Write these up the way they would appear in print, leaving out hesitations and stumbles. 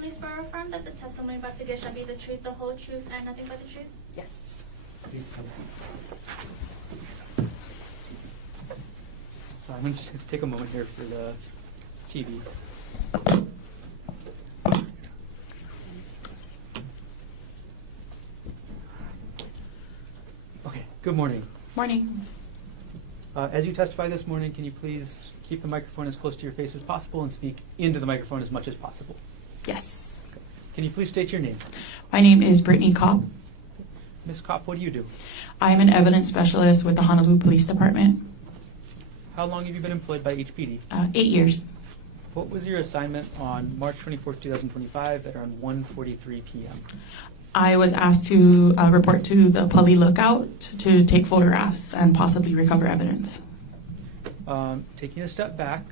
solemnly swear or affirm that the testimony about to give shall be the truth, the whole truth, and nothing but the truth? Yes. Please have a seat. So I'm going to just take a moment here for the TV. Okay, good morning. Morning. As you testify this morning, can you please keep the microphone as close to your face as possible and speak into the microphone as much as possible? Yes. Okay. Can you please state your name? My name is Brittany Kopp. Ms. Kopp, what do you do? I am an evidence specialist with the Honolulu Police Department. How long have you been employed by HPD? 8 years. What was your assignment on March 24th, 2025 at around 1:43 p.m.? I was asked to report to the Pali Lookout to take photographs and possibly recover evidence. Taking a step back,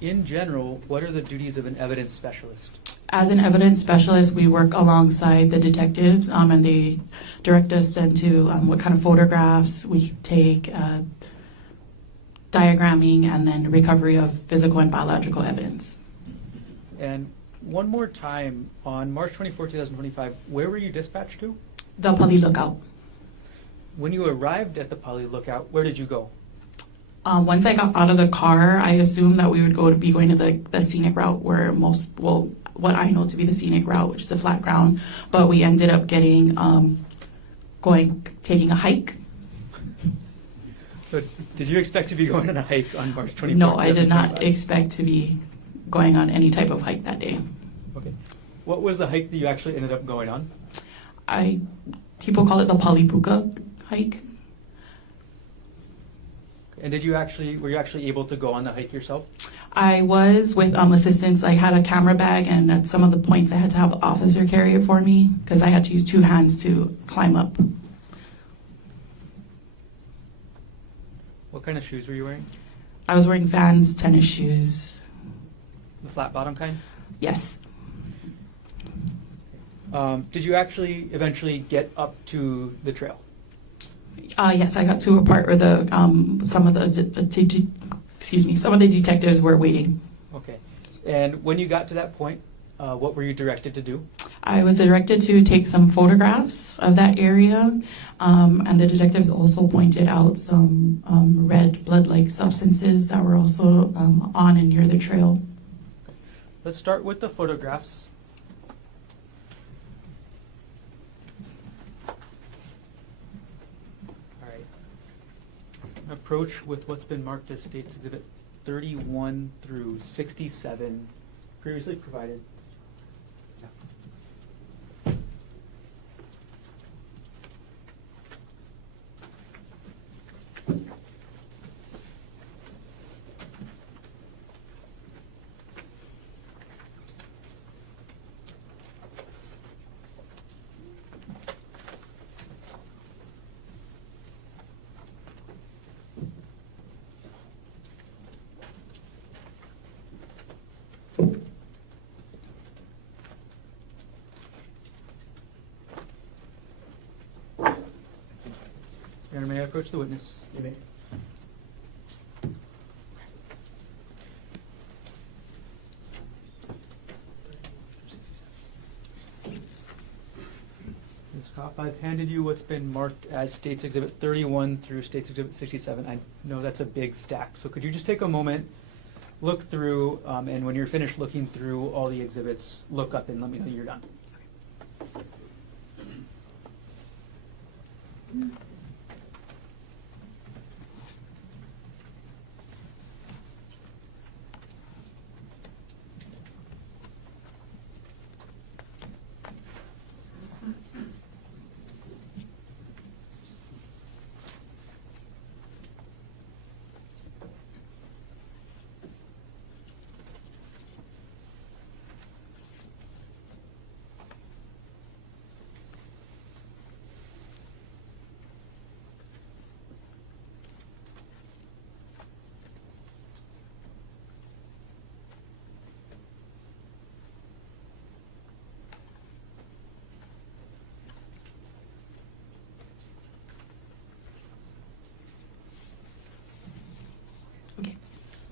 in general, what are the duties of an evidence specialist? As an evidence specialist, we work alongside the detectives, and they direct us into what kind of photographs we take, diagramming, and then recovery of physical and biological evidence. And one more time, on March 24, 2025, where were you dispatched to? The Pali Lookout. When you arrived at the Pali Lookout, where did you go? Once I got out of the car, I assumed that we would be going to the scenic route where what I know to be the scenic route, which is a flat ground, but we ended up taking a hike. So did you expect to be going on a hike on March 24th? No, I did not expect to be going on any type of hike that day. Okay. What was the hike that you actually ended up going on? People call it the Palipuka hike. And were you actually able to go on the hike yourself? I was with assistance. I had a camera bag, and at some of the points I had to have the officer carry it for me because I had to use 2 hands to climb up. What kind of shoes were you wearing? I was wearing Vans tennis shoes. The flat bottom kind? Yes. Did you actually eventually get up to the trail? Yes, I got to a part where some of the detectives were waiting. Okay. And when you got to that point, what were you directed to do? I was directed to take some photographs of that area, and the detectives also pointed out some red blood-like substances that were also on and near the trail. Let's start with the photographs. All right. Approach with what's been marked as States Exhibit 31 through 67, previously provided. Your Honor, may I approach the witness? You may. Ms. Kopp, I've handed you what's been marked as States Exhibit 31 through States Exhibit 67. I know that's a big stack, so could you just take a moment, look through, and when you're finished looking through all the exhibits, look up and let me know you're done.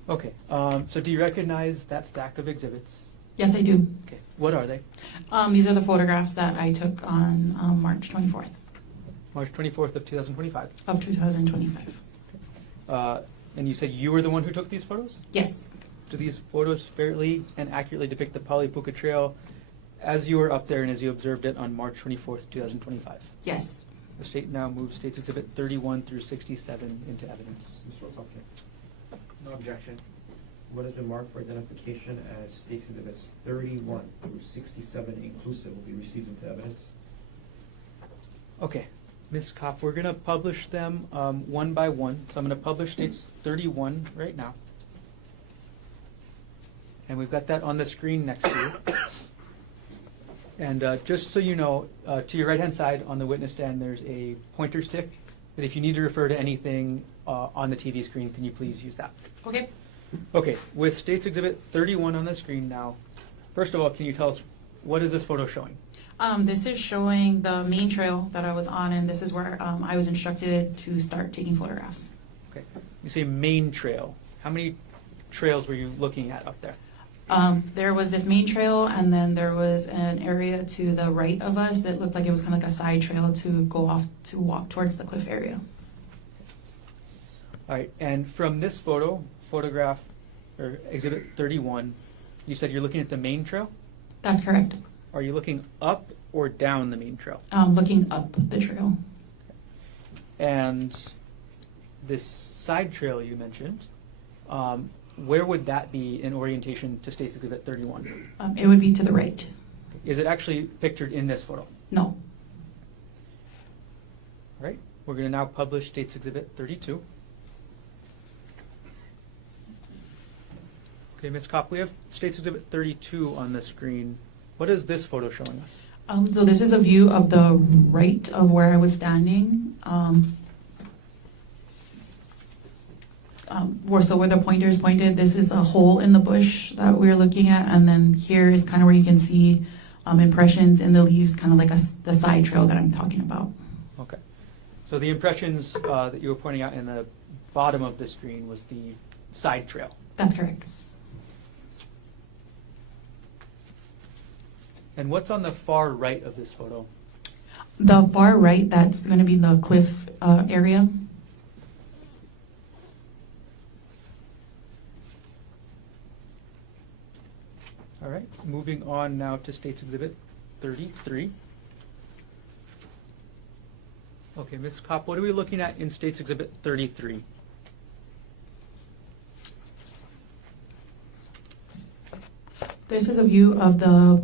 Okay, so do you recognize that stack of exhibits? Yes, I do. Okay. What are they? These are the photographs that I took on March 24th March 24th of 2025. of 2025. And you said you were the one who took these photos? Yes. Do these photos fairly and accurately depict the Puccal Trail as you were up there and as you observed it on March 24th, 2025? Yes. The state now moves States Exhibit 31 through 67 into evidence. Mr. Otake. No objection. What has been marked for identification as States Exhibits 31 through 67 inclusive will be received into evidence. Okay, Ms. Kopp, we're going to publish them one by one. So I'm going to publish States 31 right now. And we've got that on the screen next to you. And just so you know, to your right-hand side on the witness stand, there's a pointer stick that if you need to refer to anything on the TV screen, can you please use that? Okay. Okay, with States Exhibit 31 on the screen now, first of all, can you tell us, what is this photo showing? This is showing the main trail that I was on, and this is where I was instructed to start taking photographs. Okay, you say main trail. How many trails were you looking at up there? There was this main trail, and then there was an area to the right of us that looked like it was kind of like a side trail to go off to walk towards the cliff area. All right, and from this photograph, or Exhibit 31, you said you're looking at the main trail? That's correct. Are you looking up or down the main trail? Looking up the trail. And this side trail you mentioned, where would that be in orientation to States Exhibit 31? It would be to the right. Is it actually pictured in this photo? No. All right, we're going to now publish States Exhibit 32. Okay, Ms. Kopp, we have States Exhibit 32 on the screen. What is this photo showing us? So this is a view of the right of where I was standing. Where the pointer is pointed, this is a hole in the bush that we're looking at, and then here is kind of where you can see impressions in the leaves, kind of like the side trail that I'm talking about. Okay, so the impressions that you were pointing out in the bottom of the screen was the side trail. That's correct. And what's on the far right of this photo? The far right, that's going to be the cliff area. All right, moving on now to States Exhibit 33. Okay, Ms. Kopp, what are we looking at in States Exhibit 33? This is a view of the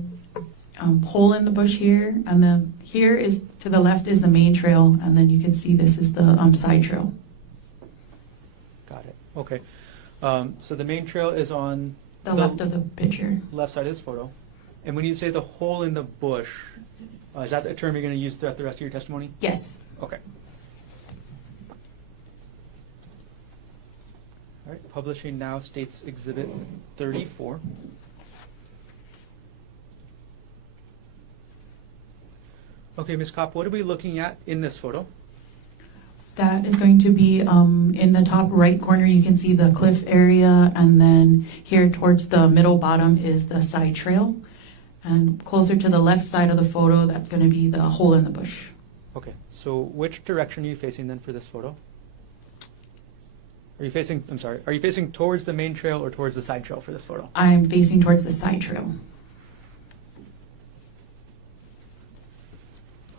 hole in the bush here, and then here is to the left is the main trail, and then you can see this is the side trail. Got it. Okay. So the main trail is on The left of the picture. left side of this photo. And when you say the hole in the bush, is that a term you're going to use throughout the rest of your testimony? Yes. Okay. All right, publishing now States Exhibit 34. Okay, Ms. Kopp, what are we looking at in this photo? That is going to be in the top right corner, you can see the cliff area, and then here towards the middle bottom is the side trail. And closer to the left side of the photo, that's going to be the hole in the bush. Okay, so which direction are you facing then for this photo? Are you facing towards the main trail or towards the side trail for this photo? I'm facing towards the side trail.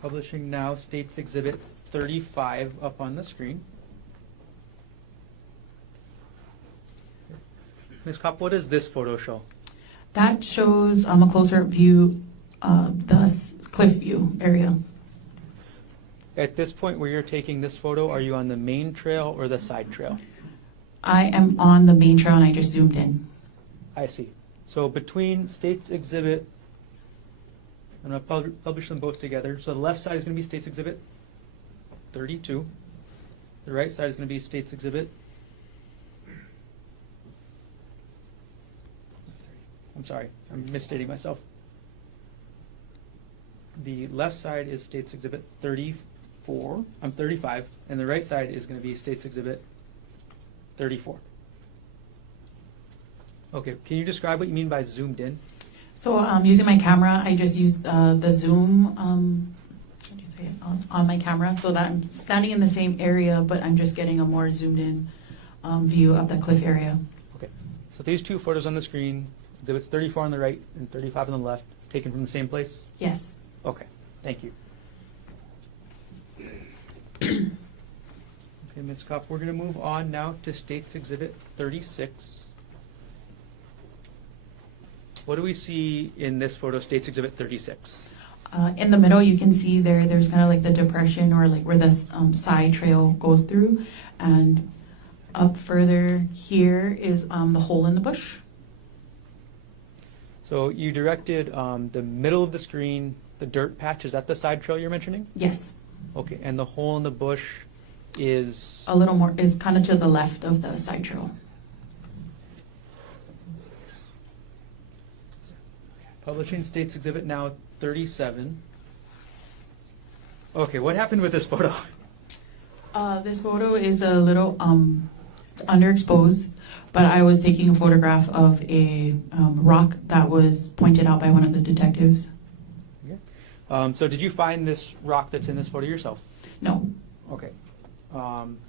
Publishing now States Exhibit 35 up on the screen. Ms. Kopp, what does this photo show? That shows a closer view of the cliff view area. At this point where you're taking this photo, are you on the main trail or the side trail? I am on the main trail and I just zoomed in. I see. So between States Exhibit, I'm going to publish them both together. So the left side is going to be States Exhibit 32. The right side is going to be States Exhibit. I'm sorry, I'm misstating myself. The left side is States Exhibit 35, and the right side is going to be States Exhibit 34. Okay, can you describe what you mean by zoomed in? So using my camera, I just used the zoom, what do you say, on my camera, so that I'm standing in the same area, but I'm just getting a more zoomed in view of the cliff area. Okay. So these two photos on the screen, exhibits 34 on the right and 35 on the left, taken from the same place? Yes. Okay, thank you. Okay, Ms. Kopp, we're going to move on now to State's Exhibit 36. What do we see in this photo, State's Exhibit 36? In the middle, you can see there's kind of like the depression or like where the side trail goes through. And up further here is the hole in the bush. So you directed the middle of the screen, the dirt patch, is that the side trail you're mentioning? Yes. Okay, and the hole in the bush is? A little more, is kind of to the left of the side trail. Publishing State's Exhibit now 37. Okay, what happened with this photo? This photo is a little it's underexposed, but I was taking a photograph of a rock that was pointed out by one of the detectives. Okay. So did you find this rock that's in this photo yourself? No. Okay. I'm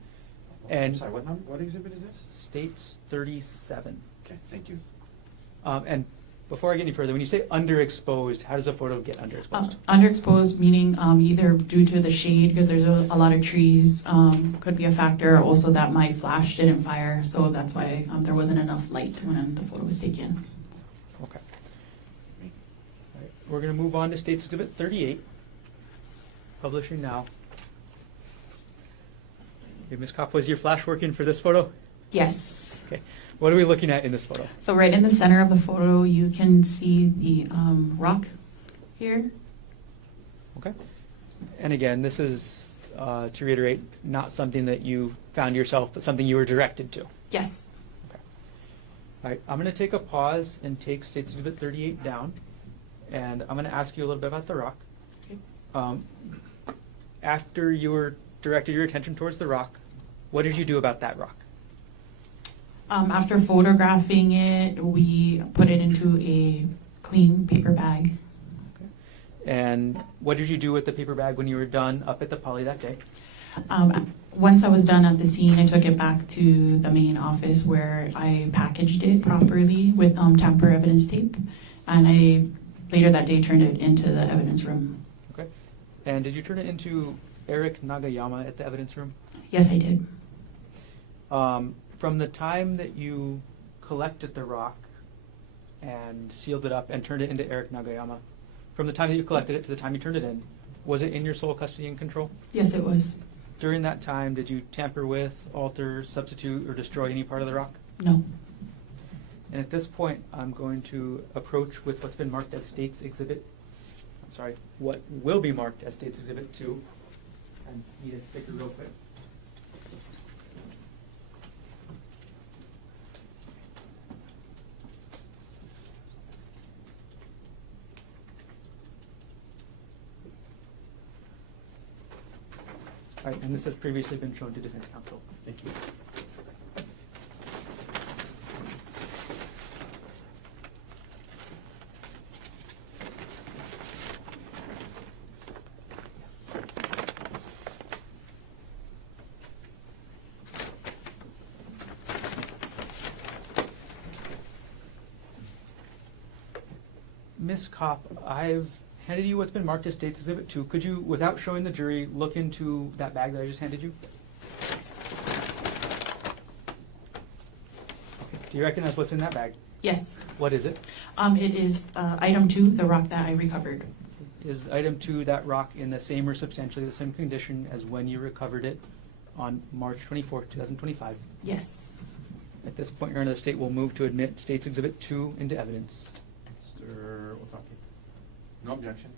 And sorry, what exhibit is this? State's 37. Okay, thank you. And before I get any further, when you say underexposed, how does a photo get underexposed? Underexposed meaning either due to the shade, because there's a lot of trees, could be a factor. Also, that my flash didn't fire, so that's why there wasn't enough light when the photo was taken. Okay. All right. We're going to move on to State's Exhibit 38. Publishing now. Okay, Ms. Kopp, was your flash working for this photo? Yes. Okay. What are we looking at in this photo? So right in the center of the photo, you can see the rock here. Okay. And again, this is, to reiterate, not something that you found yourself, but something you were directed to. Yes. Okay. All right, I'm going to take a pause and take State's Exhibit 38 down, and I'm going to ask you a little bit about the rock. Okay. After you were directed your attention towards the rock, what did you do about that rock? After photographing it, we put it into a clean paper bag. Okay. And what did you do with the paper bag when you were done up at the poly that day? Once I was done at the scene, I took it back to the main office where I packaged it properly with tamper evidence tape, and I later that day turned it into the evidence room. Okay. And did you turn it into Eric Nagayama at the evidence room? Yes, I did. From the time that you collected the rock and sealed it up and turned it into Eric Nagayama, from the time that you collected it to the time you turned it in, was it in your sole custody and control? Yes, it was. During that time, did you tamper with, alter, substitute, or destroy any part of the rock? No. And at this point, I'm going to approach with what's been marked as State's Exhibit, what will be marked as State's Exhibit 2. I need a sticker real quick. All right, and this has previously been shown to defense counsel. Thank you. Ms. Kopp, I've handed you what's been marked as State's Exhibit 2. Could you, without showing the jury, look into that bag that I just handed you? Okay. Do you recognize what's in that bag? Yes. What is it? It is item 2, the rock that I recovered. Is item 2, that rock, in the same or substantially the same condition as when you recovered it on March 24, 2025? Yes. At this point, Your Honor, the State will move to admit State's Exhibit 2 into evidence. Mr. Otake? No objection.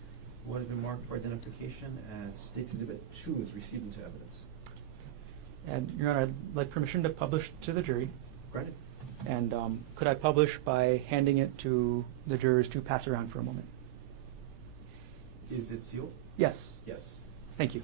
What has been marked for identification as State's Exhibit 2 is received into evidence? And, Your Honor, I'd like permission to publish to the jury. Granted. And could I publish by handing it to the jurors to pass around for a moment? Is it sealed? Yes. Yes. Thank you.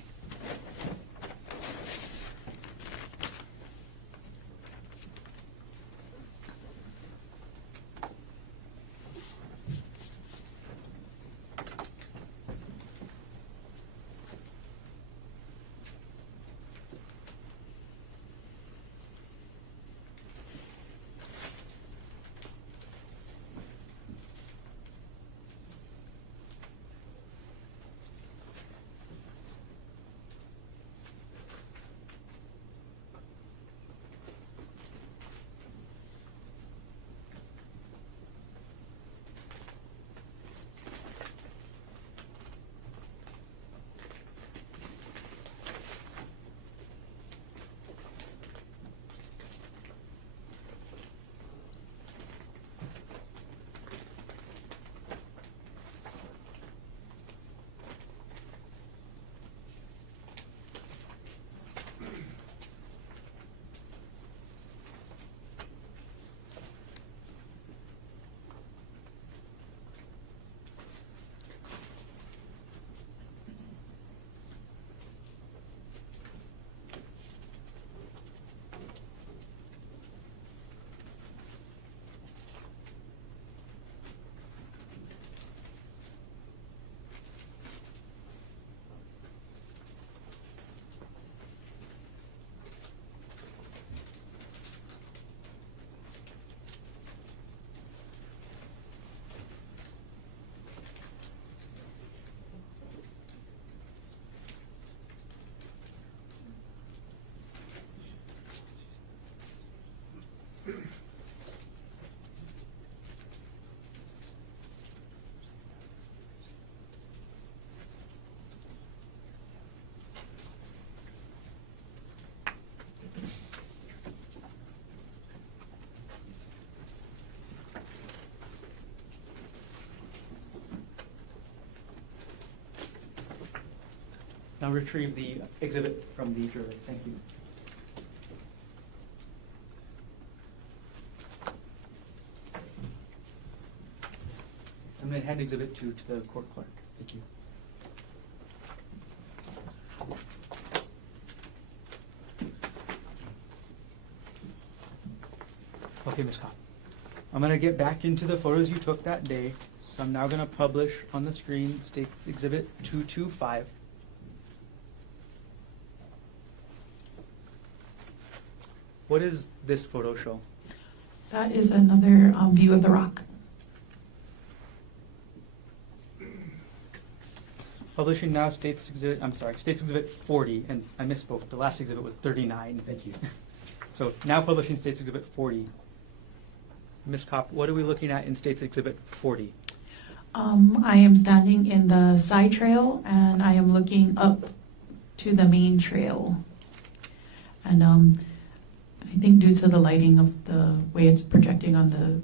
now retrieve the exhibit from the jury. Thank you. I'm going to hand exhibit 2 to the court clerk. Thank you. Okay, Ms. Kopp. I'm going to get back into the photos you took that day. So I'm now going to publish on the screen State's Exhibit 225. What does this photo show? That is another view of the rock. Publishing now State's Exhibit 40, and I misspoke. The last exhibit was 39. Thank you. So now publishing State's Exhibit 40. Ms. Kopp, what are we looking at in State's Exhibit 40? I am standing in the side trail and I am looking up to the main trail. And I think due to the lighting of the way it's projecting on the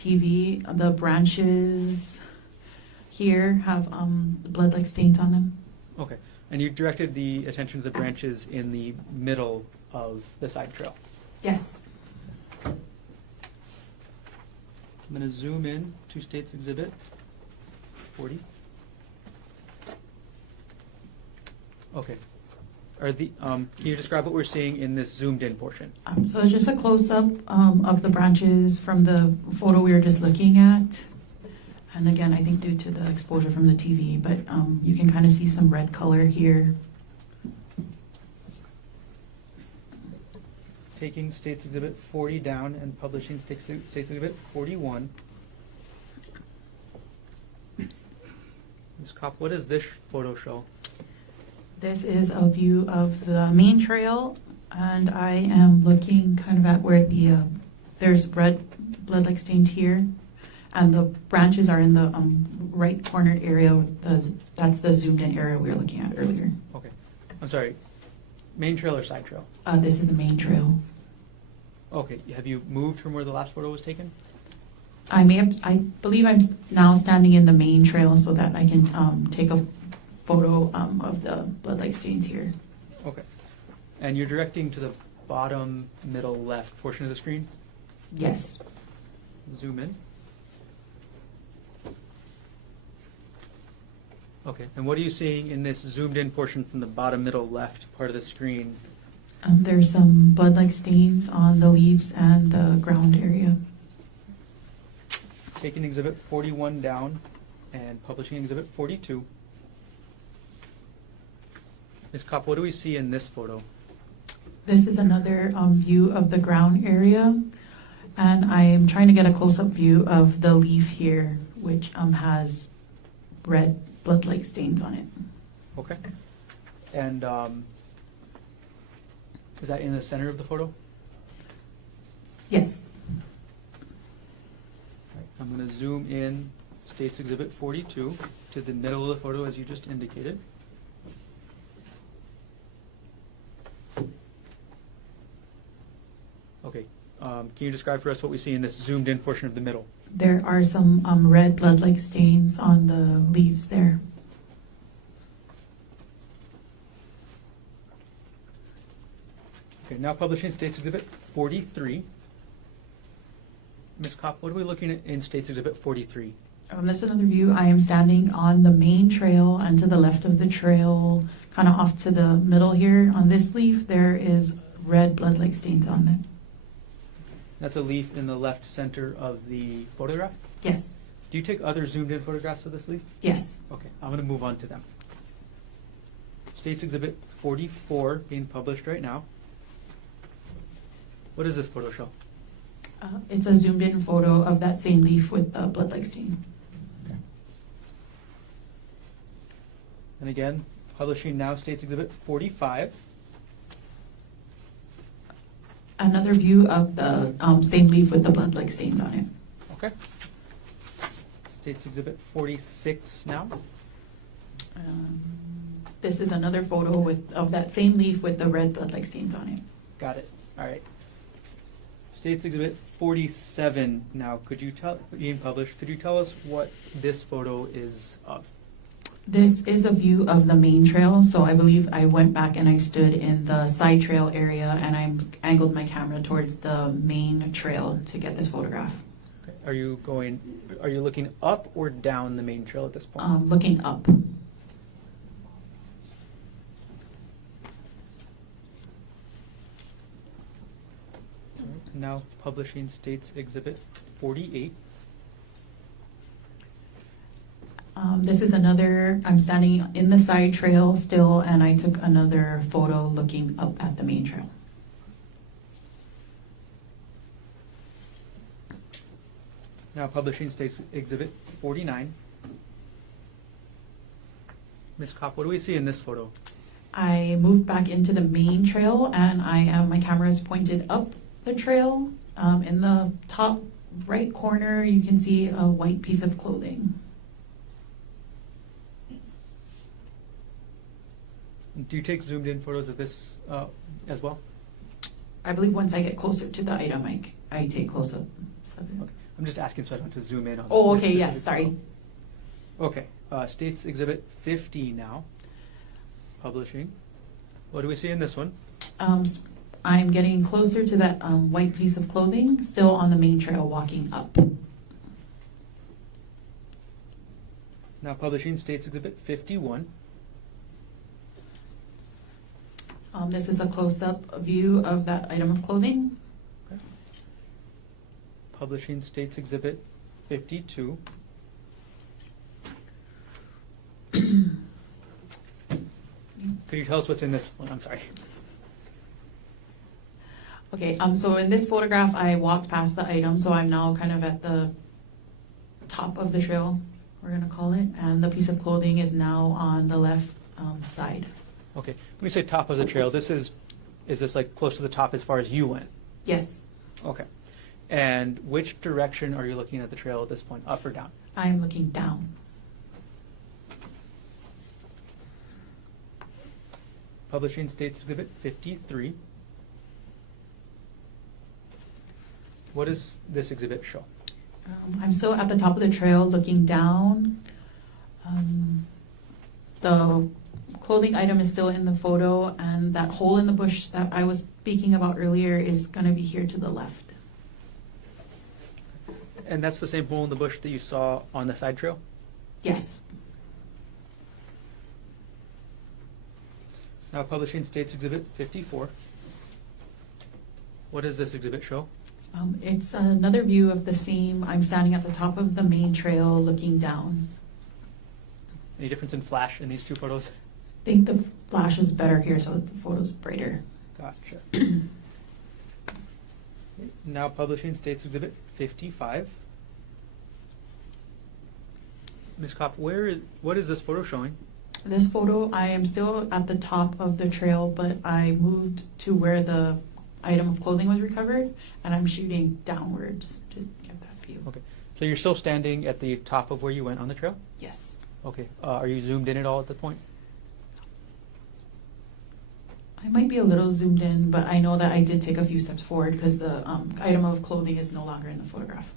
TV, the branches here have blood-like stains on them. Okay. And you directed the attention to the branches in the middle of the side trail. Yes. I'm going to zoom in to State's Exhibit 40. Okay. Can you describe what we're seeing in this zoomed in portion? So it's just a close-up of the branches from the photo we were just looking at. And again, I think due to the exposure from the TV, but you can kind of see some red color here. Taking State's Exhibit 40 down and publishing State's Exhibit 41. Ms. Kopp, what does this photo show? This is a view of the main trail, and I am looking kind of at where there's red blood-like stains here, and the branches are in the right cornered area. That's the zoomed-in area we were looking at earlier. Okay. I'm sorry. Main trail or side trail? This is the main trail. Okay. Have you moved from where the last photo was taken? I believe I'm now standing in the main trail so that I can take a photo of the blood-like stains here. Okay. And you're directing to the bottom, middle, left portion of the screen? Yes. Zoom in. Okay. And what are you seeing in this zoomed in portion from the bottom, middle, left part of the screen? There's some blood-like stains on the leaves and the ground area. Taking Exhibit 41 down and publishing Exhibit 42. Ms. Kopp, what do we see in this photo? This is another view of the ground area, and I am trying to get a close-up view of the leaf here, which has red blood-like stains on it. Okay. And is that in the center of the photo? Yes. I'm going to zoom in State's Exhibit 42 to the middle of the photo as you just indicated. Okay. Can you describe for us what we see in this zoomed in portion of the middle? There are some red blood-like stains on the leaves there. Okay, now publishing State's Exhibit 43. Ms. Kopp, what are we looking at in State's Exhibit 43? This is another view. I am standing on the main trail, and to the left of the trail, kind of off to the middle here, on this leaf, there is red blood-like stains on it. That's a leaf in the left center of the photograph? Yes. Do you take other zoomed in photographs of this leaf? Yes. Okay, I'm going to move on to them. State's Exhibit 44 being published right now. What does this photo show? It's a zoomed-in photo of that same leaf with the blood-like stain. Okay. And again, publishing now State's Exhibit 45. Another view of the same leaf with the blood-like stains on it. Okay. State's Exhibit 46 now. This is another photo of that same leaf with the red blood-like stains on it. Got it. All right. State's Exhibit 47 now. Being published, could you tell us what this photo is of? This is a view of the main trail, so I believe I went back and I stood in the side trail area and I angled my camera towards the main trail to get this photograph. Okay. Are you looking up or down the main trail at this point? Looking up. Now publishing States Exhibit 48. This is another, I'm standing in the side trail still, and I took another photo looking up at the main trail. Now publishing States Exhibit 49. Ms. Kopp, what do we see in this photo? I moved back into the main trail, and my camera is pointed up the trail. In the top right corner, you can see a white piece of clothing. Do you take zoomed in photos of this as well? I believe once I get closer to the item, I take close up. So, Okay. I'm just asking so I don't have to zoom in on oh, this okay, yes, specific sorry. photo. Okay, States Exhibit 50 now. Publishing. What do we see in this one? I'm getting closer to that white piece of clothing, still on the main trail walking up. Now publishing States Exhibit 51. This is a close-up view of that item of clothing. Okay. Publishing States Exhibit 52. Could you tell us what's in this one? I'm sorry. Okay, so in this photograph, I walked past the item, so I'm now kind of at the top of the trail, we're gonna call it, and the piece of clothing is now on the left side. Okay, when we say top of the trail, is this like close to the top as far as you went? Yes, Okay. And which direction are you looking at the trail at this point, up or down? I'm looking down. Publishing States Exhibit 53. What does this exhibit show? I'm still at the top of the trail looking down. The clothing item is still in the photo, and that hole in the bush that I was speaking about earlier is going to be here to the left. And that's the same hole in the bush that you saw on the side trail? Yes. Now publishing States Exhibit 54. What does this exhibit show? It's another view of the same. I'm standing at the top of the main trail looking down. Any difference in flash in these two photos? I think the flash is better here, so the photo's brighter. Gotcha. Now publishing States Exhibit 55. Ms. Kopp, what is this photo showing? This photo, I am still at the top of the trail, but I moved to where the item of clothing was recovered, and I'm shooting downwards to get that view. Okay, so you're still standing at the top of where you went on the trail? Yes. Okay, are you zoomed in at all at the point? I might be a little zoomed in, but I know that I did take a few steps forward because the item of clothing is no longer in the photograph.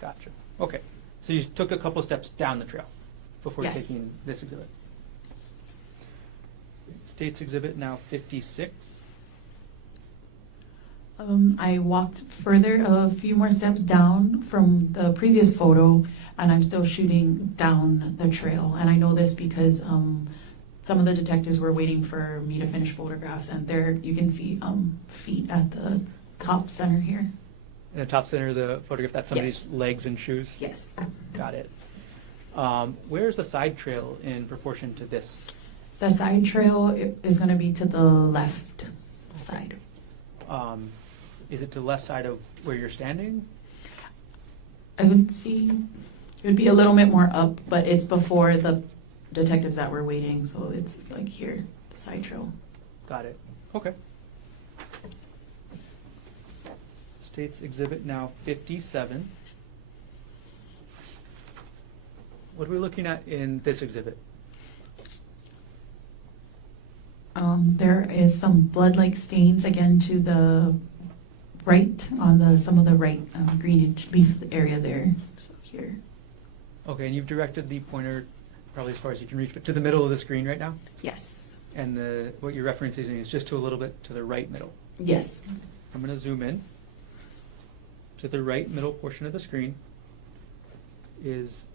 Gotcha. Okay, so you took a couple steps down the trail before Yes. taking this exhibit. States Exhibit now 56. I walked further, a few more steps down from the previous photo, and I'm still shooting down the trail. And I know this because some of the detectives were waiting for me to finish photographs, and there you can see feet at the top center here. In the top center of the photograph, that's somebody's Yes. legs and shoes? Yes. Got it. Where's the side trail in proportion to this? The side trail is going to be to the left side. Is it to the left side of where you're standing? I would see it would be a little bit more up, but it's before the detectives that were waiting, so it's like here, the side trail. Got it. Okay. States Exhibit now 57. What are we looking at in this exhibit? There is some blood-like stains again to the right on some of the right greenage leaf area there. So here. Okay, and you've directed the pointer probably as far as you can reach, but to the middle of the screen right now? Yes. And what you're referencing is just to a little bit to the right middle. Yes. I'm going to zoom in to the right middle portion of the screen. Is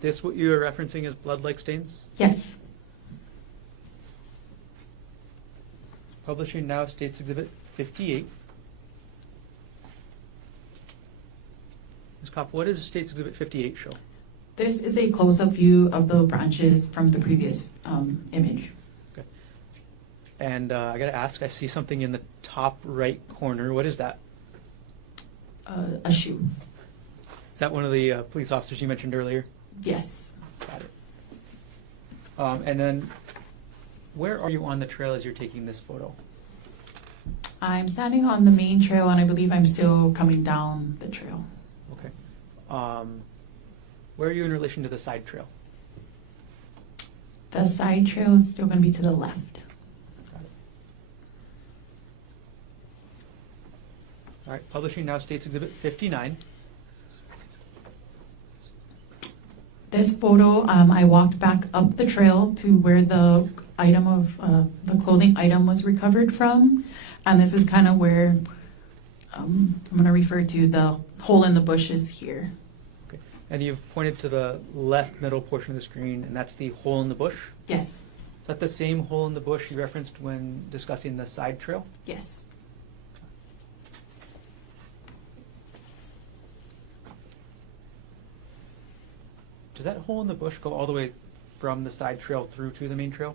this what you are referencing as blood-like stains? Yes. Publishing now States Exhibit 58. Ms. Kopp, what does States Exhibit 58 show? This is a close-up view of the branches from the previous image. Okay. And I got to ask, I see something in the top right corner. What is that? A shoe. Is that one of the police officers you mentioned earlier? Yes. Got it. And then, where are you on the trail as you're taking this photo? I'm standing on the main trail, and I believe I'm still coming down the trail. Okay. Where are you in relation to the side trail? The side trail is still going to be to the left. Got it. All right, publishing now States Exhibit 59. This photo, I walked back up the trail to where the item of the clothing item was recovered from, and this is kind of where I'm going to refer to the hole in the bushes here. Okay. And you've pointed to the left middle portion of the screen, and that's the hole in the bush? Yes. Is that the same hole in the bush you referenced when discussing the side trail? Yes. Does that hole in the bush go all the way from the side trail through to the main trail?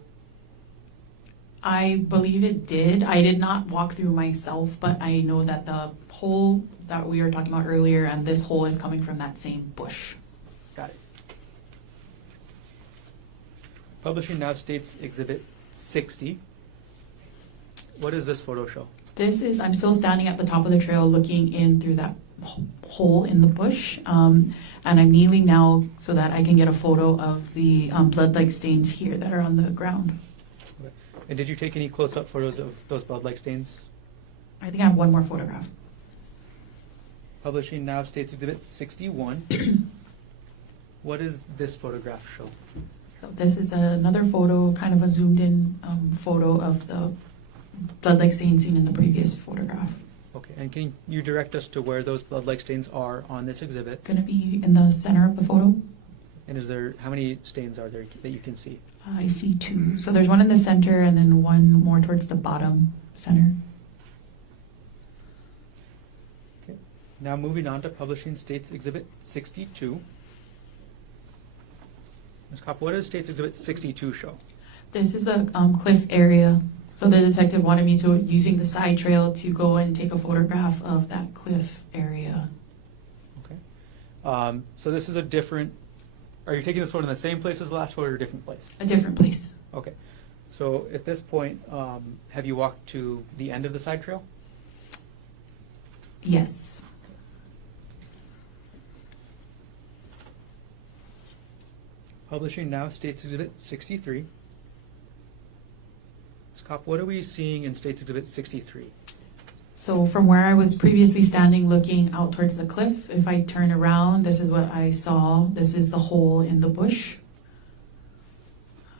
I believe it did. I did not walk through myself, but I know that the hole that we were talking about earlier and this hole is coming from that same bush. Got it. Publishing now States Exhibit 60. What does this photo show? This is, I'm still standing at the top of the trail looking in through that hole in the bush, and I'm kneeling now so that I can get a photo of the blood-like stains here that are on the ground. Okay. And did you take any close-up photos of those blood-like stains? I think I have one more photograph. Publishing now States Exhibit 61. What does this photograph show? So this is another photo, kind of a zoomed-in photo of the blood-like stains seen in the previous photograph. Okay, and can you direct us to where those blood-like stains are on this exhibit? Going to be in the center of the photo. And is there, how many stains are there that you can see? I see two. So there's one in the center and then one more towards the bottom center. Okay. Now moving on to Publishing States Exhibit 62. Ms. Kopp, what does States Exhibit 62 show? This is the cliff area. So the detective wanted me to, using the side trail, to go and take a photograph of that cliff area. Okay. So this is a different, are you taking this photo in the same place as the last photo or a different place? A different place. Okay. So at this point, have you walked to the end of the side trail? Yes. Publishing now States Exhibit 63. Ms. Kopp, what are we seeing in States Exhibit 63? So from where I was previously standing looking out towards the cliff, if I turn around, this is what I saw. This is the hole in the bush.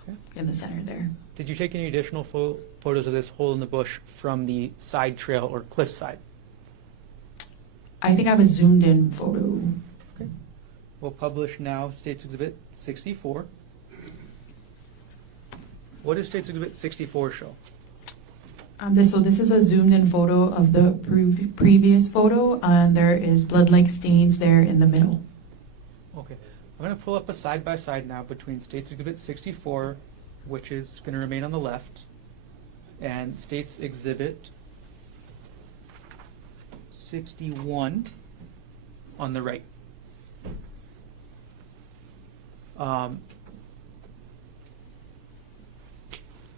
Okay. In the center there. Did you take any additional photos of this hole in the bush from the side trail or cliff side? I think I have a zoomed in photo. Okay. We'll publish now States Exhibit 64. What does States Exhibit 64 show? So this is a zoomed in photo of the previous photo, and there is blood-like stains there in the middle. Okay. I'm going to pull up a side-by-side now between States Exhibit 64, which is going to remain on the left, and States Exhibit 61 on the right.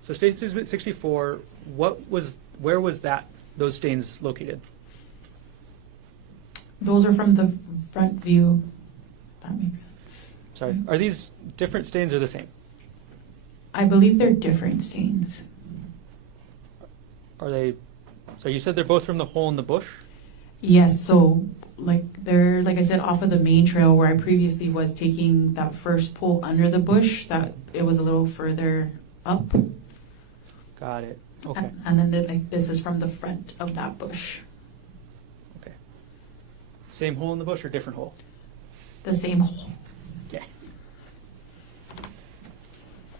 So States Exhibit 64, where was those stains located? Those are from the front view. That makes sense. Sorry, are these different stains or the same? I believe they're different stains. Are they, so you said they're both from the hole in the bush? Yes, so like they're, like I said, off of the main trail where I previously was taking that first pull under the bush, that it was a little further up. Got it. Okay. And then like this is from the front of that bush. Okay. Same hole in the bush or different hole? The same hole. Okay.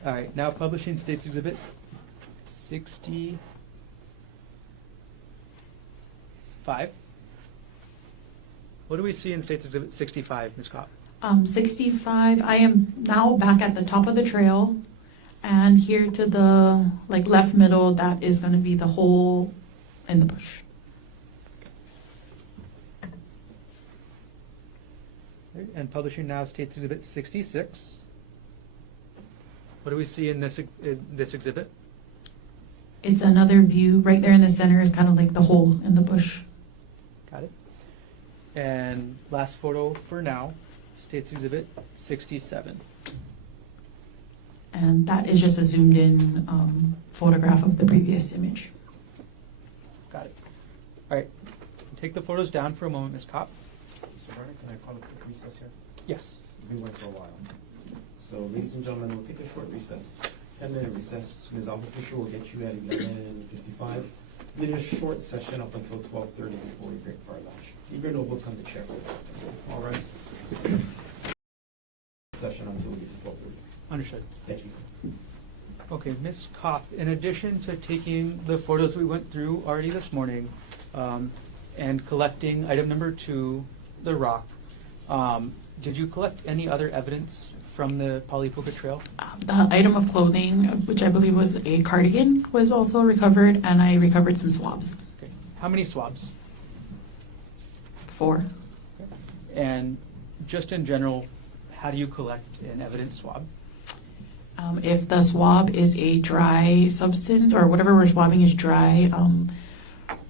All right. Now publishing States Exhibit 65. What do we see in States Exhibit 65, Ms. Kopp? 65, I am now back at the top of the trail, and here to the like left middle, that is going to be the hole in the bush. And publishing now States Exhibit 66. What do we see in this exhibit? It's another view. Right there in the center is kind of like the hole in the bush. Got it. And last photo for now, States Exhibit 67. And that is just a zoomed in photograph of the previous image. Got it. All right. Take the photos down for a moment, Ms. Kopp. So, Vernon, can I call a quick recess here? Yes. We went for a while. So, ladies and gentlemen, we'll take a short recess, 10-minute recess. Ms. Alva Fisher will get you at 11:55. Then a short session up until 12:30 before we break for our lunch. Keep your notebooks on the chair. All right. Session until we get to 12:30. Understood. Thank you. Okay, Ms. Kopp, in addition to taking the photos we went through already this morning and collecting item number 2, the rock, did you collect any other evidence from the Polipuka Trail? The item of clothing, which I believe was a cardigan, was also recovered, and I recovered some swabs. Okay. How many swabs? 4. And just in general, how do you collect an evidence swab? If the swab is a dry substance or whatever we're swabbing is dry,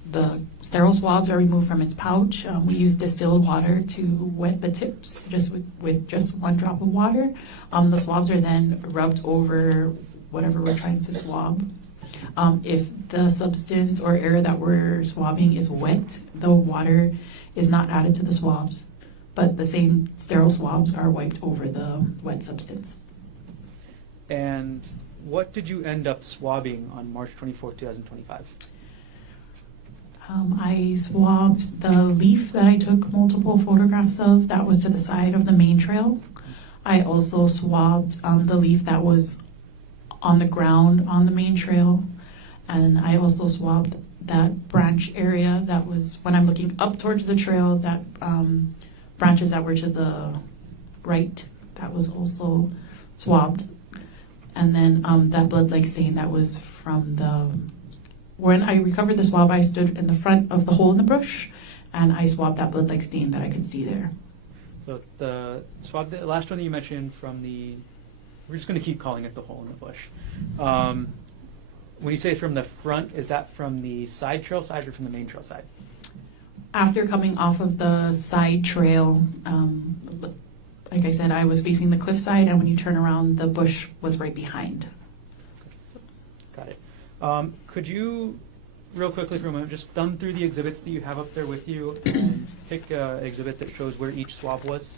the sterile swabs are removed from its pouch. We use distilled water to wet the tips just with just 1 drop of water. The swabs are then rubbed over whatever we're trying to swab. If the substance or area that we're swabbing is wet, the water is not added to the swabs, but the same sterile swabs are wiped over the wet substance. And what did you end up swabbing on March 24, 2025? I swabbed the leaf that I took multiple photographs of. That was to the side of the main trail. I also swabbed the leaf that was on the ground on the main trail. And I also swabbed that branch area that was, when I'm looking up towards the trail, that branches that were to the right, that was also swabbed. And then that blood-like stain that was from when I recovered the swab, I stood in the front of the hole in the bush, and I swabbed that blood-like stain that I could see there. So the swab, the last one that you mentioned from we're just going to keep calling it the hole in the bush. When you say from the front, is that from the side trail side or from the main trail side? After coming off of the side trail, like I said, I was facing the cliffside, and when you turn around, the bush was right behind. Got it. Could you, real quickly for a moment, just thumb through the exhibits that you have up there with you and pick an exhibit that shows where each swab was?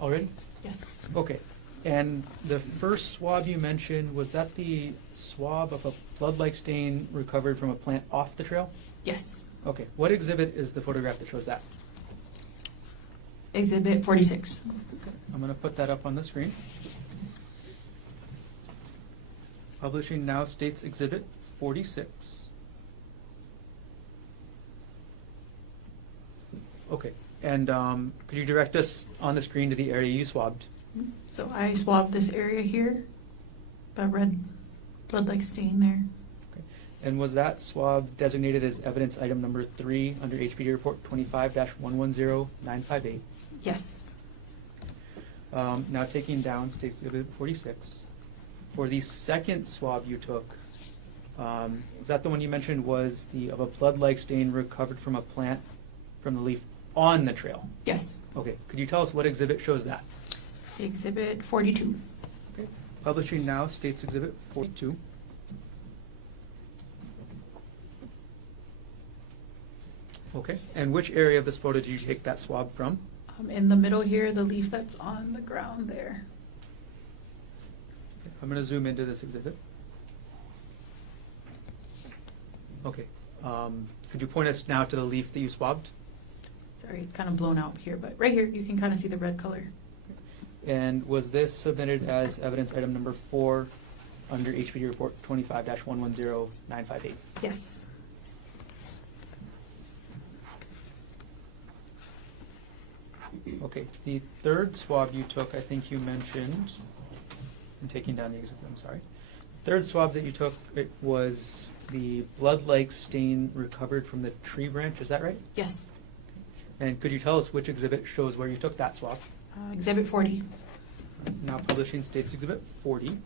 Already? Yes. Okay. And the first swab you mentioned, was that the swab of a blood-like stain recovered from a plant off the trail? Yes. Okay, what exhibit is the photograph that shows that? Exhibit 46. I'm going to put that up on the screen. Publishing now states Exhibit 46. Okay, and could you direct us on the screen to the area you swabbed? So I swabbed this area here, the red blood-like stain there. Okay. And was that swab designated as evidence item number 3 under HPD report 25-110958? Yes. Now taking down states Exhibit 46. For the second swab you took, was that the one you mentioned was of a blood-like stain recovered from a plant from the leaf on the trail? Yes. Okay, could you tell us what exhibit shows that? Exhibit 42. Okay. Publishing now states Exhibit 42. Okay, and which area of this photo did you take that swab from? In the middle here, the leaf that's on the ground there. Okay, I'm going to zoom into this exhibit. Okay, could you point us now to the leaf that you swabbed? Sorry, it's kind of blown out here, but right here you can kind of see the red color. And was this submitted as evidence item number 4 under HPD report 25-110958? Yes. Okay, the third swab you took, I think you mentioned, I'm taking down the exhibit, I'm sorry. Third swab that you took, it was the blood-like stain recovered from the tree branch, is that right? Yes. And could you tell us which exhibit shows where you took that swab? Exhibit 40. Now publishing states Exhibit 40.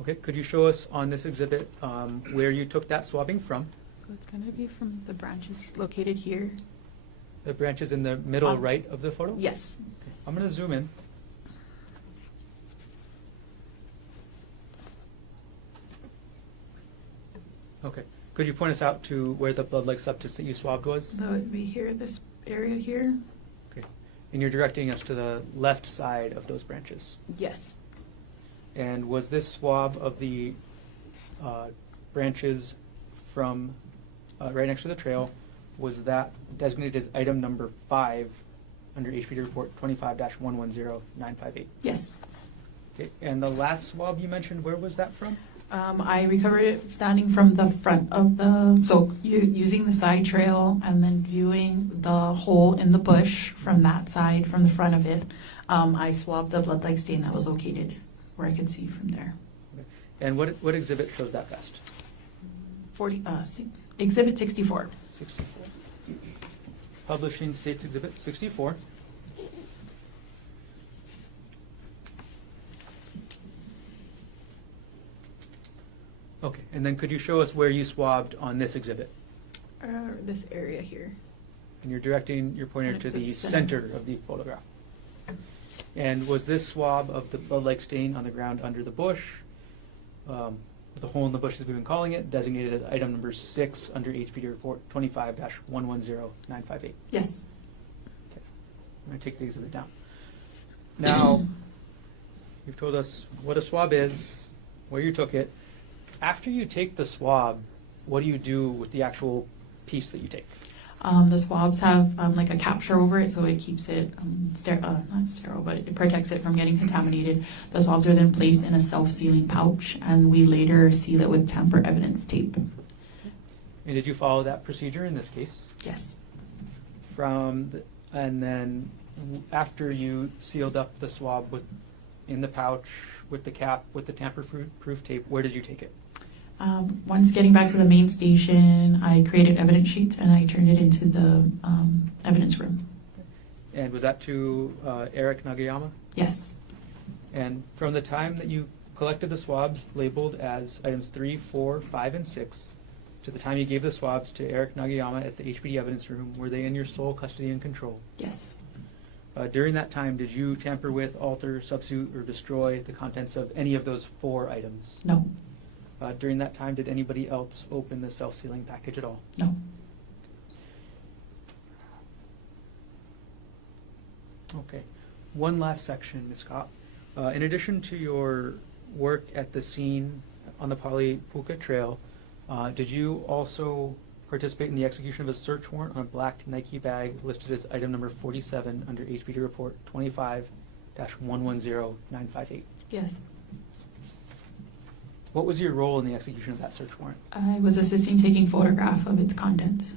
Okay, could you show us on this exhibit where you took that swabbing from? So it's going to be from the branches located here. The branches in the middle right of the photo? Yes. Okay, I'm going to zoom in. Okay, could you point us out to where the blood-like substance that you swabbed was? That would be here, this area here. Okay, and you're directing us to the left side of those branches. Yes. And was this swab of the branches from right next to the trail, was that designated as item number 5 under HPD report 25-110958? Yes. Okay, and the last swab you mentioned, where was that from? I recovered it standing from the front of using the side trail and then viewing the hole in the bush from that side, from the front of it. I swabbed the blood-like stain that was located where I could see from there. Okay. And what exhibit shows that best? Exhibit 64. 64. Publishing states Exhibit 64. Okay, and then could you show us where you swabbed on this exhibit? This area here. And you're pointing to the center of the photograph. And was this swab of the blood-like stain on the ground under the bush, the hole in the bush as we've been calling it, designated as item number 6 under HPD report 25-110958? Yes. Okay. I'm going to take the exhibit down. Now, you've told us what a swab is, where you took it. After you take the swab, what do you do with the actual piece that you take? The swabs have like a capture over it, so it keeps it not sterile, but it protects it from getting contaminated. The swabs are then placed in a self-sealing pouch, and we later seal it with tamper evidence tape. And did you follow that procedure in this case? Yes. And then after you sealed up the swab in the pouch, with the cap, with the tamper-proof tape, where did you take it? Once getting back to the main station, I created evidence sheets and I turned it into the evidence room. And was that to Eric Nagayama? Yes. And from the time that you collected the swabs labeled as items 3, 4, 5, and 6, to the time you gave the swabs to Eric Nagayama at the HPD evidence room, were they in your sole custody and control? Yes. During that time, did you tamper with, alter, substitute, or destroy the contents of any of those 4 items? No. During that time, did anybody else open the self-sealing package at all? No. Okay. One last section, Ms. Kopp. In addition to your work at the scene on the Puka Trail, did you also participate in the execution of a search warrant on a black Nike bag listed as item number 47 under HPD report 25-110958? Yes. What was your role in the execution of that search warrant? I was assisting taking photograph of its contents.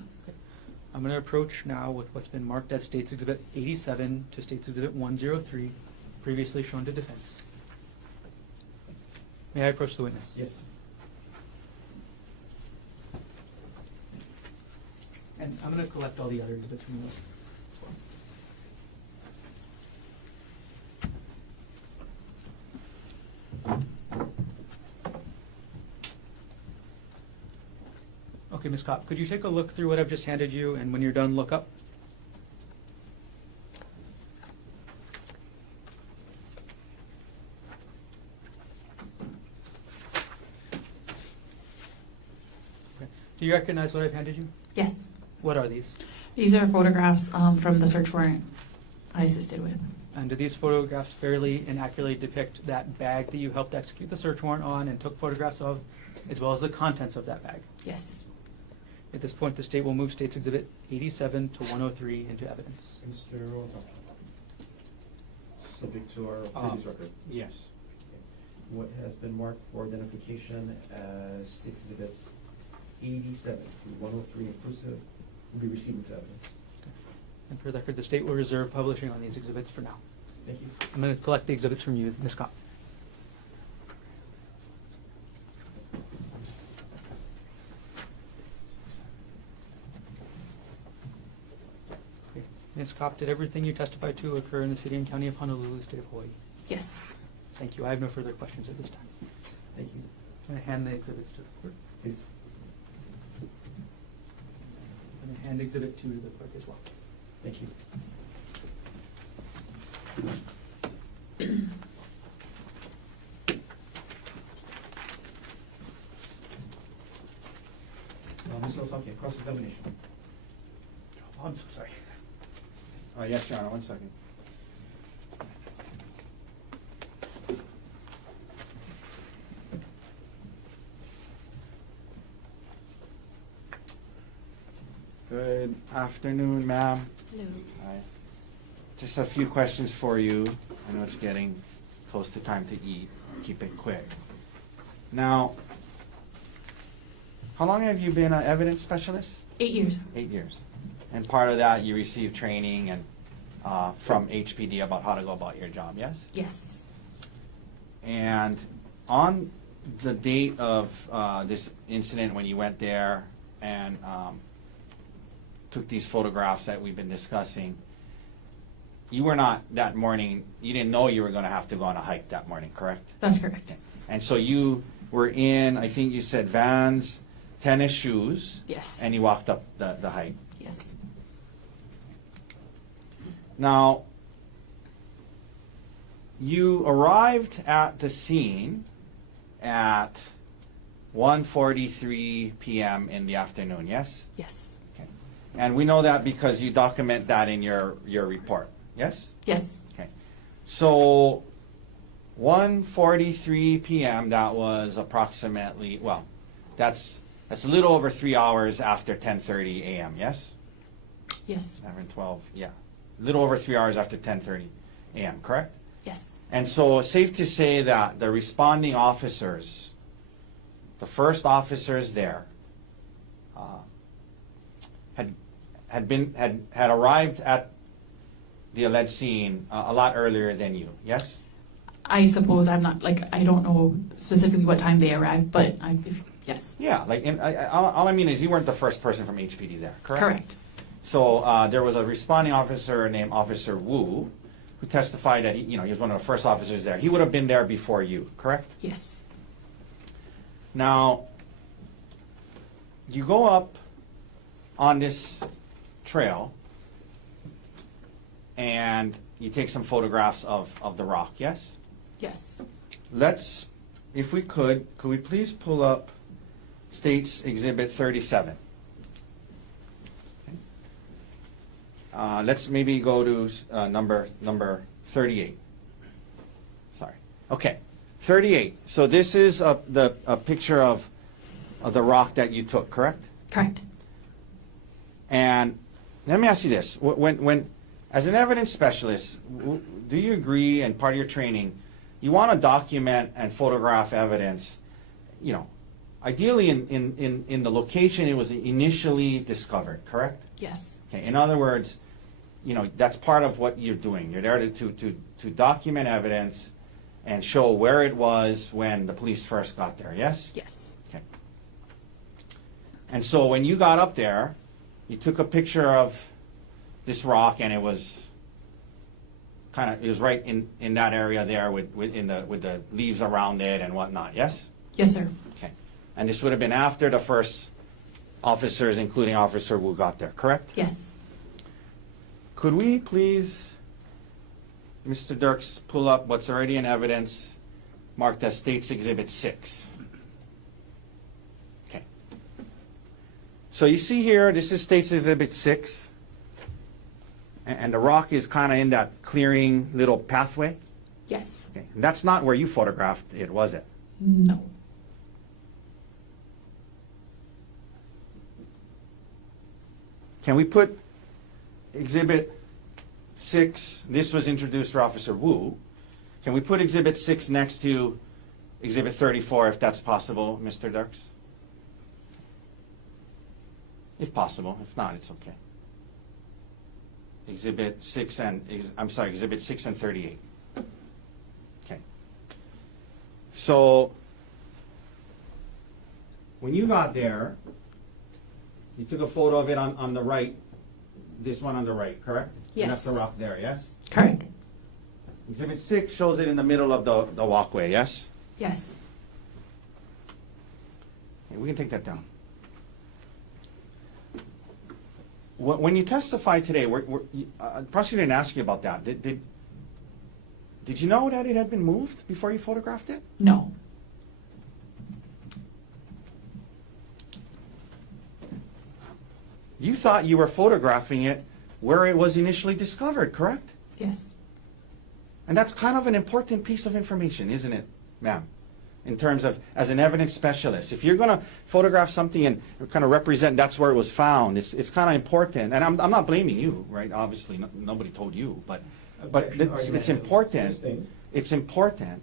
I'm going to approach now with what's been marked as States Exhibit 87 to States Exhibit 103, previously shown to defense. May I approach the witness? Yes. And I'm going to collect all the other exhibits from you as well. Okay, Ms. Kopp, could you take a look through what I've just handed you, and when you're done, look up? Okay. Do you recognize what I've handed you? Yes. What are these? These are photographs from the search warrant I assisted with. And do these photographs fairly and accurately depict that bag that you helped execute the search warrant on and took photographs of, as well as the contents of that bag? Yes. At this point, the state will move States Exhibit 87 to 103 into evidence. Mr. Otake. Subject to our previous record. Yes. What has been marked for identification as States Exhibits 87 through 103 inclusive will be received into evidence. And for the record, the state will reserve publishing on these exhibits for now. Thank you. I'm going to collect the exhibits from you, Ms. Kopp. Okay. Ms. Kopp, did everything you testified to occur in the city and county of Honolulu, state of Hawaii? Yes. Thank you. I have no further questions at this time. Thank you. I'm going to hand the exhibits to the clerk. Please. I'm going to hand Exhibit 2 to the clerk as well. Thank you. Mr. Otake, cross-examination. Oh, I'm so sorry. Yes, Your Honor, 1 second. Good afternoon, ma'am. Hello. Hi. Just a few questions for you. I know it's getting close to time to eat. Keep it quick. Now, how long have you been an evidence specialist? 8 years. 8 years. And part of that, you received training and from HPD about how to go about your job, yes? Yes. And on the date of this incident, when you went there and took these photographs that we've been discussing, you were not that morning, you didn't know you were going to have to go on a hike that morning, correct? That's correct. And so you were in, I think you said Vans, tennis shoes, Yes. and you walked up the hike. Yes. Now, you arrived at the scene at 1:43 p.m. in the afternoon, yes? Yes. Okay. And we know that because you document that in your report, yes? Yes. Okay. So 1:43 p.m., that was approximately, well, that's a little over 3 hours after 10:30 a.m., yes? Yes. 11, 12, yeah. A little over 3 hours after 10:30 a.m., correct? Yes. And so it's safe to say that the responding officers, the first officers there, had arrived at the alleged scene a lot earlier than you, yes? I suppose I'm not, I don't know specifically what time they arrived, but yes. Yeah, all I mean is you weren't the first person from HPD there, correct? Correct. So there was a responding officer named Officer Wu who testified that he was one of the first officers there. He would have been there before you, correct? Yes. Now, you go up on this trail and you take some photographs of the rock, yes? Yes. Let's, if we could we please pull up States Exhibit 37? Okay. let's maybe go to number 38. Sorry. Okay, 38. So this is a picture of the rock that you took, correct? Correct. And let me ask you this: when as an evidence specialist, do you agree, and part of your training, you want to document and photograph evidence, you know, ideally in the location it was initially discovered, correct? Yes. Okay. In other words, you know, that's part of what you're doing. You're there to document evidence and show where it was when the police first got there, yes? Yes. Okay. And so when you got up there, you took a picture of this rock, and it was right in that area there with the leaves around it and whatnot, yes? Yes, sir. Okay. And this would have been after the first officers, including Officer Wu, got there, correct? Yes. Could we please, Mr. Dirks, pull up what's already in evidence marked as State's Exhibit 6? Okay. So you see here, this is State's Exhibit 6. And the rock is kind of in that clearing little pathway. Yes. Okay. And that's not where you photographed it, was it? No. Can we put Exhibit 6, this was introduced for Officer Wu. Can we put Exhibit 6 next to Exhibit 34 if that's possible, Mr. Dirks? If possible. If not, it's okay. Exhibit 6 and 38. Okay. So when you got there, you took a photo of it on the right, this one on the right, correct? Yes. And that's the rock there, yes? Correct. Exhibit 6 shows it in the middle of the walkway, yes? Yes. Okay, we can take that down. When you testified today, the prosecutor didn't ask you about that. Did you know that it had been moved before you photographed it? No. You thought you were photographing it where it was initially discovered, correct? Yes. And that's kind of an important piece of information, isn't it, ma'am? In terms of, as an evidence specialist, if you're going to photograph something and kind of represent that's where it was found, it's kind of important. And I'm not blaming you, right? Obviously, nobody told you, but it's important. It's important.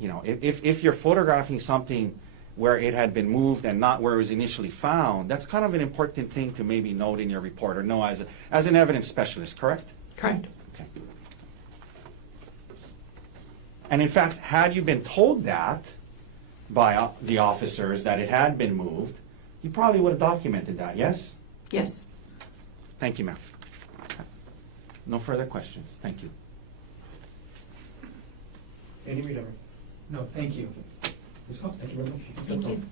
You know, if you're photographing something where it had been moved and not where it was initially found, that's kind of an important thing to maybe note in your report or know as an evidence specialist, correct? Correct. Okay. And in fact, had you been told that by the officers that it had been moved, you probably would have documented that, yes? Yes. Thank you, ma'am. No further questions. Thank you. Any reader? No, thank you. Ms. Cox, thank you very much. Thank you.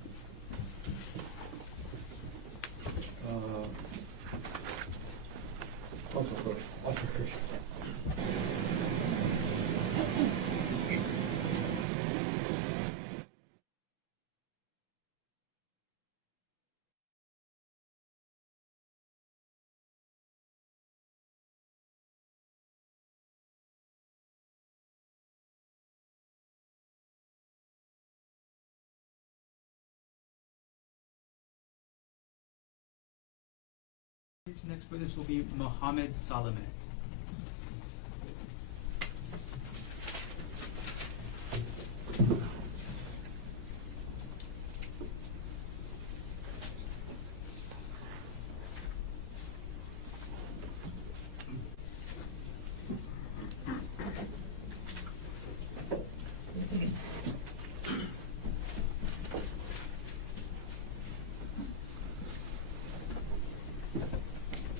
Counsel Coach, Officer Kirsch. Next witness will be Mohammed Salame.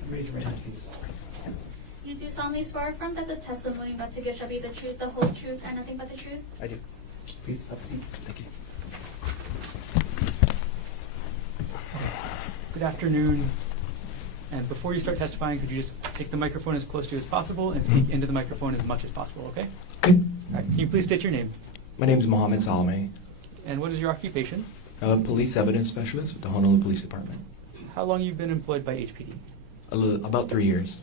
Raise your right hand, please. You do solemnly swear affirm that the testimony about to give shall be the truth, the whole truth, and nothing but the truth? I do. Please have a seat. Thank you. Good afternoon. And before you start testifying, could you just take the microphone as close to you as possible and speak into the microphone as much as possible, okay? Good. All right. Can you please state your name? My name is Mohammed Salame. And what is your occupation? I'm a police evidence specialist with the Honolulu Police Department. How long you've been employed by HPD? About 3 years.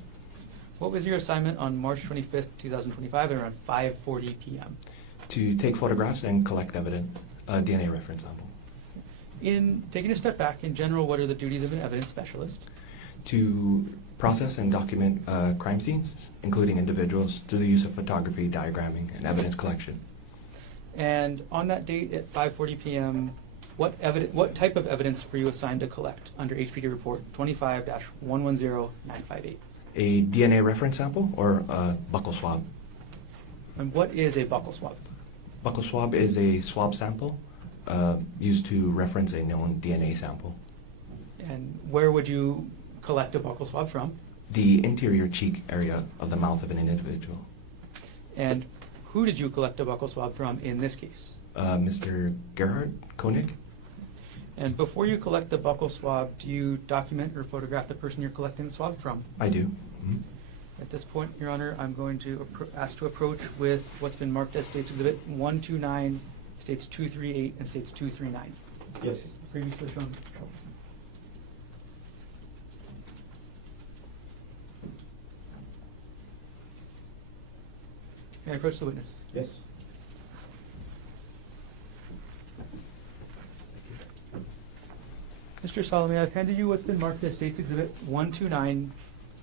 What was your assignment on March 25th, 2025 at around 5:40 p.m.? To take photographs and collect evidence, DNA reference sample. In taking a step back, in general, what are the duties of an evidence specialist? To process and document crime scenes, including individuals, through the use of photography, diagramming, and evidence collection. And on that date at 5:40 p.m., what type of evidence were you assigned to collect under HPD report 25-110958? A DNA reference sample or a buccal swab. And what is a buccal swab? Buccal swab is a swab sample used to reference a known DNA sample. And where would you collect a buccal swab from? The interior cheek area of the mouth of an individual. And who did you collect a buccal swab from in this case? Mr. Gerhardt Konig. And before you collect the buccal swab, do you document or photograph the person you're collecting the swab from? I do. Mhm. At this point, Your Honor, I'm going to ask to approach with what's been marked as States Exhibit 129, States 238, and States 239. Yes. Previously shown. May I approach the witness? Yes. Mr. Salome, I've handed you what's been marked as States Exhibit 129,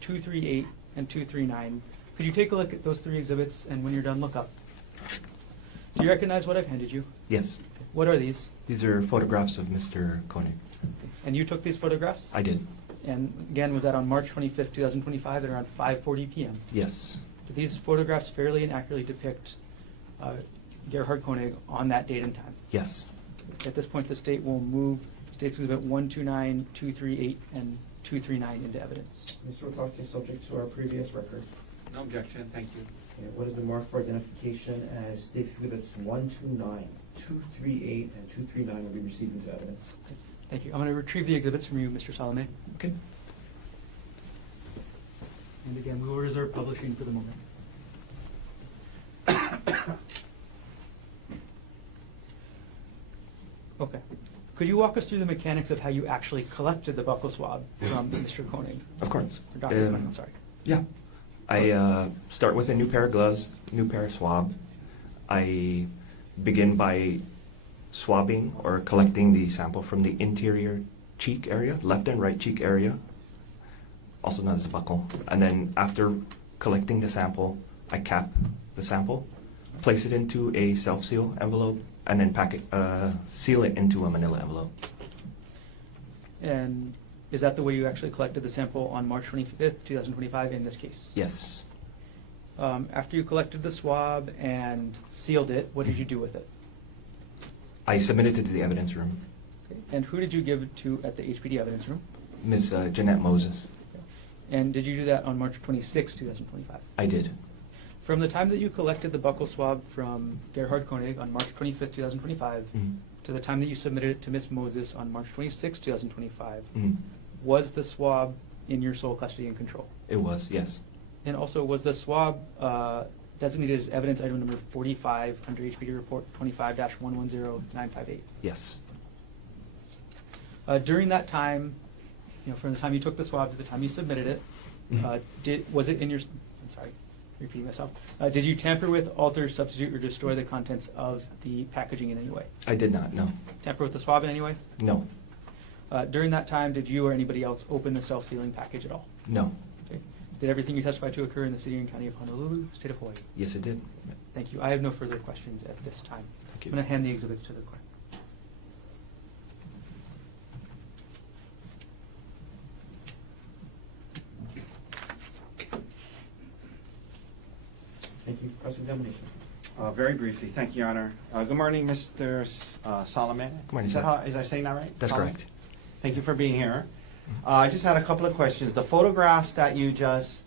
238, and 239. Could you take a look at those three exhibits, and when you're done, look up? Do you recognize what I've handed you? Yes. What are these? These are photographs of Mr. Konig. And you took these photographs? I did. And again, was that on March 25th, 2025 at around 5:40 p.m.? Yes. Do these photographs fairly and accurately depict Gerhardt Konig on that date and time? Yes. At this point, the state will move States Exhibit 129, 238, and 239 into evidence. Mr. Otake is subject to our previous record. No objection, thank you. Okay, what has been marked for identification as States Exhibits 129, 238, and 239 will be received into evidence. Thank you. I'm going to retrieve the exhibits from you, Mr. Salome. Okay. And again, we will reserve publishing for the moment. Okay. Could you walk us through the mechanics of how you actually collected the buccal swab from Mr. Konig? Of course. Or Dr. Konig, I'm sorry. Yeah. I start with a new pair of gloves, new pair of swab. I begin by swabbing or collecting the sample from the interior cheek area, left and right cheek area, also known as the buccal. And then after collecting the sample, I cap the sample, place it into a self-seal envelope, and then seal it into a manila envelope. And is that the way you actually collected the sample on March 25th, 2025 in this case? Yes. After you collected the swab and sealed it, what did you do with it? I submitted it to the evidence room. Okay. And who did you give it to at the HPD evidence room? Ms. Jeanette Moses. And did you do that on March 26, 2025? I did. From the time that you collected the buccal swab from Gerhardt Konig on March 25, 2025, Mhm. to the time that you submitted it to Ms. Moses on March 26, 2025, Mhm. was the swab in your sole custody and control? It was, yes. And also, was the swab designated as evidence item number 45 under HPD report 25-110958? Yes. During that time, from the time you took the swab to the time you submitted it, was it in your? I'm sorry, repeating myself. Did you tamper with, alter, substitute, or destroy the contents of the packaging in any way? I did not, no. Tamper with the swab in any way? No. During that time, did you or anybody else open the self-sealing package at all? No. Okay. Did everything you testified to occur in the city and county of Honolulu, state of Hawaii? Yes, it did. Thank you. I have no further questions at this time. Thank I'm going to hand the exhibits to the clerk. Thank you. Cross-examination. Very briefly, thank you, Your Honor. Good morning, Mr. Salome. Good morning, Is that sir. how, is I saying that right? That's Salome? correct. Thank you for being here. I just had a couple of questions. The photographs that you just,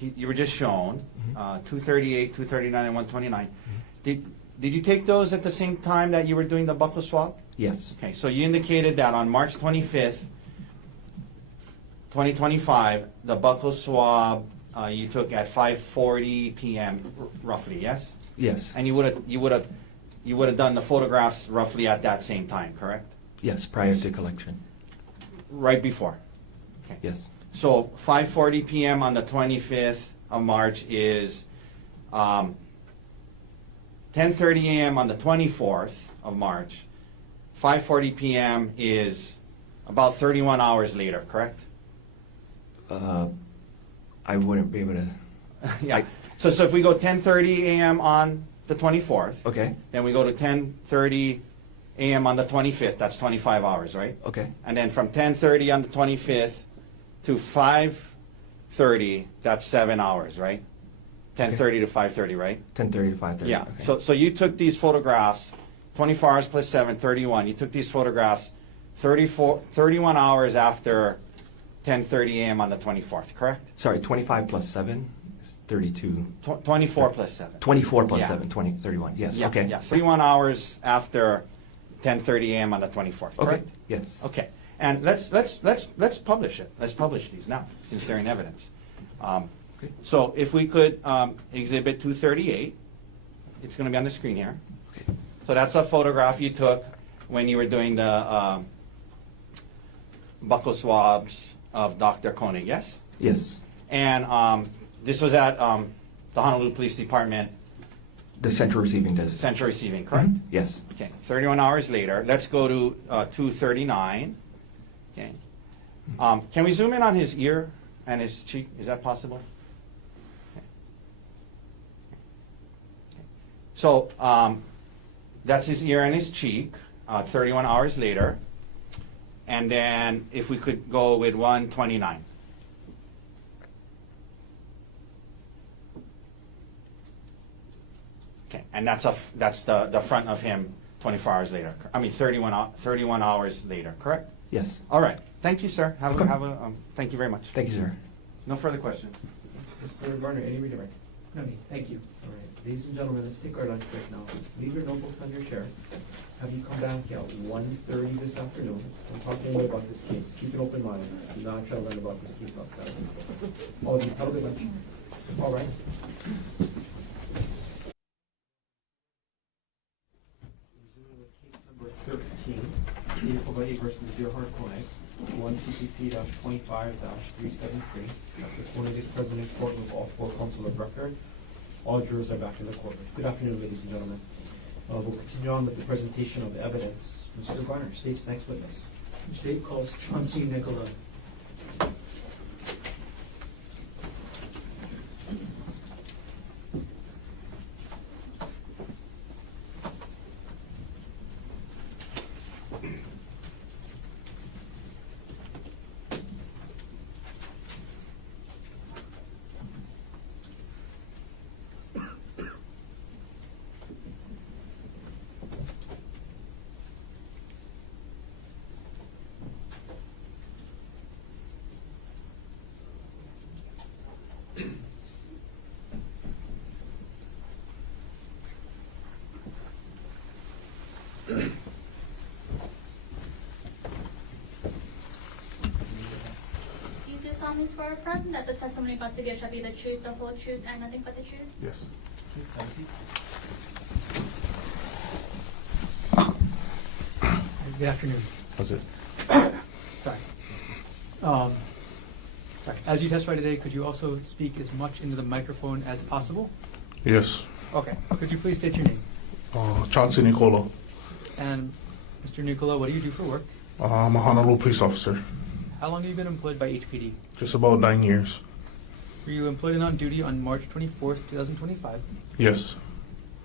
you were just shown, 238, 239, and 129. Did you take those at the same time that you were doing the buccal swab? Yes. Okay, so you indicated that on March 25th, 2025, the buccal swab you took at 5:40 p.m. roughly, yes? Yes. And you would have done the photographs roughly at that same time, correct? Yes, prior to collection. Right before. Yes. So 5:40 p.m. on the 25th of March is 10:30 a.m. on the 24th of March. 5:40 p.m. is about 31 hours later, correct? I wouldn't be able to. Yeah. So if we go 10:30 a.m. on the 24th, Okay. then we go to 10:30 a.m. on the 25th, that's 25 hours, right? Okay. And then from 10:30 on the 25th to 5:30, that's 7 hours, right? 10:30 to 5:30, right? 10:30 to 5:30. Yeah. Okay. So you took these photographs, 24 hours plus 7, 31. You took these photographs 31 hours after 10:30 a.m. on the 24th, correct? Sorry, 25 plus 7 is 32. 24 plus 7. 24 plus Yeah. 7, 31. Yes. Yeah, Okay. Yeah, 31 hours after 10:30 a.m. on the 24th, Okay. correct? Yes. Okay. And let's publish it. Let's publish these now, since they're in evidence. Okay. So if we could exhibit 238, it's going to be on the screen here. Okay. So that's a photograph you took when you were doing the buccal swabs of Dr. Konig, yes? Yes. And this was at the Honolulu Police Department The central receiving desk. Central Receiving, correct? Yes. Okay, 31 hours later. Let's go to 239. Okay. Can we zoom in on his ear and his cheek? Is that possible? Okay. So that's his ear and his cheek, 31 hours later. And then if we could go with 129. Okay, and that's the front of him 24 hours later. I mean 31 hours later, correct? Yes. All right. Thank you, sir. Okay. Thank you very much. Thank you, sir. No further questions. Mr. Garner, any redirect? No need, thank you. All right, ladies and gentlemen, let's take our lunch break now. Leave your notebooks on your chair. Have you come back at 1:30 this afternoon and talk to me about this case. Keep an open mind. Do not try to learn about this case outside. All of you, have a good lunch. All right. Resuming with case number 13, State of Hawaii versus Gerhardt Konig, 1 CPC-25-373. Dr. Konig is present in court with all 4 counsel of record. All jurors are back in the courtroom. Good afternoon, ladies and gentlemen. We'll continue on with the presentation of the evidence. Mr. Garner, state's next witness. The state calls Chauncey Nicola. You do solemnly swear or affirm that the testimony about to give shall be the truth, the whole truth, and nothing but the truth? Yes. Please have a seat. Good afternoon. That's it. Sorry. Sorry. As you testify today, could you also speak as much into the microphone as possible? Yes. Okay. Could you please state your name? Chauncey Nicola. And Mr. Nicola, what do you do for work? I'm a Honolulu police officer. How long have you been employed by HPD? Just about 9 years. Were you employed and on duty on March 24th, 2025? Yes.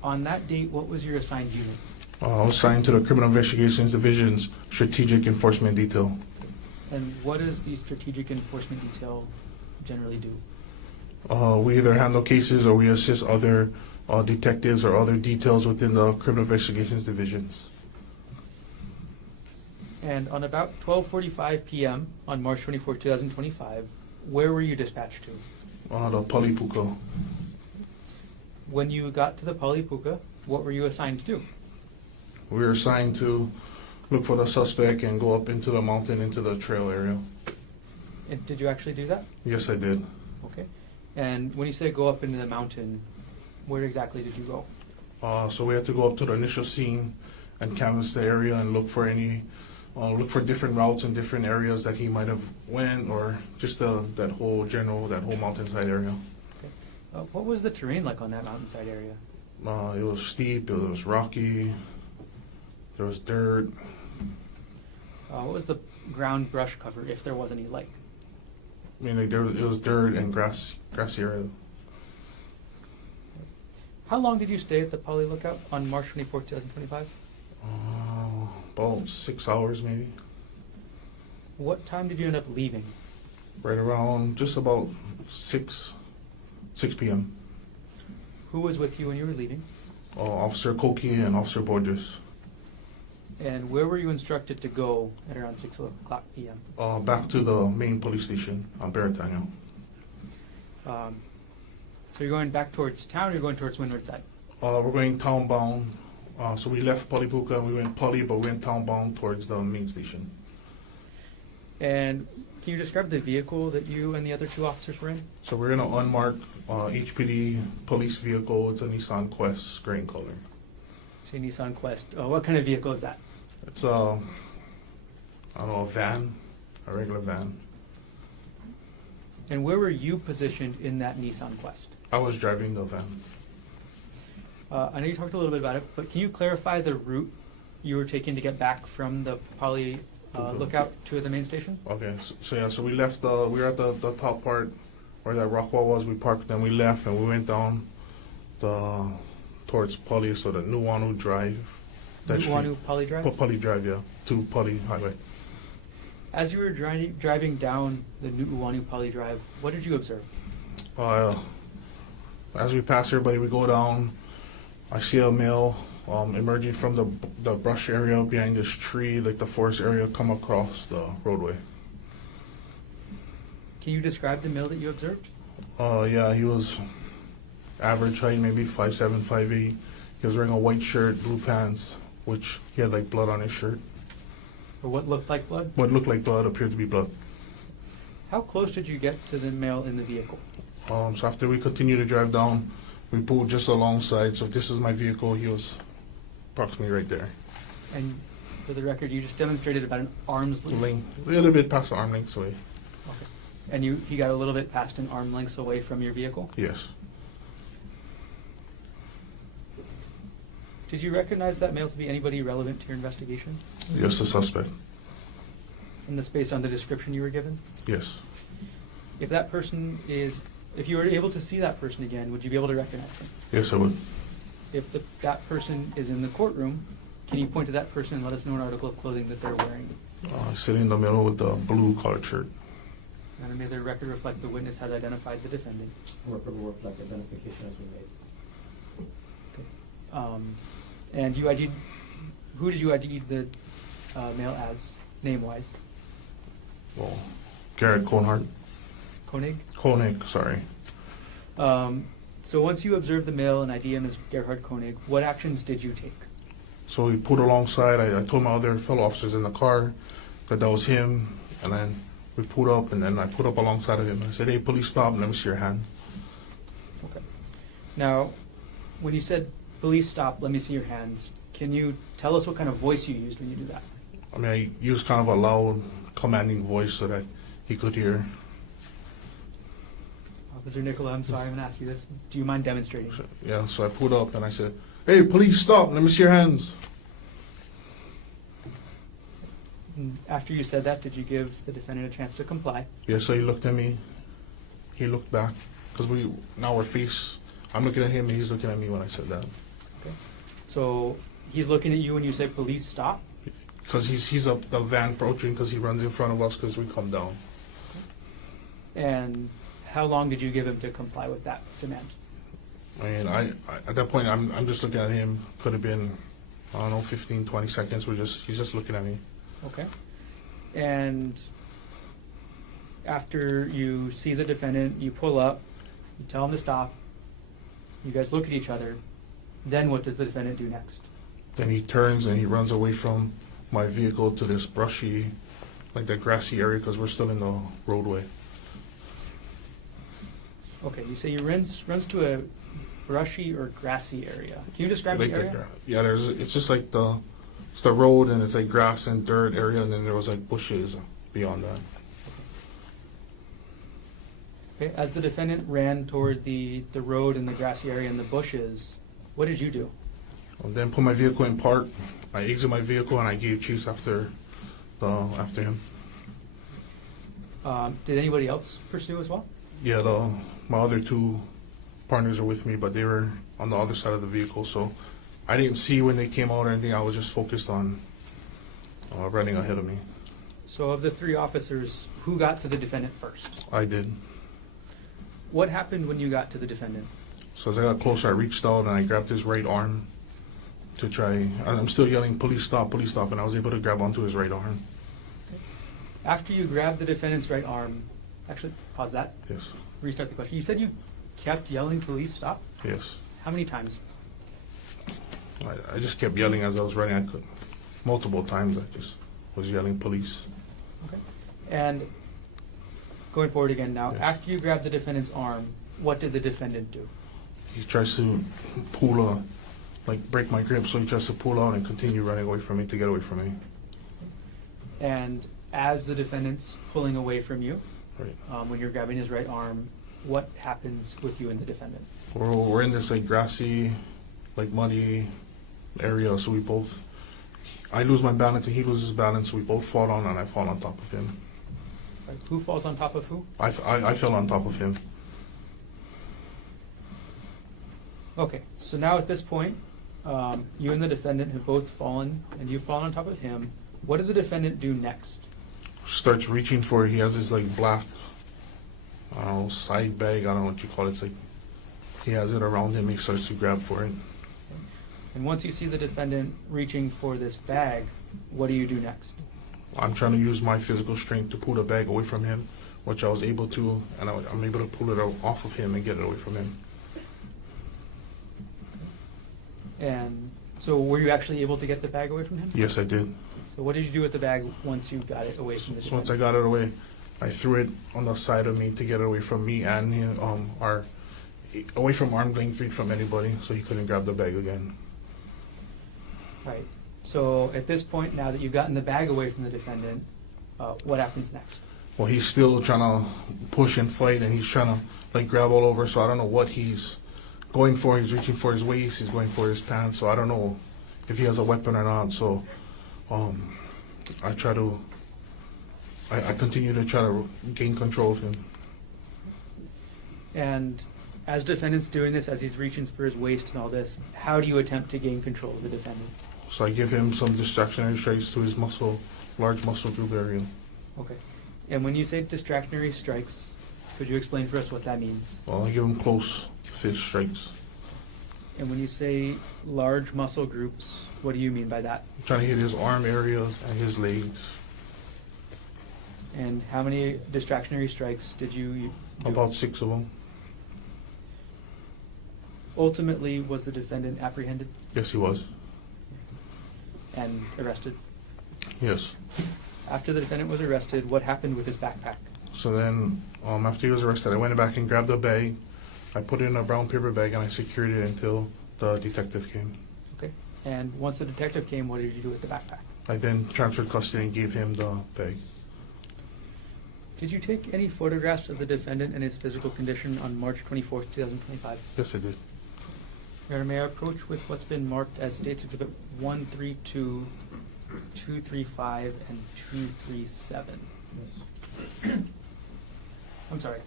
On that date, what was your assigned unit? I was assigned to the Criminal Investigations Division's Strategic Enforcement Detail. And what does the Strategic Enforcement Detail generally do? We either handle cases or we assist other detectives or other details within the Criminal Investigations Divisions. And on about 12:45 p.m. on March 24th, 2025, where were you dispatched to? The Buccal. When you got to the Palipuka, what were you assigned to do? We were assigned to look for the suspect and go up into the mountain, into the trail area. And did you actually do that? Yes, I did. Okay. And when you say go up into the mountain, where exactly did you go? So we had to go up to the initial scene and canvass the area and look for any look for different routes in different areas that he might have went, or just that whole mountainside area. What was the terrain like on that mountainside area? It was steep, it was rocky, there was dirt. What was the ground brush cover, if there was any, like? I mean, it was dirt and grassy area. How long did you stay at the Poly Lookout on March 24, 2025? About 6 hours maybe. What time did you end up leaving? Right around just about 6 p.m. Who was with you when you were leaving? Officer Koki and Officer Borges. And where were you instructed to go at around 6 o'clock p.m.? Back to the main police station on Baratanga. So you're going back towards town, or you're going towards Windward side? We're going town bound. So we left Polypuka and we went Poly, but we went town bound towards the main station. And can you describe the vehicle that you and the other 2 officers were in? So we're in an unmarked HPD police vehicle. It's a Nissan Quest, gray in color. So Nissan Quest. What kind of vehicle is that? It's a van, a regular van. And where were you positioned in that Nissan Quest? I was driving the van. I know you talked a little bit about it, but can you clarify the route you were taking to get back from the Poly Lookout to the main station? Okay, so we left we were at the top part where that rock wall was. We parked, then we left and we went down towards Poly, so the Nuuanu Drive. Nuuanu Poly Drive? Poly Drive, yeah, to Poly Highway. As you were driving down the Nuuanu Poly Drive, what did you observe? As we pass everybody, we go down. I see a male emerging from the brush area behind this tree, like the forest area, come across the roadway. Can you describe the male that you observed? Yeah, he was average height, maybe 5'7", 5'8". He was wearing a white shirt, blue pants, which he had like blood on his shirt. Or what looked like blood? What looked like blood appeared to be blood. How close did you get to the male in the vehicle? So after we continued to drive down, we pulled just alongside. So if this is my vehicle, he was approximately right there. And for the record, you just demonstrated about an arm's length. A little bit past the arm length away. Okay. And he got a little bit past an arm length away from your vehicle? Yes. Did you recognize that male to be anybody relevant to your investigation? Yes, the suspect. And that's based on the description you were given? Yes. If you were able to see that person again, would you be able to recognize him? Yes, I would. If that person is in the courtroom, can you point to that person and let us know an article of clothing that they're wearing? Sitting in the middle with the blue collared shirt. And may the record reflect the witness has identified the defendant. Record will reflect identification as we made. Okay. And who did you ID the male as, name-wise? Well, Gerhardt Konig. Konig? Sorry. So once you observed the male and ID him as Gerhardt Konig, what actions did you take? So we pulled alongside. I told my other fellow officers in the car that was him, and then we pulled up, and then I put up alongside of him. I said, "Hey, police, stop, and let me see your hand." Okay. Now, when you said, "Police, stop, let me see your hands," can you tell us what kind of voice you used when you do that? I mean, I used kind of a loud, commanding voice so that he could hear. Officer Nicola, I'm sorry, I'm going to ask you this. Do you mind demonstrating? Yeah, so I pulled up and I said, "Hey, police, stop, let me see your hands." And after you said that, did you give the defendant a chance to comply? Yeah, so he looked at me. He looked back. Because I'm looking at him and he's looking at me when I said that. Okay. So he's looking at you when you say, "Police, stop"? Because he's up the van approaching because he runs in front of us because we come down. And how long did you give him to comply with that demand? I mean, I at that point, I'm just looking at him. Could have been, I don't know, 15, 20 seconds. He's just looking at me. Okay. And after you see the defendant, you pull up, you tell him to stop, you guys look at each other, then what does the defendant do next? Then he turns and he runs away from my vehicle to this brushy, like that grassy area because we're still in the roadway. Okay, you say he runs to a brushy or grassy area. Can you describe Like the area? it's just like the It's the road, and it's like grass and dirt area, and then there was like bushes beyond that. Okay, as the defendant ran toward the road and the grassy area and the bushes, what did you do? And then put my vehicle in park. I exited my vehicle and I gave chase after him. Did anybody else pursue as well? Yeah, my other two partners are with me, but they were on the other side of the vehicle, so I didn't see when they came out or anything. I was just focused on running ahead of me. So of the three officers, who got to the defendant first? I did. What happened when you got to the defendant? So as I got closer, I reached out and I grabbed his right arm to try. And I'm still yelling, police stop, and I was able to grab onto his right arm. After you grabbed the defendant's right arm, actually, pause that, Yes, restart the question. You said you kept yelling, police stop? yes. How many times? I just kept yelling as I was running. Multiple times I just was yelling, police. Okay. And going forward again now, Yes. after you grabbed the defendant's arm, what did the defendant do? He tries to pull break my grip, so he tries to pull out and continue running away from me to get away from me. And as the defendant's pulling away from you, Right. when you're grabbing his right arm, what happens with you and the defendant? We're in this like grassy, like muddy area, so I lose my balance and he loses balance, so we both fall on and I fall on top of him. Right, who falls on top of who? I fell on top of him. Okay, so now at this point, you and the defendant have both fallen, and you've fallen on top of him. What did the defendant do next? Starts reaching for, he has this like black, I don't know, side bag, I don't know what you call it. It's like, he has it around him, he starts to grab for it. And once you see the defendant reaching for this bag, what do you do next? I'm trying to use my physical strength to pull the bag away from him, which I was able to, and I'm able to pull it off of him and get it away from him. And so were you actually able to get the bag away from him? Yes, I did. So what did you do with the bag once you got it away from the So once I defendant? got it away, I threw it on the side of me to get it away from me and him, away from arm length reach from anybody, so he couldn't grab the bag again. Right. So at this point, now that you've gotten the bag away from the defendant, what happens next? Well, he's still trying to push and fight, and he's trying to like grab all over. So I don't know what he's going for. He's reaching for his waist. He's going for his pants. So I don't know if he has a weapon or not. So I continue to try to gain control of him. And as defendant's doing this, as he's reaching for his waist and all this, how do you attempt to gain control of the defendant? So I give him some distractionary strikes to his large muscle group area. Okay. And when you say distractionary strikes, could you explain for us what that means? Well, I give him close fist strikes. And when you say large muscle groups, what do you mean by that? I'm trying to hit his arm areas and his legs. And how many distractionary strikes did you do? About 6 of them. Ultimately, was the defendant apprehended Yes, he was. and arrested? Yes. After the defendant was arrested, what happened with his backpack? So then, after he was arrested, I went back and grabbed the bag. I put it in a brown paper bag and I secured it until the detective came. Okay. And once the detective came, what did you do with the backpack? I then transferred custody and gave him the bag. Did you take any photographs of the defendant and his physical condition on March 24th, 2025? Yes, I did. Your Honor, may I approach with what's been marked as States Exhibit 132, 235, and 237? Yes. I'm sorry,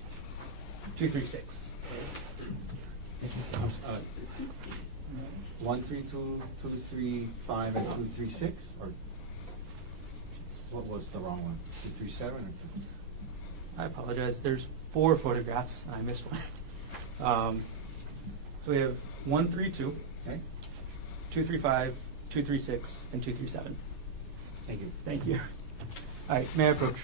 236. 132, 235, and 236, or what was the wrong one? 237 or 2? I apologize, there's 4 photographs, I missed one. So we have 132, Okay, 235, 236, and 237. thank you. Thank you. All right, may I approach?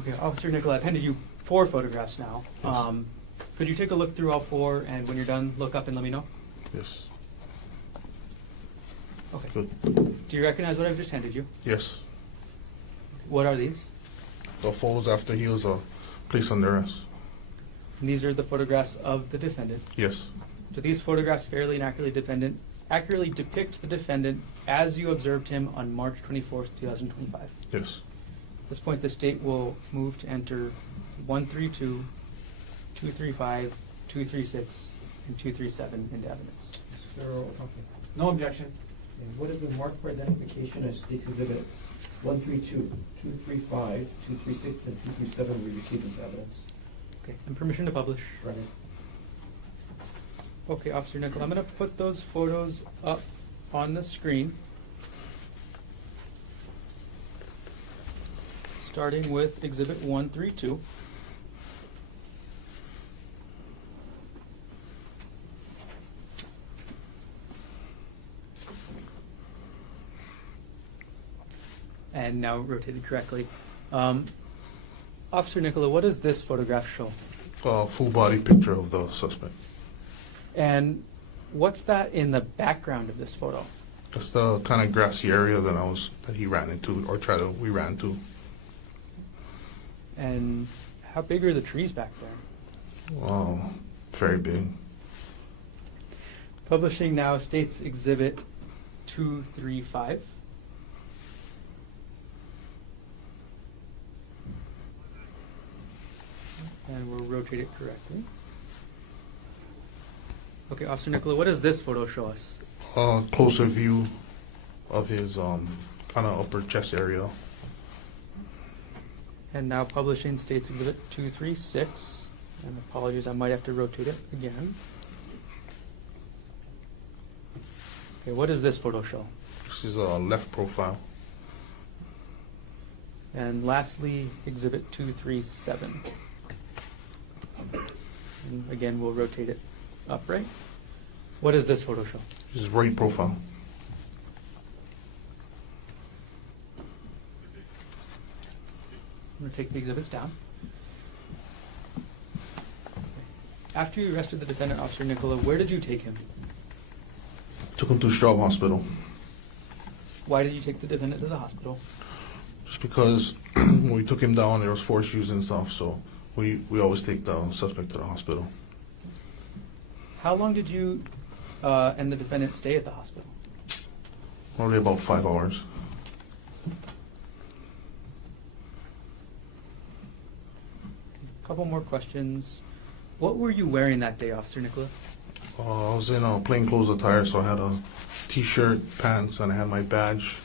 Okay, Officer Nicola, I've handed you 4 photographs now. Yes. Could you take a look through all 4, and when you're done, look up and let me know? Yes. Okay. Good. Do you recognize what I've just handed you? Yes. What are these? The photos after he was placed under arrest. And these are the photographs of the defendant. Yes. Do these photographs fairly and accurately depict the defendant as you observed him on March 24th, 2025? Yes. At this point, the state will move to enter 132, 235, 236, and 237 into evidence. Mr. Otake. No objection. And what have been marked for identification as State's Exhibits 132, 235, 236, and 237 we received into evidence? Okay, and permission to publish. Granted. Okay, Officer Nickel, I'm going to put those photos up on the screen. Starting with Exhibit 132. And now rotated correctly. Officer Nicola, what does this photograph show? Full body picture of the suspect. And what's that in the background of this photo? It's the kind of grassy area that he ran into, or we ran to. And how big are the trees back there? Very big. Publishing now State's Exhibit 235. And we'll rotate it correctly. Okay, Officer Nicola, what does this photo show us? Closer view of his kind of upper chest area. And now publishing State's Exhibit 236. And apologies, I might have to rotate it again. Okay, what does this photo show? This is a left profile. And lastly, Exhibit 237. And again, we'll rotate it upright. What does this photo show? This is right profile. I'm going to take the exhibits down. After you arrested the defendant, Officer Nicola, where did you take him? Took him to Straub Hospital. Why did you take the defendant to the hospital? Just because when we took him down, there was force use and stuff, so we always take the suspect to the hospital. How long did you and the defendant stay at the hospital? Probably about 5 hours. A couple more questions. What were you wearing that day, Officer Nicola? I was in plain clothes attire, so I had a t-shirt, pants, and I had my badge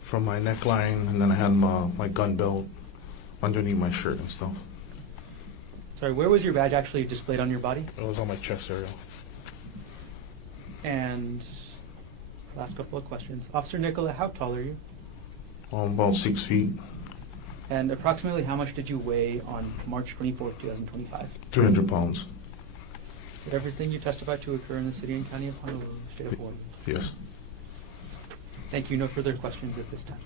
from my neckline, and then I had my gun belt underneath my shirt and stuff. Sorry, where was your badge actually displayed on your body? It was on my chest area. And last couple of questions. Officer Nicola, how tall are you? About 6 feet, And approximately how much did you weigh on March 24th, 2025? 300 pounds. Did everything you testified to occur in the city and county of Honolulu, state of Hawaii? Yes. Thank you. No further questions at this time.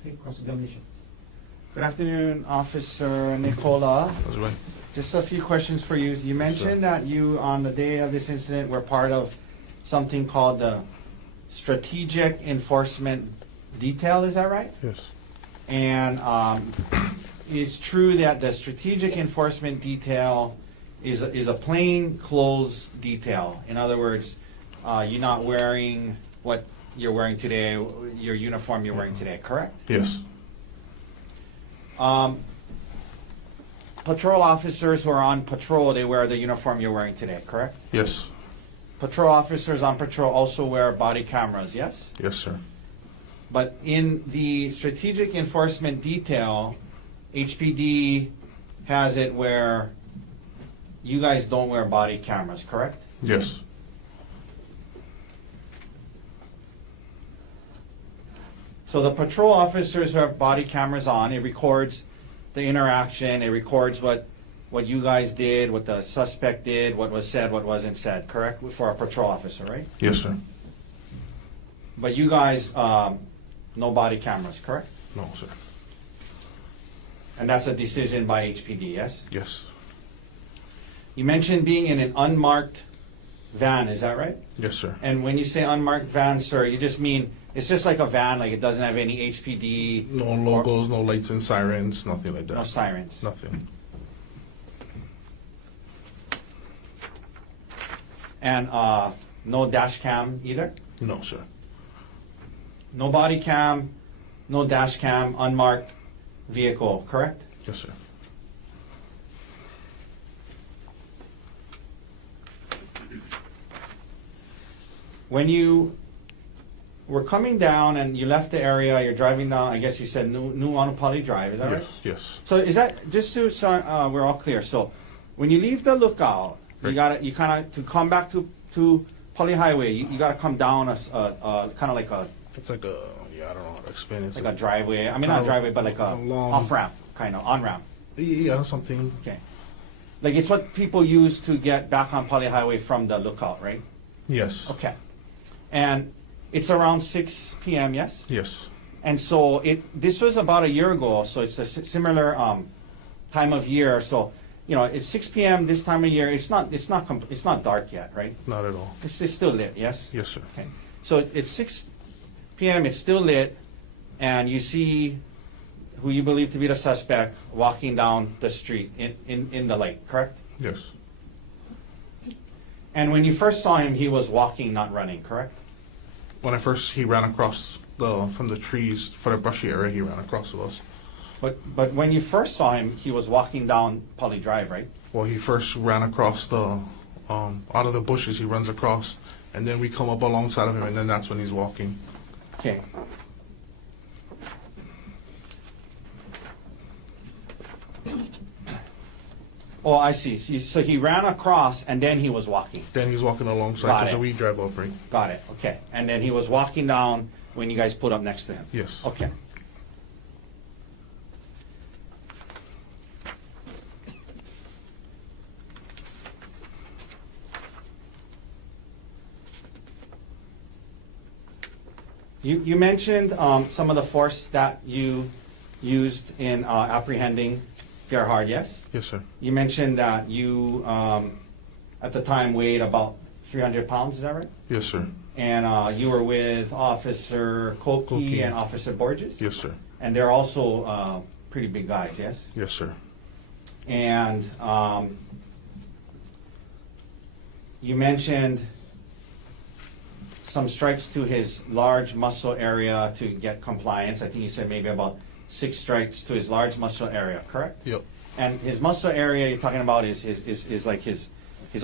Okay, cross-examination. Good afternoon, Officer Nicola. That's right. Just a few questions for you. You mentioned that you, on the day of this incident, were part of something called the Strategic Enforcement Detail, is that right? Yes. And it's true that the Strategic Enforcement Detail is a plain clothes detail. In other words, you're not wearing what you're wearing today, your uniform you're wearing today, correct? Yes. Patrol officers who are on patrol, they wear the uniform you're wearing today, correct? Yes. Patrol officers on patrol also wear body cameras, yes? Yes, sir. But in the strategic enforcement detail, HPD has it where you guys don't wear body cameras, correct? Yes. So the patrol officers who have body cameras on, it records the interaction, it records what you guys did, what the suspect did, what was said, what wasn't said, correct? For a patrol officer, right? Yes, sir. But you guys, no body cameras, correct? No, sir. And that's a decision by HPD, yes? Yes. You mentioned being in an unmarked van, is that right? Yes, sir. And when you say unmarked van, sir, you just mean it's just like a van, like it doesn't have any HPD, No logos, no lights and sirens, nothing like that. no sirens. Nothing. And no dash cam either? No, sir. No body cam, no dash cam, unmarked vehicle, correct? Yes, sir. When you were coming down and you left the area, you're driving down, I guess you said New Honolulu Drive, is that right? Yes. So is that, just so we're all clear, so when you leave the lookout, you kind of, to come back to Pali Highway, you gotta come down kind of like a, It's like a, I don't know how to explain it. It's like a driveway, I mean not a driveway, but like a long- off-ramp, kind of, on-ramp. Yeah, something. Okay. Like it's what people use to get back on Pali Highway from the lookout, right? Yes. Okay. And it's around 6 p.m., yes? Yes. And so this was about a year ago, so it's a similar time of year. So, it's 6 p.m. this time of year. It's not dark yet, right? Not at all. It's still lit, yes? Yes, sir. Okay. So it's 6 p.m. It's still lit, and you see who you believe to be the suspect walking down the street in the light, correct? Yes. And when you first saw him, he was walking, not running, correct? When he ran across from the trees for the brushy area, he ran across to us. But when you first saw him, he was walking down Pali Drive, right? Well, he first ran across out of the bushes, he runs across, and then we come up alongside of him, and then that's when he's walking. Okay. Oh, I see. So he ran across and then he was walking. Then he's walking alongside Got because it. we drive up, right? Got it. Okay. And then he was walking down when you guys put up next to him. Yes. Okay. You mentioned some of the force that you used in apprehending Gerhardt, yes? Yes, sir. You mentioned that you, at the time, weighed about 300 pounds, is that right? Yes, sir. And you were with Officer Koki Koki. and Officer Borges? Yes, sir. And they're also pretty big guys, yes? Yes, sir. And you mentioned some strikes to his large muscle area to get compliance. I think you said maybe about 6 strikes to his large muscle area, correct? Yep. And his muscle area you're talking about is like his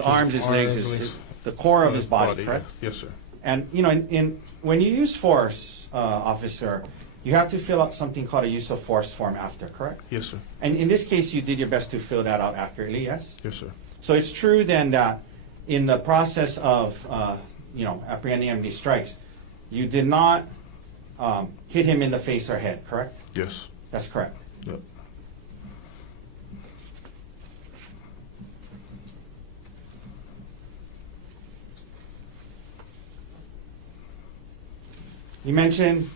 arms, his legs, legs. the core of And his body, correct? Yes, sir. And when you use force, officer, you have to fill out something called a use of force form after, correct? Yes, sir. And in this case, you did your best to fill that out accurately, yes? Yes, sir. So it's true then that in the process of apprehending him these strikes, you did not hit him in the face or head, correct? Yes. That's correct. Yep. You mentioned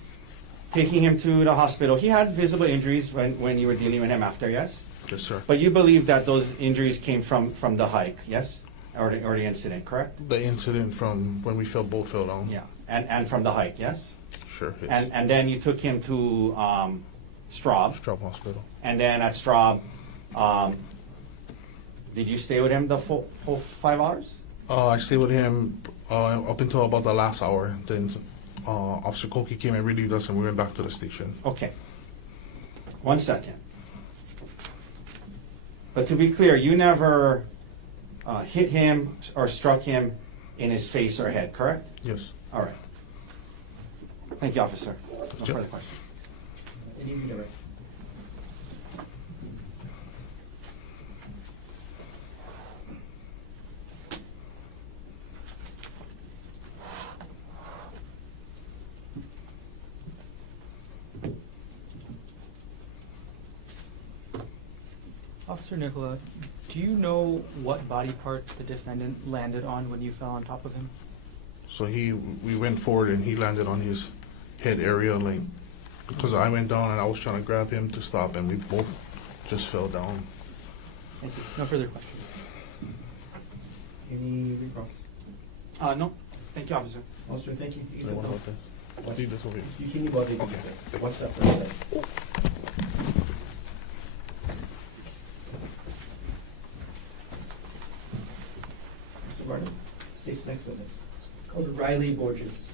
taking him to the hospital. He had visible injuries when you were dealing with him after, yes? Yes, sir. But you believe that those injuries came from the hike, yes? Or the incident, correct? The incident from when we both fell down. Yeah. And from the hike, yes? Sure. Yes. And then you took him to Straub. Straub Hospital. And then at Straub, did you stay with him the full 5 hours? I stayed with him up until about the last hour. Then Officer Koki came and relieved us, and we went back to the station. Okay. 1 second. But to be clear, you never hit him or struck him in his face or head, correct? Yes. All right. Thank you, officer. No Yep. further questions. Any redirect? Officer Nicola, do you know what body part the defendant landed on when you fell on top of him? So we went forward, and he landed on his head area, like, because I went down and I was trying to grab him to stop, and we both just fell down. Thank you. No further questions. Any recross? No, thank you, officer. Officer, thank you. You Is there sit one down. out there? I think this will be. You can go out there. Watch that first side. Mr. Martin, state's next witness. Called Riley Borges.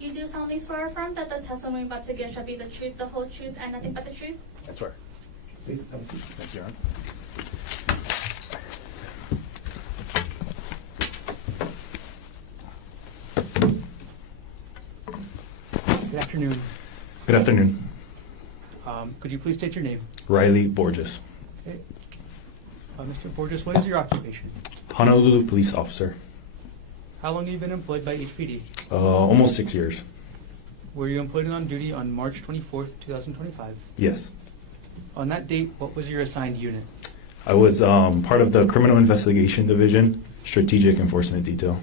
You do solemnly swear affirm that the testimony about to give shall be the truth, the whole truth, and nothing but the truth? That's right. Please have a seat. Thank you, Aaron. Good afternoon. Good afternoon. Could you please state your name? Riley Borges, Okay. Mr. Borges, what is your occupation? Honolulu police officer. How long have you been employed by HPD? Almost 6 years. Were you employed and on duty on March 24th, 2025? Yes. On that date, what was your assigned unit? I was part of the Criminal Investigation Division, Strategic Enforcement Detail.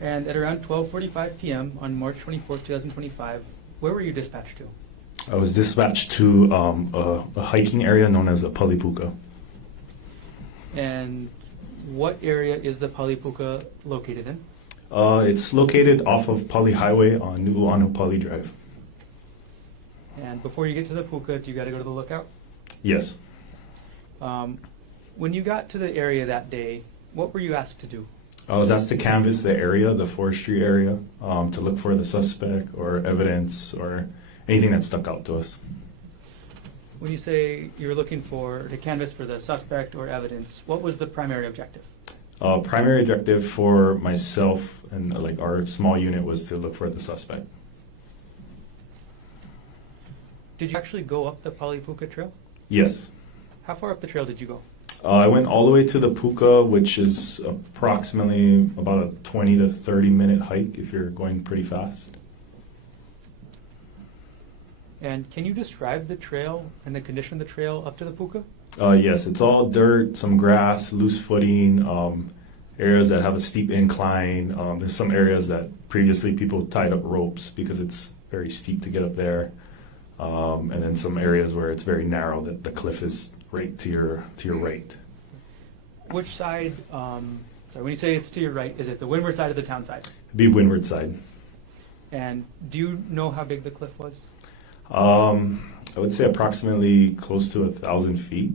And at around 12:45 p.m. on March 24th, 2025, where were you dispatched to? I was dispatched to a hiking area known as the Palipuka. And what area is the Palipuka located in? It's located off of Pali Highway on Nu'uanu Pali Drive. And before you get to the puka, do you got to go to the lookout? Yes. When you got to the area that day, what were you asked to do? I was asked to canvass the area, the forestry area, to look for the suspect or evidence or anything that stuck out to us. When you say you were looking to canvass for the suspect or evidence, what was the primary objective? Primary objective for myself and like our small unit was to look for the suspect. Did you actually go up the Palipuka trail? Yes. How far up the trail did you go? I went all the way to the Puka, which is approximately about a 20 to 30 minute hike if you're going pretty fast. And can you describe the trail and the condition of the trail up to the puka? Yes, it's all dirt, some grass, loose footing, areas that have a steep incline. There's some areas that previously people tied up ropes because it's very steep to get up there. And then some areas where it's very narrow, that the cliff is right to your right. Which side, when you say it's to your right, is it the windward side or the town side? Be windward side. And do you know how big the cliff was? I would say approximately close to 1,000 feet.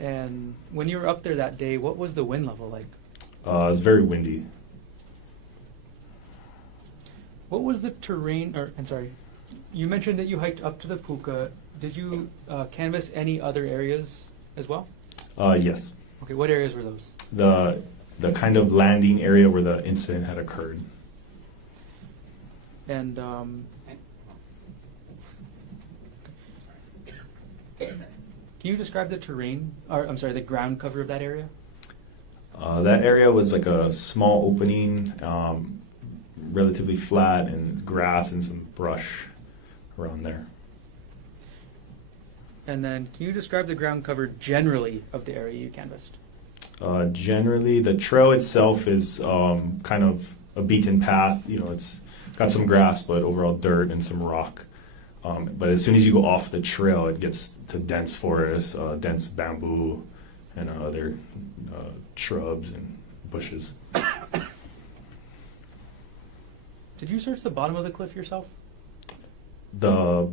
And when you were up there that day, what was the wind level like? It was very windy. What was the terrain, you mentioned that you hiked up to the puka. Did you canvass any other areas as well? Yes. Okay, what areas were those? The kind of landing area where the incident had occurred. And can you describe the terrain, the ground cover of that area? That area was like a small opening, relatively flat, and grass and some brush around there. And then can you describe the ground cover generally of the area you canvassed? Generally, the trail itself is kind of a beaten path. You know, it's got some grass, but overall dirt and some rock. But as soon as you go off the trail, it gets to dense forest, dense bamboo, and other shrubs and bushes. Did you search the bottom of the cliff yourself? The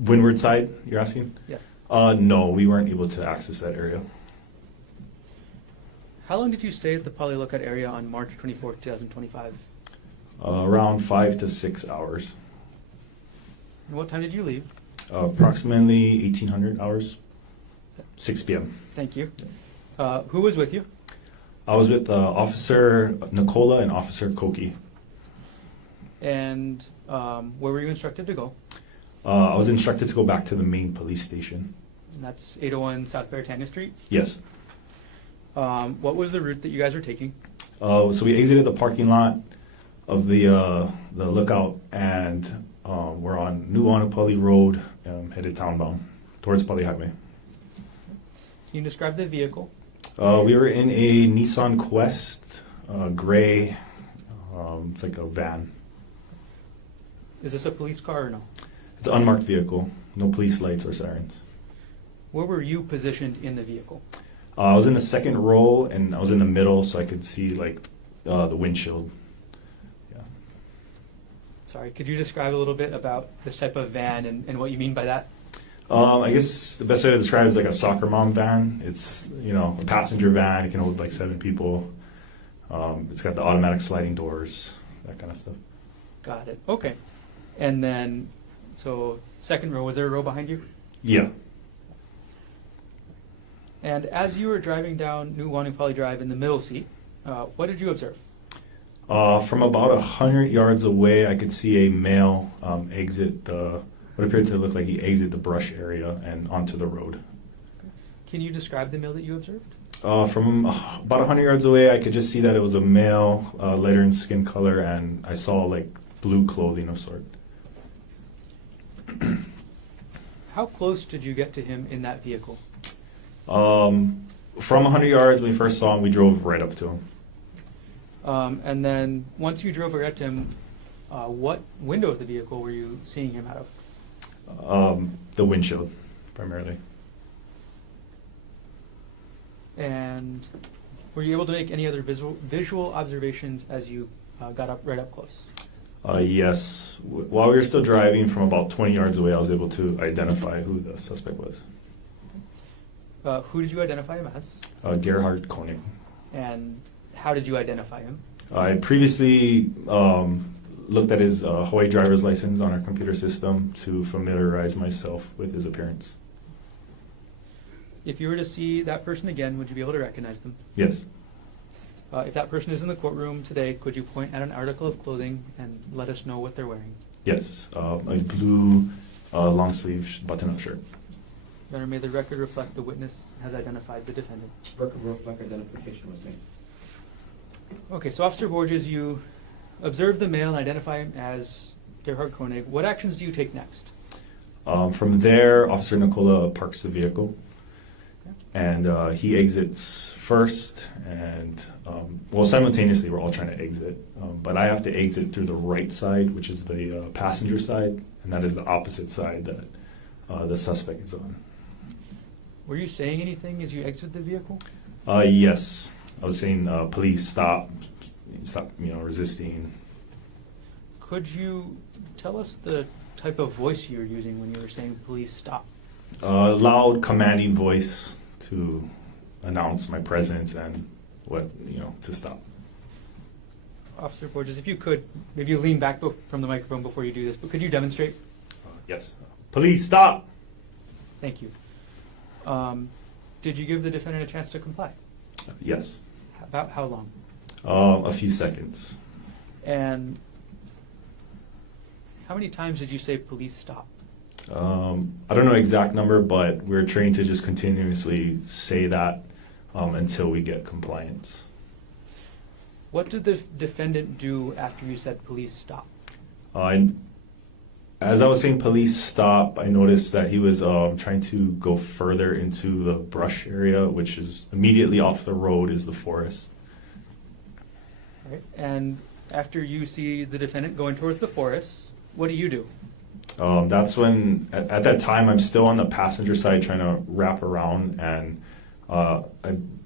windward side, you're asking? Yes. No, we weren't able to access that area. How long did you stay at the Pali Lookout area on March 24th, 2025? Around 5 to 6 hours. And what time did you leave? Approximately 1,800 hours, 6 p.m. Thank you. Who was with you? I was with Officer Nicola and Officer Koki. And where were you instructed to go? I was instructed to go back to the main police station. And that's 801 South Beretania Street. Yes. What was the route that you guys were taking? So we exited the parking lot of the lookout, and we're on New Honolulu Road, headed townbound towards Pali Highway. Can you describe the vehicle? We were in a Nissan Quest, gray. It's like a van. Is this a police car or no? It's an unmarked vehicle. No police lights or sirens. Where were you positioned in the vehicle? I was in the second row, and I was in the middle, so I could see like the windshield. Yeah. Sorry, could you describe a little bit about this type of van and what you mean by that? I guess the best way to describe it is like a soccer mom van. It's, you know, a passenger van. It can hold like 7 people. It's got the automatic sliding doors, that kind of stuff. Got it. Okay. And then, so second row, was there a row behind you? Yeah. And as you were driving down New Wanupali Drive in the middle seat, what did you observe? From about 100 yards away, I could see a male exit what appeared to look like he exited the brush area and onto the road. Can you describe the male that you observed? From about 100 yards away, I could just see that it was a male, lighter in skin color, and I saw like blue clothing of sort. How close did you get to him in that vehicle? From 100 yards, when we first saw him, we drove right up to him. And then once you drove right up to him, what window of the vehicle were you seeing him out of? The windshield, primarily. And were you able to make any other visual observations as you got right up close? Yes. While we were still driving, from about 20 yards away, I was able to identify who the suspect was. Who did you identify him as? Gerhardt Konig. And how did you identify him? I previously looked at his Hawaii driver's license on our computer system to familiarize myself with his appearance. If you were to see that person again, would you be able to recognize them? Yes. If that person is in the courtroom today, could you point at an article of clothing and let us know what they're wearing? Yes. A blue long-sleeve button-up shirt. Your Honor, may the record reflect the witness has identified the defendant. Record reflect identification was made. Okay, so Officer Borges, you observe the male and identify him as Gerhardt Konig. What actions do you take next? From there, Officer Nicola parks the vehicle, and he exits first, and simultaneously we're all trying to exit, but I have to exit through the right side, which is the passenger side, and that is the opposite side that the suspect is on. Were you saying anything as you exited the vehicle? Yes, I was saying, police, stop, resisting. Could you tell us the type of voice you were using when you were saying police stop? Loud, commanding voice to announce my presence and to stop. Officer Borges, if you could, maybe you lean back from the microphone before you do this, but could you demonstrate? Yes. Police, stop! Thank you. Did you give the defendant a chance to comply? Yes. About how long? A few seconds. And how many times did you say police stop? I don't know the exact number, but we're trained to just continuously say that until we get compliance. What did the defendant do after you said police stop? As I was saying police stop, I noticed that he was trying to go further into the brush area, which is immediately off the road is the forest. Right. And after you see the defendant going towards the forest, what do you do? That's when, at that time, I'm still on the passenger side trying to wrap around, and I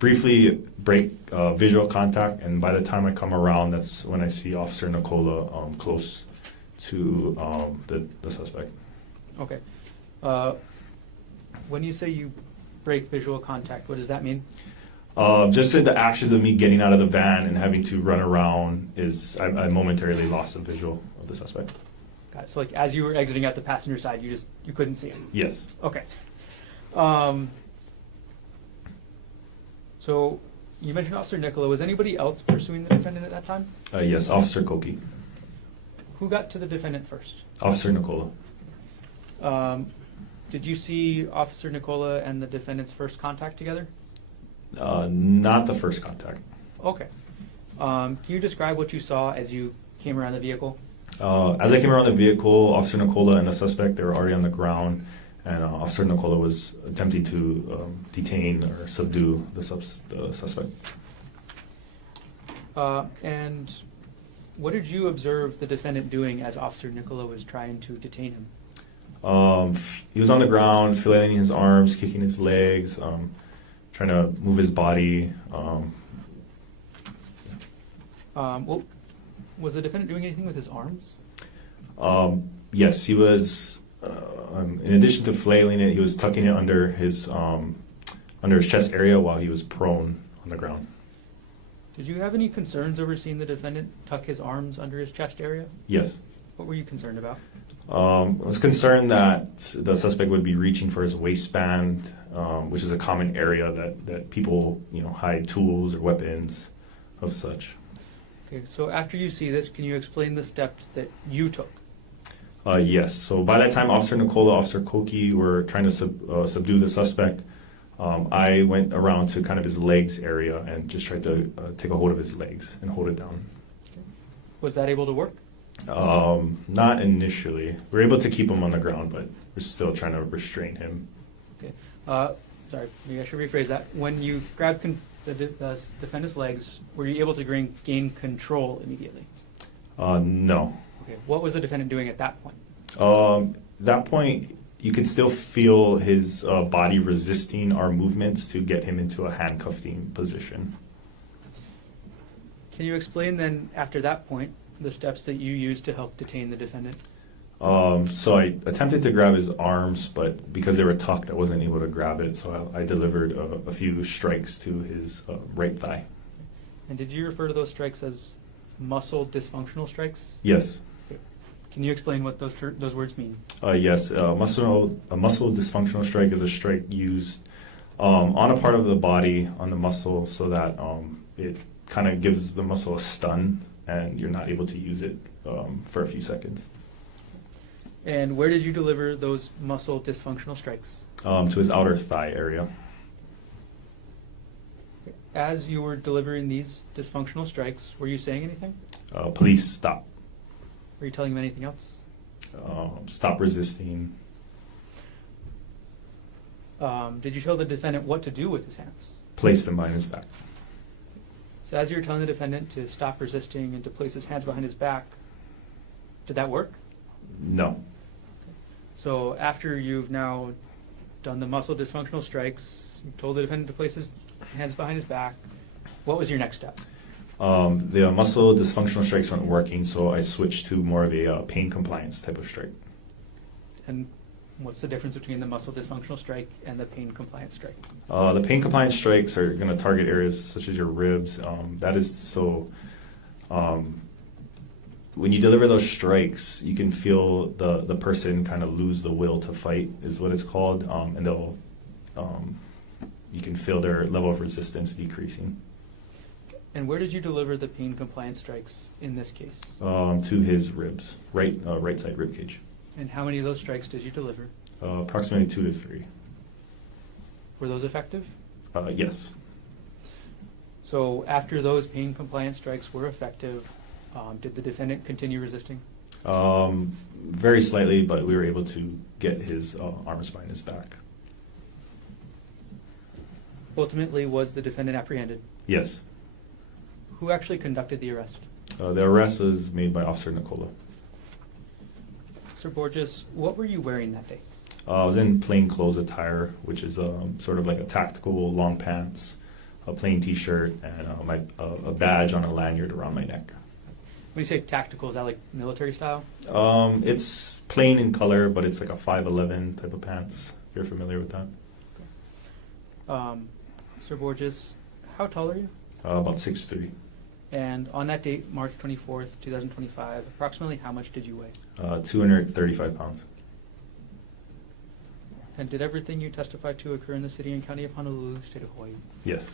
briefly break visual contact, and by the time I come around, that's when I see Officer Nicola close to the suspect. Okay. When you say you break visual contact, what does that mean? Just the actions of me getting out of the van and having to run around I momentarily lost the visual of the suspect. Got it. So like as you were exiting out the passenger side, you couldn't see him? Yes. Okay. So you mentioned Officer Nicola. Was anybody else pursuing the defendant at that time? Yes, Officer Koki. Who got to the defendant first? Officer Nicola. Did you see Officer Nicola and the defendant's first contact together? Not the first contact. Okay. Can you describe what you saw as you came around the vehicle? As I came around the vehicle, Officer Nicola and the suspect, they were already on the ground, and Officer Nicola was attempting to detain or subdue the suspect. And what did you observe the defendant doing as Officer Nicola was trying to detain him? He was on the ground, flailing his arms, kicking his legs, trying to move his body. Well, was the defendant doing anything with his arms? Yes, he was. In addition to flailing it, he was tucking it under his chest area while he was prone on the ground. Did you have any concerns over seeing the defendant tuck his arms under his chest area? Yes. What were you concerned about? I was concerned that the suspect would be reaching for his waistband, which is a common area that people, hide tools or weapons of such. Okay, so after you see this, can you explain the steps that you took? Yes. So by that time, Officer Nicola, Officer Koki were trying to subdue the suspect. I went around to kind of his legs area and just tried to take a hold of his legs and hold it down. Okay. Was that able to work? Not initially. We were able to keep him on the ground, but we're still trying to restrain him. Okay. Sorry, maybe I should rephrase that. When you grabbed the defendant's legs, were you able to gain control immediately? No. Okay. What was the defendant doing at that point? That point, you can still feel his body resisting our movements to get him into a handcuffing position. Can you explain then, after that point, the steps that you used to help detain the defendant? So I attempted to grab his arms, but because they were tucked, I wasn't able to grab it. So I delivered a few strikes to his right thigh. And did you refer to those strikes as muscle dysfunctional strikes? Yes. Can you explain what those words mean? Yes. A muscle dysfunctional strike is a strike used on a part of the body, on the muscle, so that it kind of gives the muscle a stun, and you're not able to use it for a few seconds. And where did you deliver those muscle dysfunctional strikes? To his outer thigh area. As you were delivering these dysfunctional strikes, were you saying anything? Police, stop. Were you telling him anything else? Stop resisting. Did you tell the defendant what to do with his hands? Place them behind his back. So as you were telling the defendant to stop resisting and to place his hands behind his back, did that work? No. So after you've now done the muscle dysfunctional strikes, you told the defendant to place his hands behind his back, what was your next step? The muscle dysfunctional strikes weren't working, so I switched to more of a pain compliance type of strike. And what's the difference between the muscle dysfunctional strike and the pain compliance strike? The pain compliance strikes are going to target areas such as your ribs. That is so. When you deliver those strikes, you can feel the person kind of lose the will to fight, is what it's called, and they'll. You can feel their level of resistance decreasing. And where did you deliver the pain compliance strikes in this case? To his ribs, right side rib cage. And how many of those strikes did you deliver? Approximately 2 to 3. Were those effective? Yes. So after those pain compliance strikes were effective, did the defendant continue resisting? Very slightly, but we were able to get his arms behind his back. Ultimately, was the defendant apprehended? Yes. Who actually conducted the arrest? The arrest was made by Officer Nicola. Sir Borges, what were you wearing that day? I was in plain clothes attire, which is sort of like a tactical long pants, a plain T-shirt, and a badge on a lanyard around my neck. When you say tactical, is that like military style? It's plain in color, but it's like a 5'11" type of pants, if you're familiar with that. Sir Borges, how tall are you? About 6'3". And on that date, March 24th, 2025, approximately how much did you weigh? 235 pounds. And did everything you testified to occur in the city and county of Honolulu, state of Hawaii? Yes.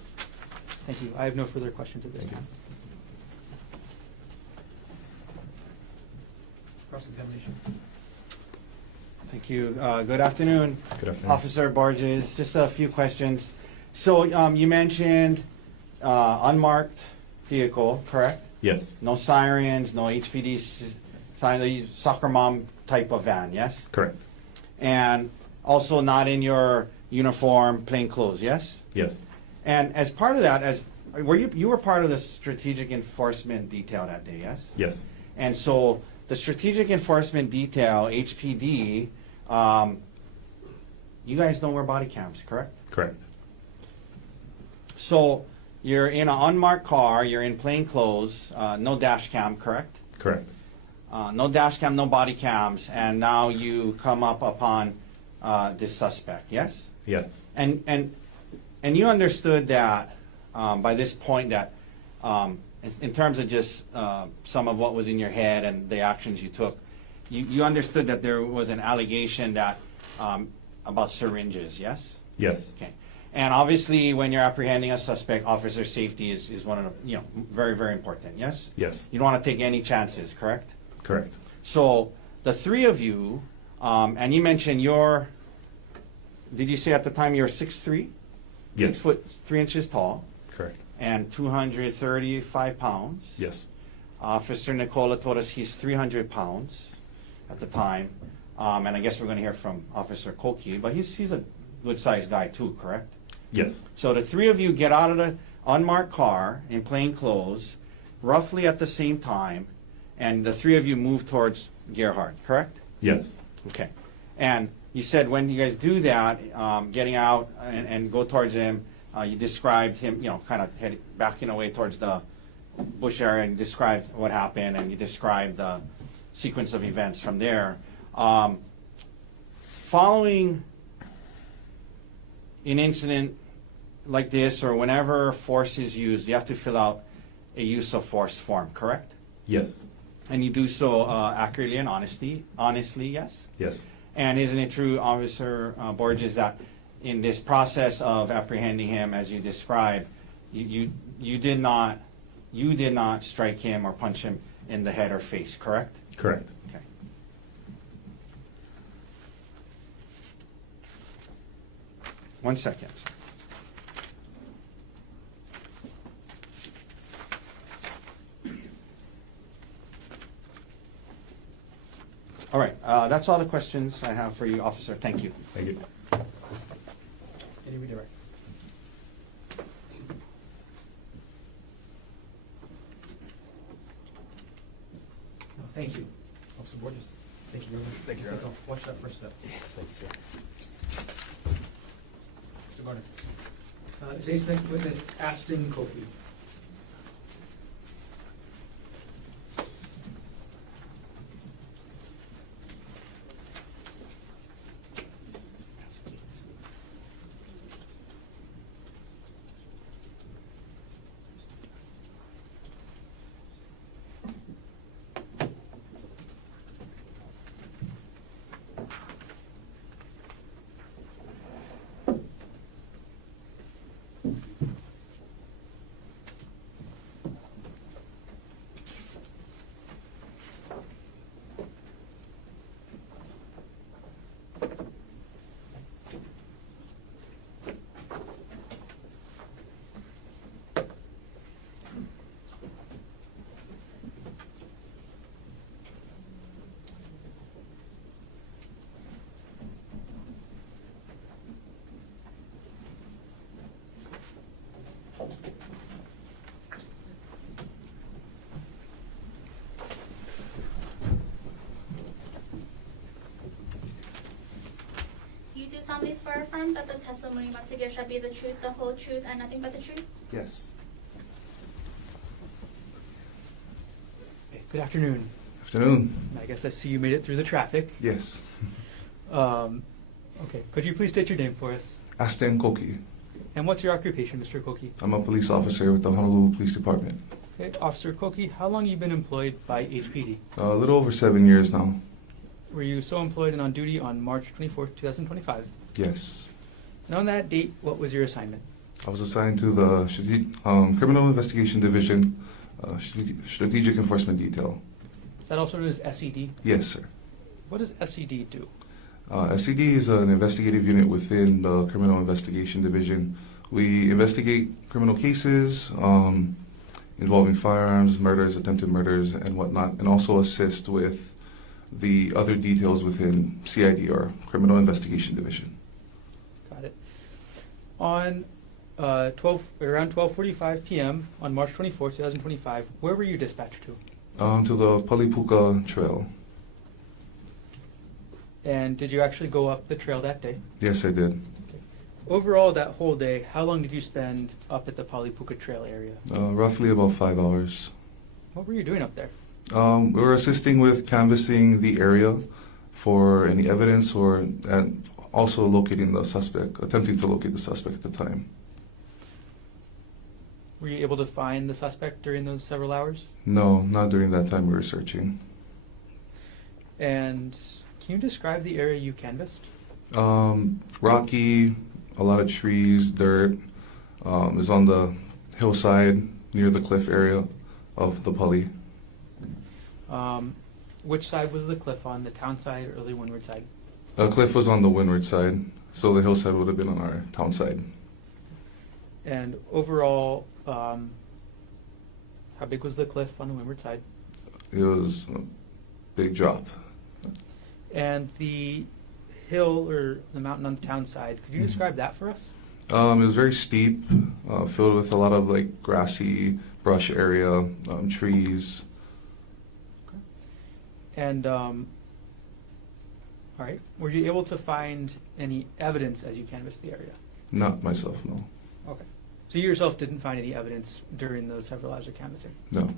Thank you. I have no further questions at this Thank you. time. Cross-examination. Thank you. Good afternoon, Good afternoon. Officer Borges. Just a few questions. So you mentioned unmarked vehicle, correct? Yes, No sirens, no HPD sign, soccer mom type of van, yes? correct. And also not in your uniform, plain clothes, yes? Yes, And as part of that, you were part of the strategic enforcement detail that day, yes? yes, And so the strategic enforcement detail, HPD, you guys don't wear body cams, correct? correct. So you're in an unmarked car, you're in plain clothes, no dash cam, correct? Correct. No dash cam, no body cams, and now you come up upon this suspect, yes? Yes, And you understood that by this point that in terms of just some of what was in your head and the actions you took, you understood that there was an allegation that about syringes, yes? yes, Okay. And obviously, when you're apprehending a suspect, officer safety is one of the, very, very important, yes? yes, You don't want to take any chances, correct? correct. So the three of you, and you mentioned did you say at the time you're 6'3"? Yes. 6 foot 3 inches tall Correct. and 235 pounds. Yes, Officer Nicola told us he's 300 pounds at the time. And I guess we're going to hear from Officer Koki, but he's a good sized guy too, correct? yes, So the three of you get out of the unmarked car in plain clothes, roughly at the same time, and the three of you move towards Gerhardt, correct? yes, Okay. And you said when you guys do that, getting out and go towards him, you described him, kind of backing away towards the bush area and described what happened, and you described the sequence of events from there. Following an incident like this, or whenever force is used, you have to fill out a use of force form, correct? yes, And you do so accurately and honestly, yes? yes, And isn't it true, Officer Borges, that in this process of apprehending him, as you described, you did not strike him or punch him in the head or face, correct? correct. Okay. One second. All right, that's all the questions I have for you, Officer. Thank you. Thank you. Can you redirect? No, thank you. Officer Borges, thank you very much. Thank you, Your Honor. Watch that first step. Yes, thank you, sir. Mr. Garner. Today's next witness, Ashton Kofi. You do solemnly swear affirm that the testimony about to give shall be the truth, the whole truth, and nothing but the truth? Yes. Okay, good afternoon. Afternoon. I guess I see you made it through the traffic. Yes. Okay, could you please state your name for us? Ashton Koki. And what's your occupation, Mr. Koki? I'm a police officer with the Honolulu Police Department. Okay, Officer Koki, how long have you been employed by HPD? A little over 7 years now. Were you so employed and on duty on March 24th, 2025? Yes. And on that date, what was your assignment? I was assigned to the Criminal Investigation Division, Strategic Enforcement Detail. Is that also known as SED? Yes, sir. What does SED do? SCD is an investigative unit within the Criminal Investigation Division. We investigate criminal cases involving firearms, murders, attempted murders, and whatnot, and also assist with the other details within CID, or Criminal Investigation Division. Got it. On around 12:45 p.m. on March 24, 2025, where were you dispatched to? To the Puka Trail. And did you actually go up the trail that day? Yes, I did. Overall, that whole day, how long did you spend up at the Puka Trail area? Roughly about 5 hours. What were you doing up there? We were assisting with canvassing the area for any evidence, and also locating the suspect, attempting to locate the suspect at the time. Were you able to find the suspect during those several hours? No, not during that time we were searching. And can you describe the area you canvassed? Rocky, a lot of trees, dirt. It was on the hillside near the cliff area of the Pali. Which side was the cliff on, the town side or the windward side? Cliff was on the windward side, so the hillside would have been on our town side. And overall, how big was the cliff on the windward side? It was a big drop. And the hill or the mountain on the town side, could you describe that for us? It was very steep, filled with a lot of like grassy brush area, trees. Okay. And all right, were you able to find any evidence as you canvassed the area? Not myself, no. Okay. So you yourself didn't find any evidence during those several hours of canvassing? No.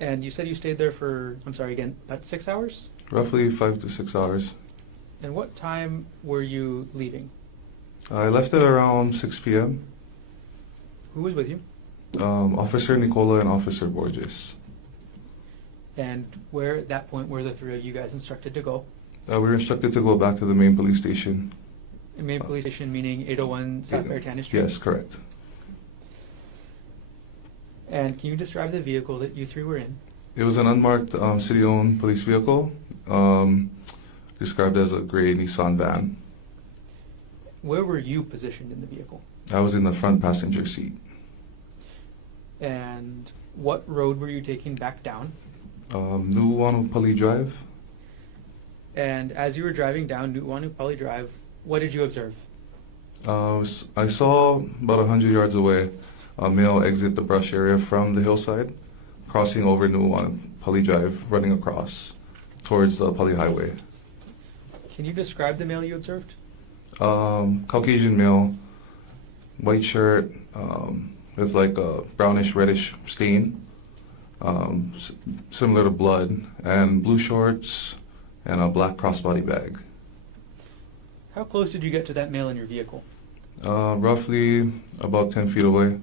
And you said you stayed there for, I'm sorry again, about 6 hours? Roughly 5 to 6 hours. And what time were you leaving? I left at around 6 p.m. Who was with you? Officer Nicola and Officer Borges. And where at that point were the three of you guys instructed to go? We were instructed to go back to the main police station. The main police station meaning 801 South Beretania Street? Yes, correct. And can you describe the vehicle that you three were in? It was an unmarked city-owned police vehicle, described as a gray Nissan van. Where were you positioned in the vehicle? I was in the front passenger seat. And what road were you taking back down? Nu'uanu Pali Drive. And as you were driving down Nu'uanu Pali Drive, what did you observe? I saw about 100 yards away a male exit the brush area from the hillside, crossing over Nu'uanu Pali Drive, running across towards the Pali Highway. Can you describe the male you observed? Caucasian male, white shirt, with like a brownish reddish stain, similar to blood, and blue shorts and a black crossbody bag. How close did you get to that male in your vehicle? Roughly about 10 feet away.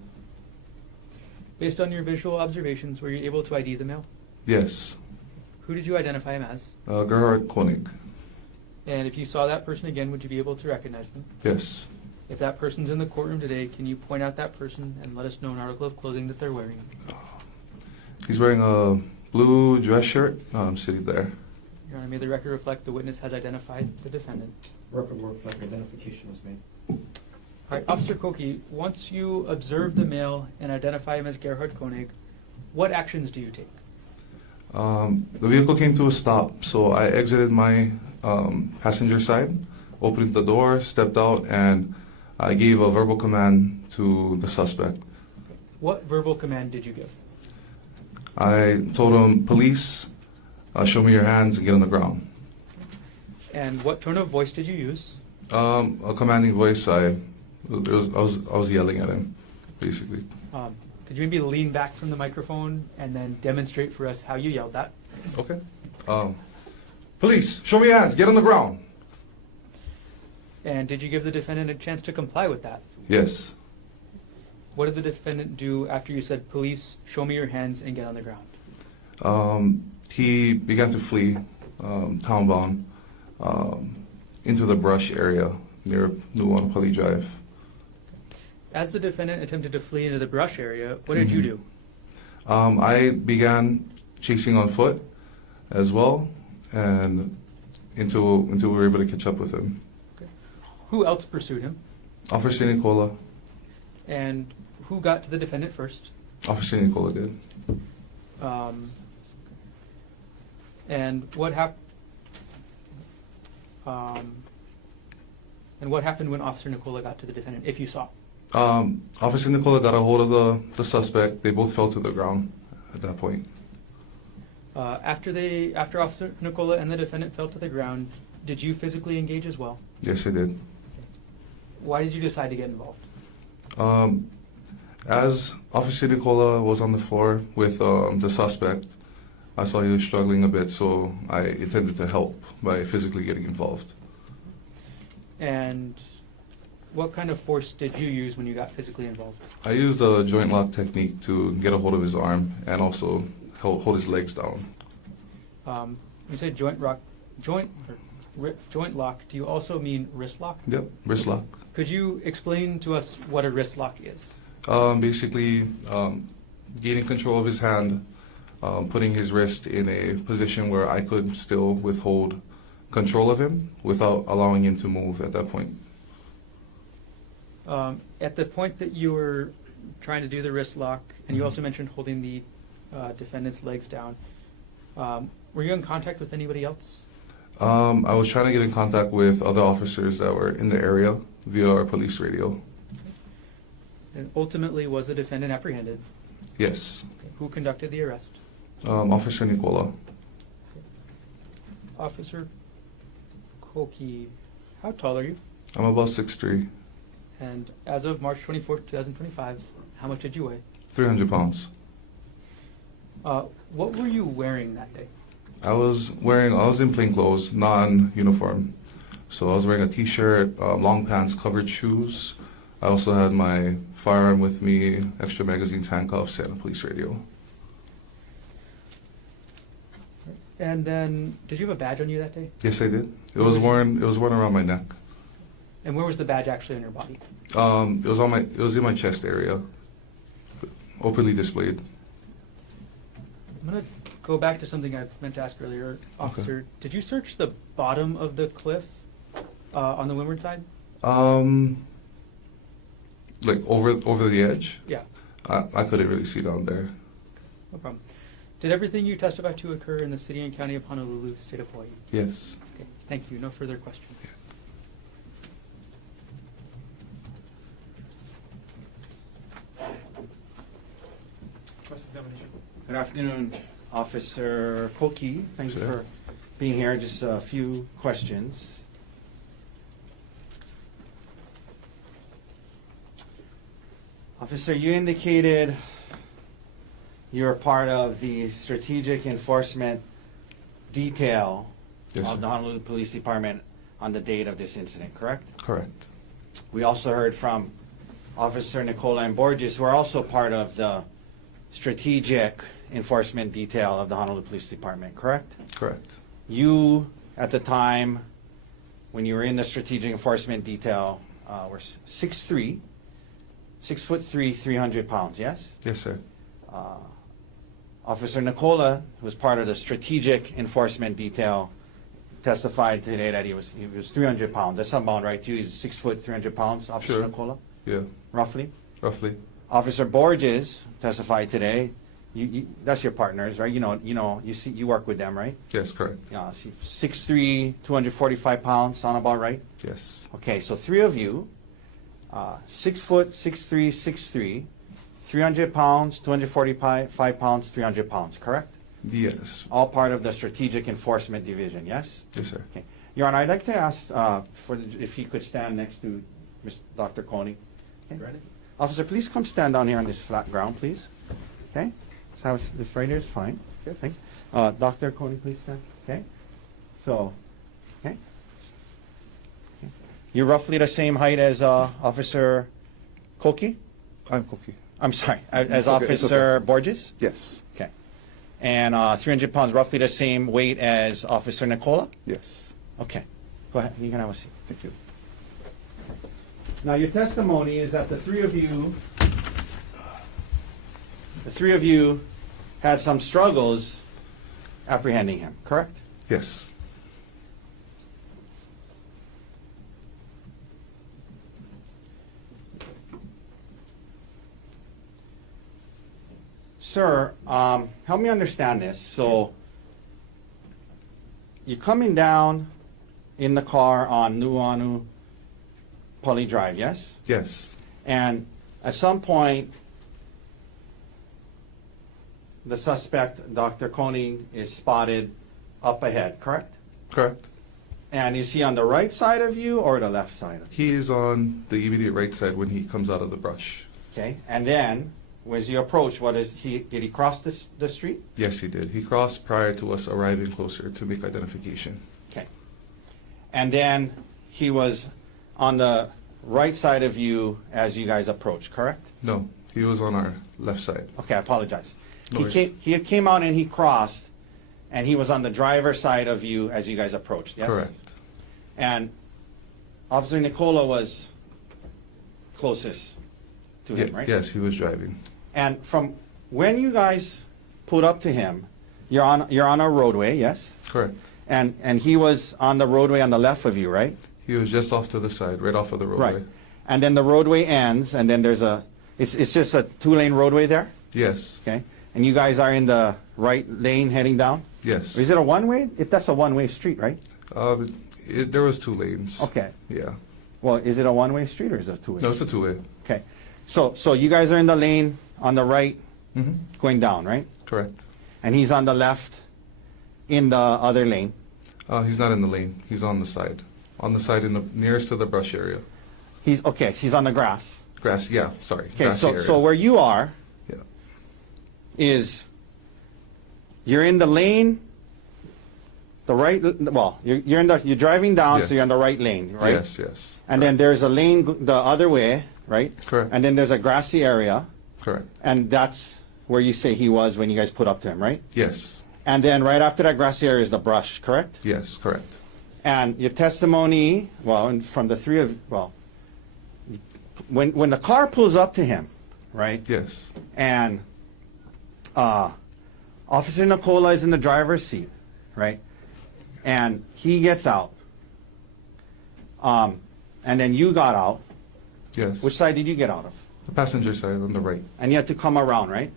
Based on your visual observations, were you able to ID the male? Yes. Who did you identify him as? Gerhardt Konig. And if you saw that person again, would you be able to recognize them? Yes. If that person's in the courtroom today, can you point out that person and let us know an article of clothing that they're wearing? He's wearing a blue dress shirt, sitting there. Your Honor, may the record reflect the witness has identified the defendant. Record will reflect identification was made. All right, Officer Koki, once you observe the male and identify him as Gerhardt Konig, what actions do you take? The vehicle came to a stop, so I exited my passenger side, opened the door, stepped out, and I gave a verbal command to the suspect. What verbal command did you give? I told him, "Police, show me your hands and get on the ground." And what tone of voice did you use? A commanding voice. I was yelling at him, basically. Could you maybe lean back from the microphone and then demonstrate for us how you yelled that? Okay. "Police, show me your hands. Get on the ground." And did you give the defendant a chance to comply with that? Yes. What did the defendant do after you said, "Police, show me your hands and get on the ground"? He began to flee, townbound, into the brush area near Nu'uanu Pali Drive. As the defendant attempted to flee into the brush area, what did you do? I began chasing on foot as well, and until we were able to catch up with him. Who else pursued him? Officer Nicola. And who got to the defendant first? Officer Nicola did. And what happened? And what happened when Officer Nicola got to the defendant, if you saw? Officer Nicola got a hold of the suspect. They both fell to the ground at that point. After Officer Nicola and the defendant fell to the ground, did you physically engage as well? Yes, I did. Why did you decide to get involved? As Officer Nicola was on the floor with the suspect, I saw he was struggling a bit, so I intended to help by physically getting involved. And what kind of force did you use when you got physically involved? I used a joint lock technique to get a hold of his arm and also hold his legs down. You said joint lock. Do you also mean wrist lock? Yep, wrist lock. Could you explain to us what a wrist lock is? Basically, gaining control of his hand, putting his wrist in a position where I could still withhold control of him without allowing him to move at that point. At the point that you were trying to do the wrist lock, and you also mentioned holding the defendant's legs down, were you in contact with anybody else? I was trying to get in contact with other officers that were in the area via our police radio. And ultimately, was the defendant apprehended? Yes. Who conducted the arrest? Officer Nicola. Officer Koki, how tall are you? I'm about 6'3", And as of March 24th, 2025, how much did you weigh? 300 pounds. What were you wearing that day? I was in plain clothes, non-uniform. So I was wearing a t-shirt, long pants, covered shoes. I also had my firearm with me, extra magazines, handcuffs, and a police radio. And then, did you have a badge on you that day? Yes, I did. It was worn around my neck. And where was the badge actually on your body? It was in my chest area, openly displayed. I'm gonna go back to something I meant to ask earlier, officer. Did you search the bottom of the cliff on the windward side? Like over the edge? Yeah, I couldn't really see down there. no problem. Did everything you testified to occur in the city and county of Honolulu, state of Hawaii? Yes. Okay, thank you. No further questions. Good afternoon, Officer Koki. Thanks Sir. for being here. Just a few questions. Officer, you indicated you're part of the strategic enforcement detail Yes, of sir. the Honolulu Police Department on the date of this incident, correct? Correct. We also heard from Officer Nicola and Borges, who are also part of the strategic enforcement detail of the Honolulu Police Department, correct? Correct. You, at the time, when you were in the strategic enforcement detail, were 6'3", 6'3", 300 pounds, yes? Yes, sir. Officer Nicola, who was part of the strategic enforcement detail, testified today that he was 300 pounds. That's about right to you. He's 6 foot, 300 pounds, Officer Sure. Nicola, Yeah, roughly. roughly. Officer Borges testified today. That's your partners, right? You work with them, right? Yes, correct. Yeah, 6'3", 245 pounds, sound about right? Yes. Okay, so three of you, 6 foot, 6'3", 6'3", 300 pounds, 245 pounds, 300 pounds, correct? Yes. All part of the Strategic Enforcement Division, yes? Yes, sir. Okay. Your Honor, I'd like to ask if he could stand next to Dr. Konig. Okay. Ready? Officer, please come stand down here on this flat ground, please. Okay? So have this right here is fine. Good, thanks. Dr. Konig, please stand. Okay? So, okay. You're roughly the same height as Officer Koki? I'm Cookie. I'm sorry, as It's okay, it's Officer Borges? Yes. Okay. And 300 pounds, roughly the same weight as Officer Nicola? Yes. Okay. Go ahead. You can have a seat. Thank you. Now, your testimony is that the three of you had some struggles apprehending him, correct? Yes. Sir, help me understand this. So, you're coming down in the car on Nuuanu Pali Drive, yes? Yes. And at some point, the suspect, Dr. Konig, is spotted up ahead, correct? Correct. And is he on the right side of you or the left side of you? He is on the immediate right side when he comes out of the brush. Okay, and then, as you approach, did he cross the street? Yes, he did. He crossed prior to us arriving closer to make identification. Okay. And then he was on the right side of you as you guys approached, correct? No, he was on our left side. Okay, I apologize. No He came out and he crossed, and he was on the driver's side of you as you guys approached, yes? Correct. And Officer Nicola was closest to him, right? Yes, he was driving. And from when you guys pulled up to him, you're on a roadway, yes? Correct. And he was on the roadway on the left of you, right? He was just off to the side, right off of the roadway. Right. And then the roadway ends, and then there's it's just a 2-lane roadway there, Yes. okay? And you guys are in the right lane heading down? Yes. Is it a one-way? If that's a one-way street, right? There was 2 lanes. Okay. Yeah. Well, is it a one-way street or is it a two-way? No, it's a 2-way. Okay. So you guys are in the lane on the right Mm-hmm. going down, right? Correct. And he's on the left in the other lane. He's not in the lane. He's on the side. On the side in the nearest to the brush area. He's on the grass. Grass, yeah, sorry. Okay, grassy area. so where you are Yeah. is you're in the lane, the right, well, you're driving down, Yes. so you're on the right lane, right? Yes, yes. And then there's a lane the other way, right? Correct. And then there's a grassy area, Correct. and that's where you say he was when you guys put up to him, right? Yes. And then right after that grassy area is the brush, correct? Yes, correct. And your testimony, well, and from the three of, well, when the car pulls up to him, right? Yes. And Officer Nicola is in the driver's seat, right? And he gets out. And then you got out. Yes. Which side did you get out of? The passenger side on the right. And you had to come around, right?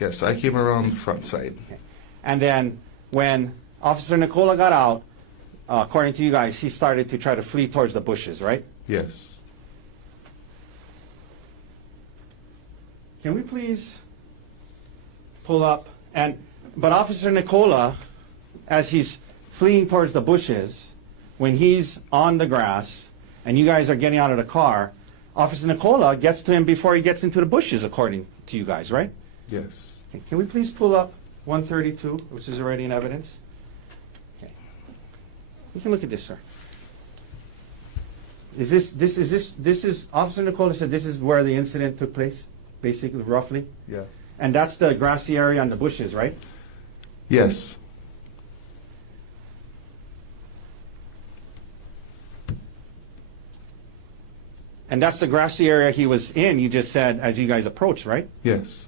Yes, I came around the front side. Okay. And then when Officer Nicola got out, according to you guys, he started to try to flee towards the bushes, right? Yes. Can we please pull up? But Officer Nicola, as he's fleeing towards the bushes, when he's on the grass and you guys are getting out of the car, Officer Nicola gets to him before he gets into the bushes, according to you guys, right? Yes. Okay, can we please pull up 132, which is already in evidence? Okay. You can look at this, sir. This is Officer Nicola said this is where the incident took place, basically, roughly? Yeah. And that's the grassy area on the bushes, right? Yes. And that's the grassy area he was in, you just said, as you guys approached, right? Yes.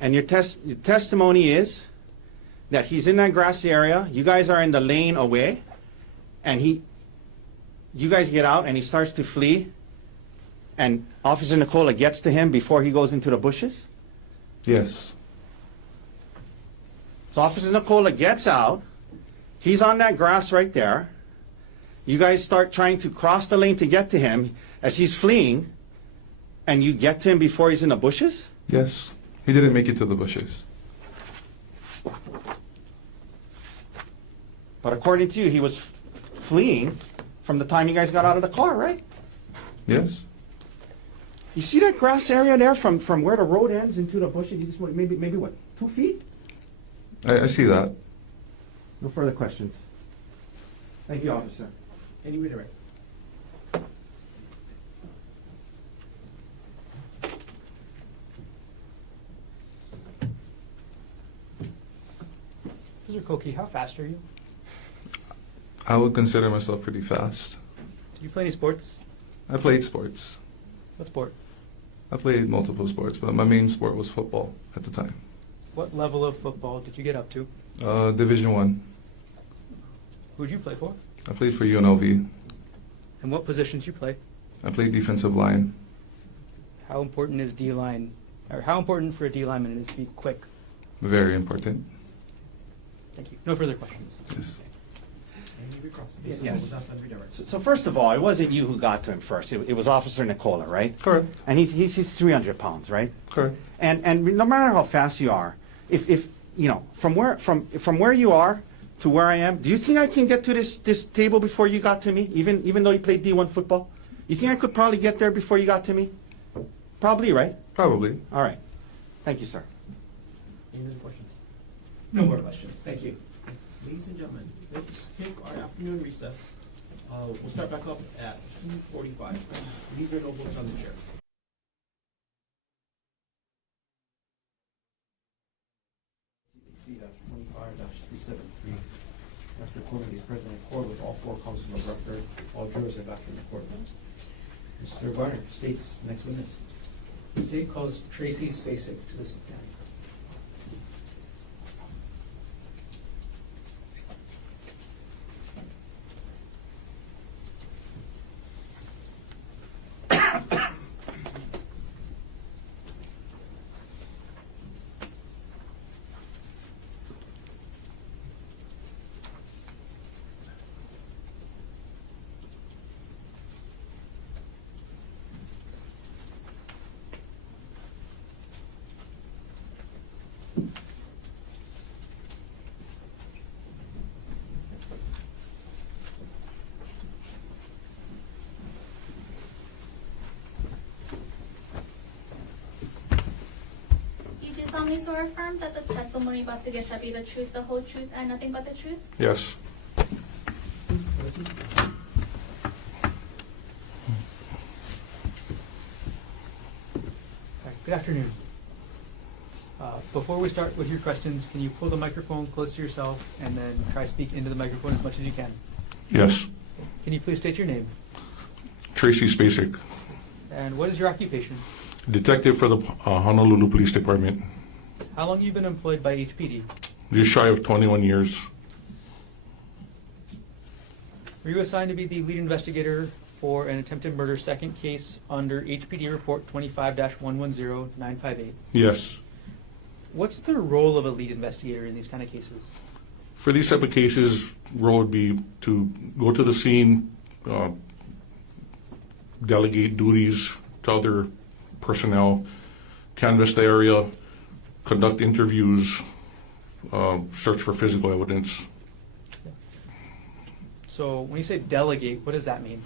And your testimony is that he's in that grassy area, you guys are in the lane away, and you guys get out and he starts to flee, and Officer Nicola gets to him before he goes into the bushes? Yes. So Officer Nicola gets out, he's on that grass right there, you guys start trying to cross the lane to get to him as he's fleeing, and you get to him before he's in the bushes? Yes. He didn't make it to the bushes. But according to you, he was fleeing from the time you guys got out of the car, right? Yes. You see that grass area there from where the road ends into the bushes? You just maybe what, 2 feet? I see that. No further questions. Thank you, officer. Any redirect. Mr. Koki, how fast are you? I would consider myself pretty fast. Did you play any sports? I played sports. What sport? I played multiple sports, but my main sport was football at the time. What level of football did you get up to? Division I. Who did you play for? I played for UNLV. And what positions you play? I played defensive line. how important is D-line, or how important for a D lineman it is to be quick? Very important. Thank you. No further questions. Yes. Yes. So first of all, it wasn't you who got to him first. It was Officer Nicola, right? Correct. And he's 300 pounds, right? Correct. And no matter how fast you are, if you know from where you are to where I am, do you think I can get to this table before you got to me? Even though you played D1 football, you think I could probably get there before you got to me? Probably, right? Probably. All right. Thank you, sir. Any other questions? No more questions. Thank you. Ladies and gentlemen, let's take our afternoon recess. We'll start back up at 2:45. Leave your notebooks on the chair. C-25-373. Dr. Konig is present in court with all four counsel of record. All jurors have acted in the court. Mr. Garner, state's next witness. The state calls Tracy Spacek to the stand. You do solemnly swear or affirm that the testimony about to give shall be the truth, the whole truth, and nothing but the truth? Yes. Listen. All right, good afternoon. Before we start with your questions, can you pull the microphone close to yourself and then try to speak into the microphone as much as you can? Yes. Can you please state your name? Tracy Spacek, And what is your occupation? detective for the Honolulu Police Department. How long have you been employed by HPD? Just shy of 21 years. Were you assigned to be the lead investigator for an attempted murder second case under HPD report 25-110958? Yes. What's the role of a lead investigator in these kind of cases? For these type of cases, role would be to go to the scene, delegate duties to other personnel, canvass the area, conduct interviews, search for physical evidence. So when you say delegate, what does that mean?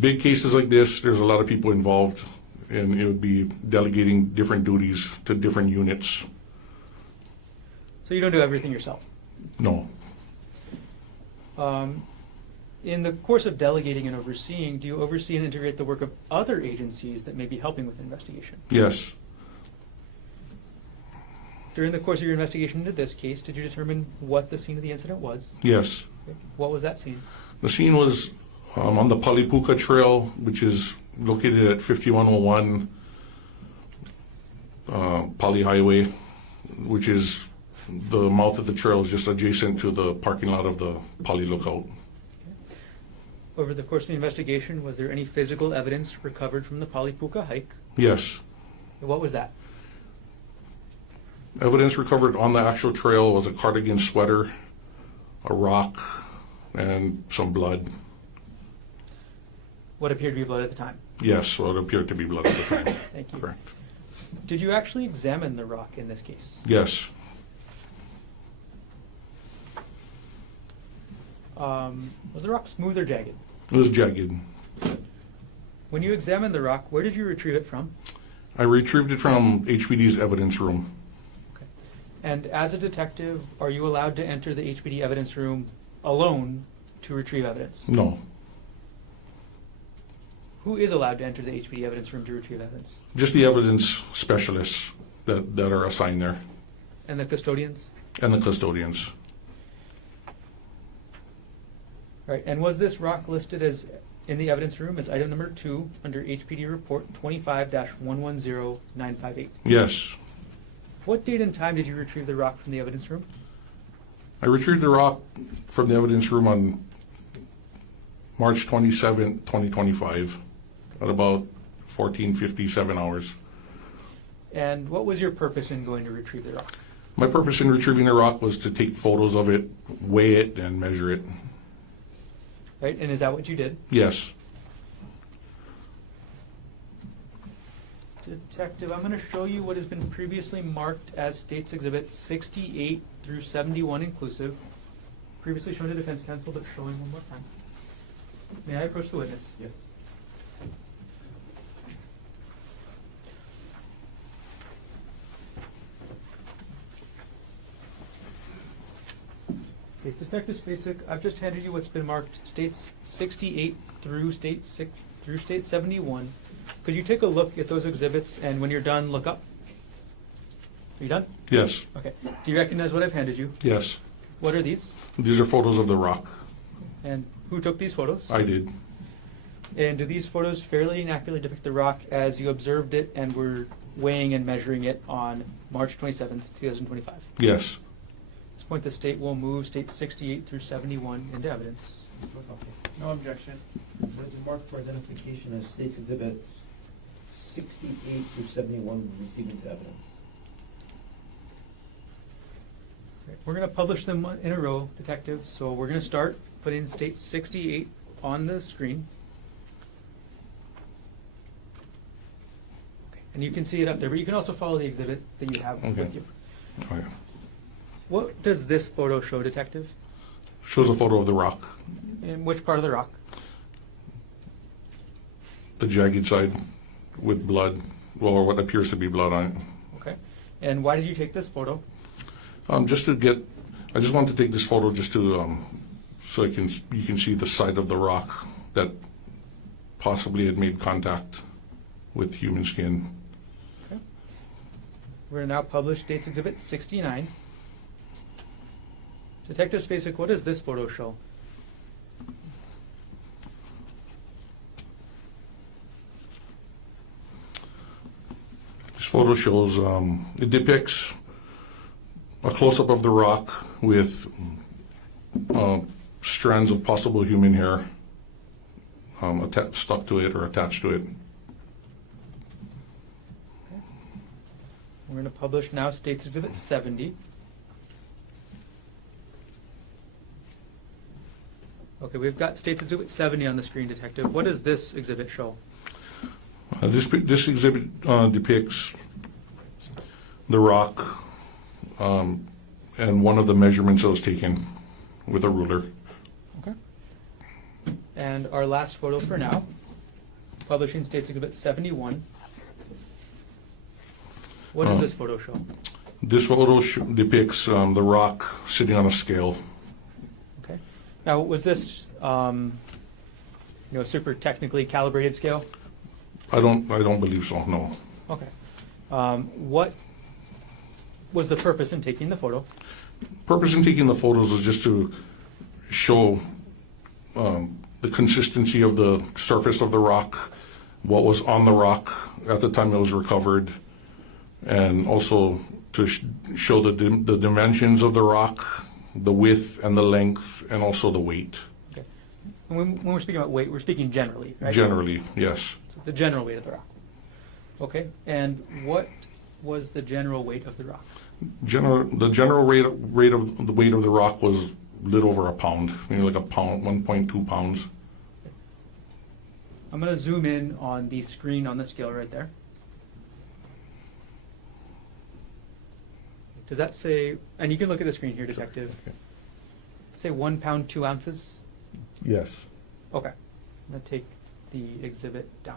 Big cases like this, there's a lot of people involved, and it would be delegating different duties to different units. So you don't do everything yourself. No. In the course of delegating and overseeing, do you oversee and integrate the work of other agencies that may be helping with the investigation? Yes. During the course of your investigation into this case, did you determine what the scene of the incident was? Yes. What was that scene? The scene was on the Palipuka Trail, which is located at 5101 Pali Highway, which is the mouth of the trail is just adjacent to the parking lot of the Pali Lookout. Over the course of the investigation, was there any physical evidence recovered from the Palipuka hike? Yes. What was that? Evidence recovered on the actual trail was a cardigan sweater, a rock, and some blood. What appeared to be blood at the time? Yes, well, it appeared to be blood at the time. Thank you. Correct. Did you actually examine the rock in this case? Yes. Was the rock smooth or jagged? It was jagged. When you examined the rock, where did you retrieve it from? I retrieved it from HPD's evidence room. Okay. And as a detective, are you allowed to enter the HPD evidence room alone to retrieve evidence? No. Who is allowed to enter the HPD evidence room to retrieve evidence? Just the evidence specialists that are assigned there, And the custodians? and the custodians. Right. And was this rock listed as in the evidence room as item number 2 under HPD report 25-110958? Yes. What date and time did you retrieve the rock from the evidence room? I retrieved the rock from the evidence room on March 27, 2025, at about 14, 57 hours. And what was your purpose in going to retrieve the rock? My purpose in retrieving the rock was to take photos of it, weigh it, and measure it. Right, and is that what you did? Yes. Detective, I'm going to show you what has been previously marked as States Exhibit 68 through 71 inclusive. Previously shown to defense counsel, but showing one more time. May I approach the witness? Yes. Okay, Detective Spacek, I've just handed you what's been marked States 68 through State 71. Could you take a look at those exhibits, and when you're done, look up? Are you done? Yes. Okay. Do you recognize what I've handed you? Yes. What are these? These are photos of the rock. And who took these photos? I did. And do these photos fairly and accurately depict the rock as you observed it and were weighing and measuring it on March 27th, 2025? Yes. At this point, the state will move States 68 through 71 into evidence. No objection. What is marked for identification as States Exhibit 68 through 71 received into evidence? Okay, we're going to publish them in a row, Detective. So we're going to start putting State 68 on the screen. Okay, and you can see it up there, but you can also follow the exhibit that you have Okay. with you. Oh, yeah. What does this photo show, Detective? Shows a photo of the rock, In which part of the rock? the jagged side with blood, well, or what appears to be blood on it. Okay. And why did you take this photo? I just want to take this photo just to, so you can see the side of the rock that possibly had made contact with human skin. Okay. We're going to now publish States Exhibit 69. Detective Spacek, what does this photo show? This photo shows, it depicts a close-up of the rock with strands of possible human hair stuck to it or attached to it. We're going to publish now States Exhibit 70. Okay, we've got States Exhibit 70 on the screen, Detective. What does this exhibit show? This exhibit depicts the rock and one of the measurements that was taken with a ruler. Okay. And our last photo for now, publishing States Exhibit 71. What does this photo show? This photo depicts the rock sitting on a scale. Okay. Now, was this, super technically calibrated scale? I don't believe so. No. Okay. What was the purpose in taking the photo? Purpose in taking the photos was just to show the consistency of the surface of the rock, what was on the rock at the time it was recovered, and also to show the dimensions of the rock, the width and the length, and also the weight. Okay. And when we're speaking about weight, we're speaking generally, right? Generally, yes. So the general weight of the rock. Okay. And what was the general weight of the rock? The general rate of the weight of the rock was a little over a pound, maybe like a pound, 1.2 pounds. I'm going to zoom in on the screen on the scale right there. Does that say, and you can look at the screen here, Detective, say 1 pound, 2 ounces? Yes. Okay. I'm going to take the exhibit down.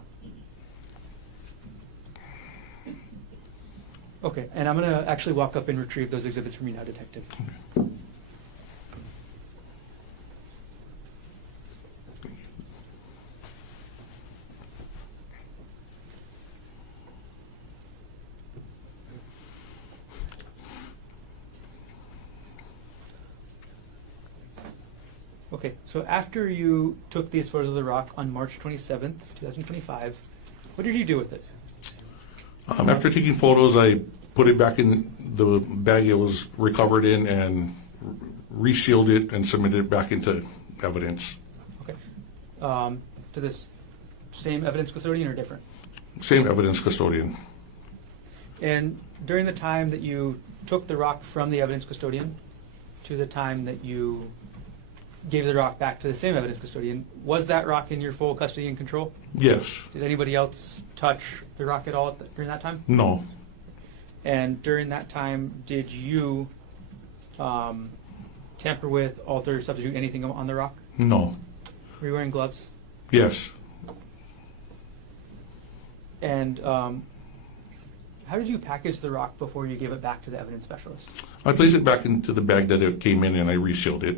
Okay, and I'm going to actually walk up and retrieve those exhibits from you now, Detective. Okay, so after you took these photos of the rock on March 27th, 2025, what did you do with it? After taking photos, I put it back in the bag it was recovered in and resealed it and submitted it back into evidence. Okay. To this same evidence custodian or different? Same evidence custodian. And during the time that you took the rock from the evidence custodian to the time that you gave the rock back to the same evidence custodian, was that rock in your full custody and control? Yes. Did anybody else touch the rock at all during that time? No. And during that time, did you tamper with, alter, substitute anything on the rock? No. Were you wearing gloves? Yes. And how did you package the rock before you gave it back to the evidence specialist? I placed it back into the bag that it came in and I resealed it.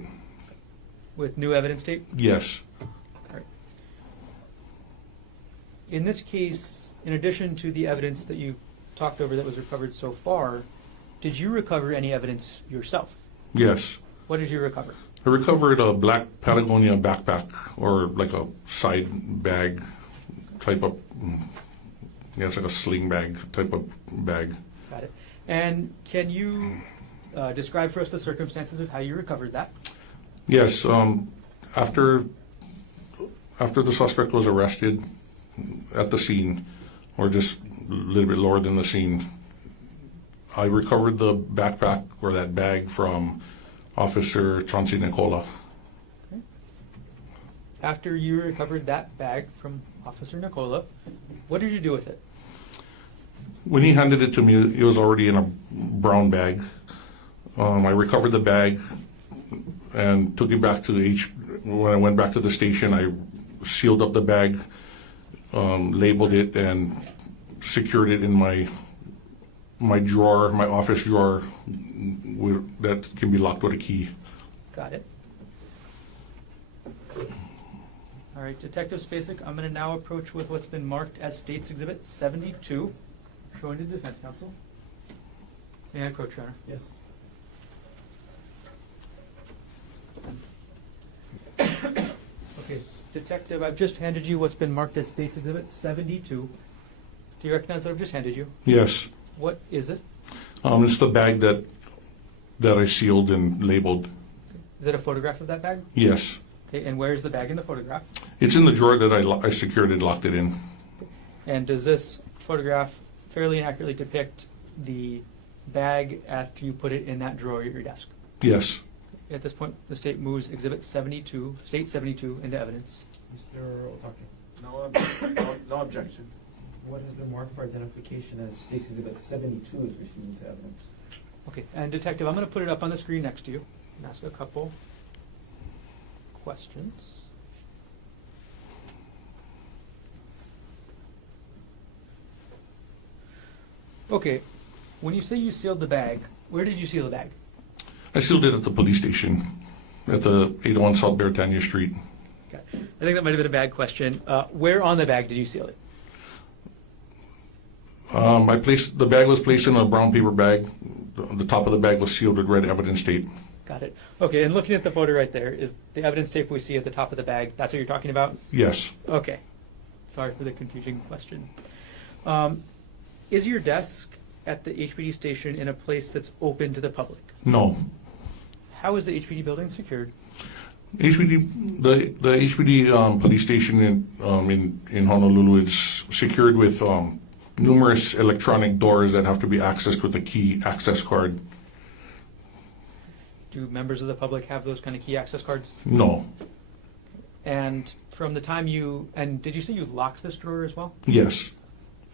With new evidence tape? Yes. All right. In this case, in addition to the evidence that you talked over that was recovered so far, did you recover any evidence yourself? Yes. What did you recover? I recovered a black Patagonia backpack, or like a side bag type of, yeah, it's like a sling bag type of bag. Got it. And can you describe for us the circumstances of how you recovered that? Yes. After the suspect was arrested at the scene, or just a little bit lower than the scene, I recovered the backpack or that bag from Officer Chauncey Nicola. Okay. After you recovered that bag from Officer Nicola, what did you do with it? When he handed it to me, it was already in a brown bag. I recovered the bag and took it back to when I went back to the station, I sealed up the bag, labeled it, and secured it in my drawer, my office drawer, that can be locked with a key. Got it. All right, Detective Spacek, I'm going to now approach with what's been marked as State's Exhibit 72, showing to Defense Counsel. May I approach, Your Honor? Yes. Okay, Detective, I've just handed you what's been marked as State's Exhibit 72. Do you recognize what I've just handed you? Yes. What is it? It's the bag that I sealed and labeled. Is it a photograph of that bag? Yes. Okay, and where's the bag in the photograph? It's in the drawer that I secured and locked it in. And does this photograph fairly and accurately depict the bag after you put it in that drawer at your desk? Yes. At this point, the state moves Exhibit 72, State 72, into evidence. Mr. Otake, No objection. what has been marked for identification as State's Exhibit 72 is received into evidence? Okay, and Detective, I'm going to put it up on the screen next to you and ask a couple questions. Okay, when you say you sealed the bag, where did you seal the bag? I sealed it at the police station at the 801 South Beretania Street. Okay. I think that might have been a bad question. Where on the bag did you seal it? The bag was placed in a brown paper bag. The top of the bag was sealed with red evidence tape. Got it. Okay, and looking at the photo right there, is the evidence tape we see at the top of the bag, that's what you're talking about? Yes. Okay. Sorry for the confusing question. Is your desk at the HPD station in a place that's open to the public? No. How is the HPD building secured? The HPD police station in Honolulu is secured with numerous electronic doors that have to be accessed with a key access card. Do members of the public have those kind of key access cards? No. And from the time did you say you locked this drawer as well? Yes.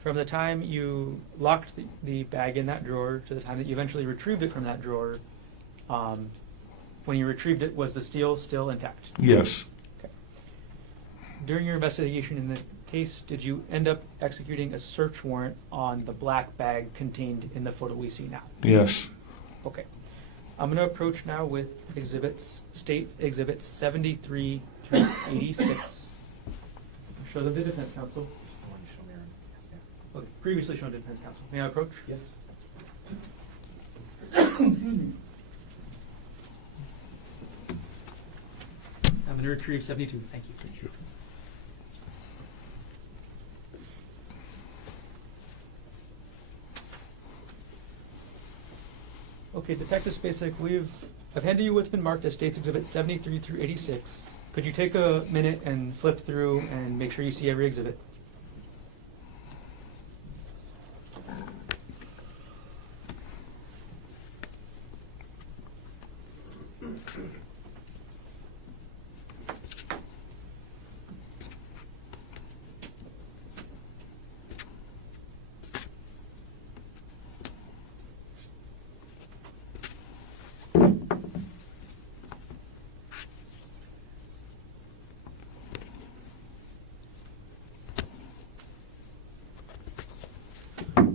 From the time you locked the bag in that drawer to the time that you eventually retrieved it from that drawer, when you retrieved it, was the steel still intact? Yes. Okay. During your investigation in the case, did you end up executing a search warrant on the black bag contained in the photo we see now? Yes. Okay. I'm going to approach now with State Exhibits 73 through 86. Show them to Defense Counsel. Okay, previously shown to Defense Counsel. May I approach? Yes. Excuse me. I'm going to retrieve 72. Thank you. Thank you. Okay, Detective Spacek, I've handed you what's been marked as State's Exhibit 73 through 86. Could you take a minute and flip through and make sure you see every exhibit?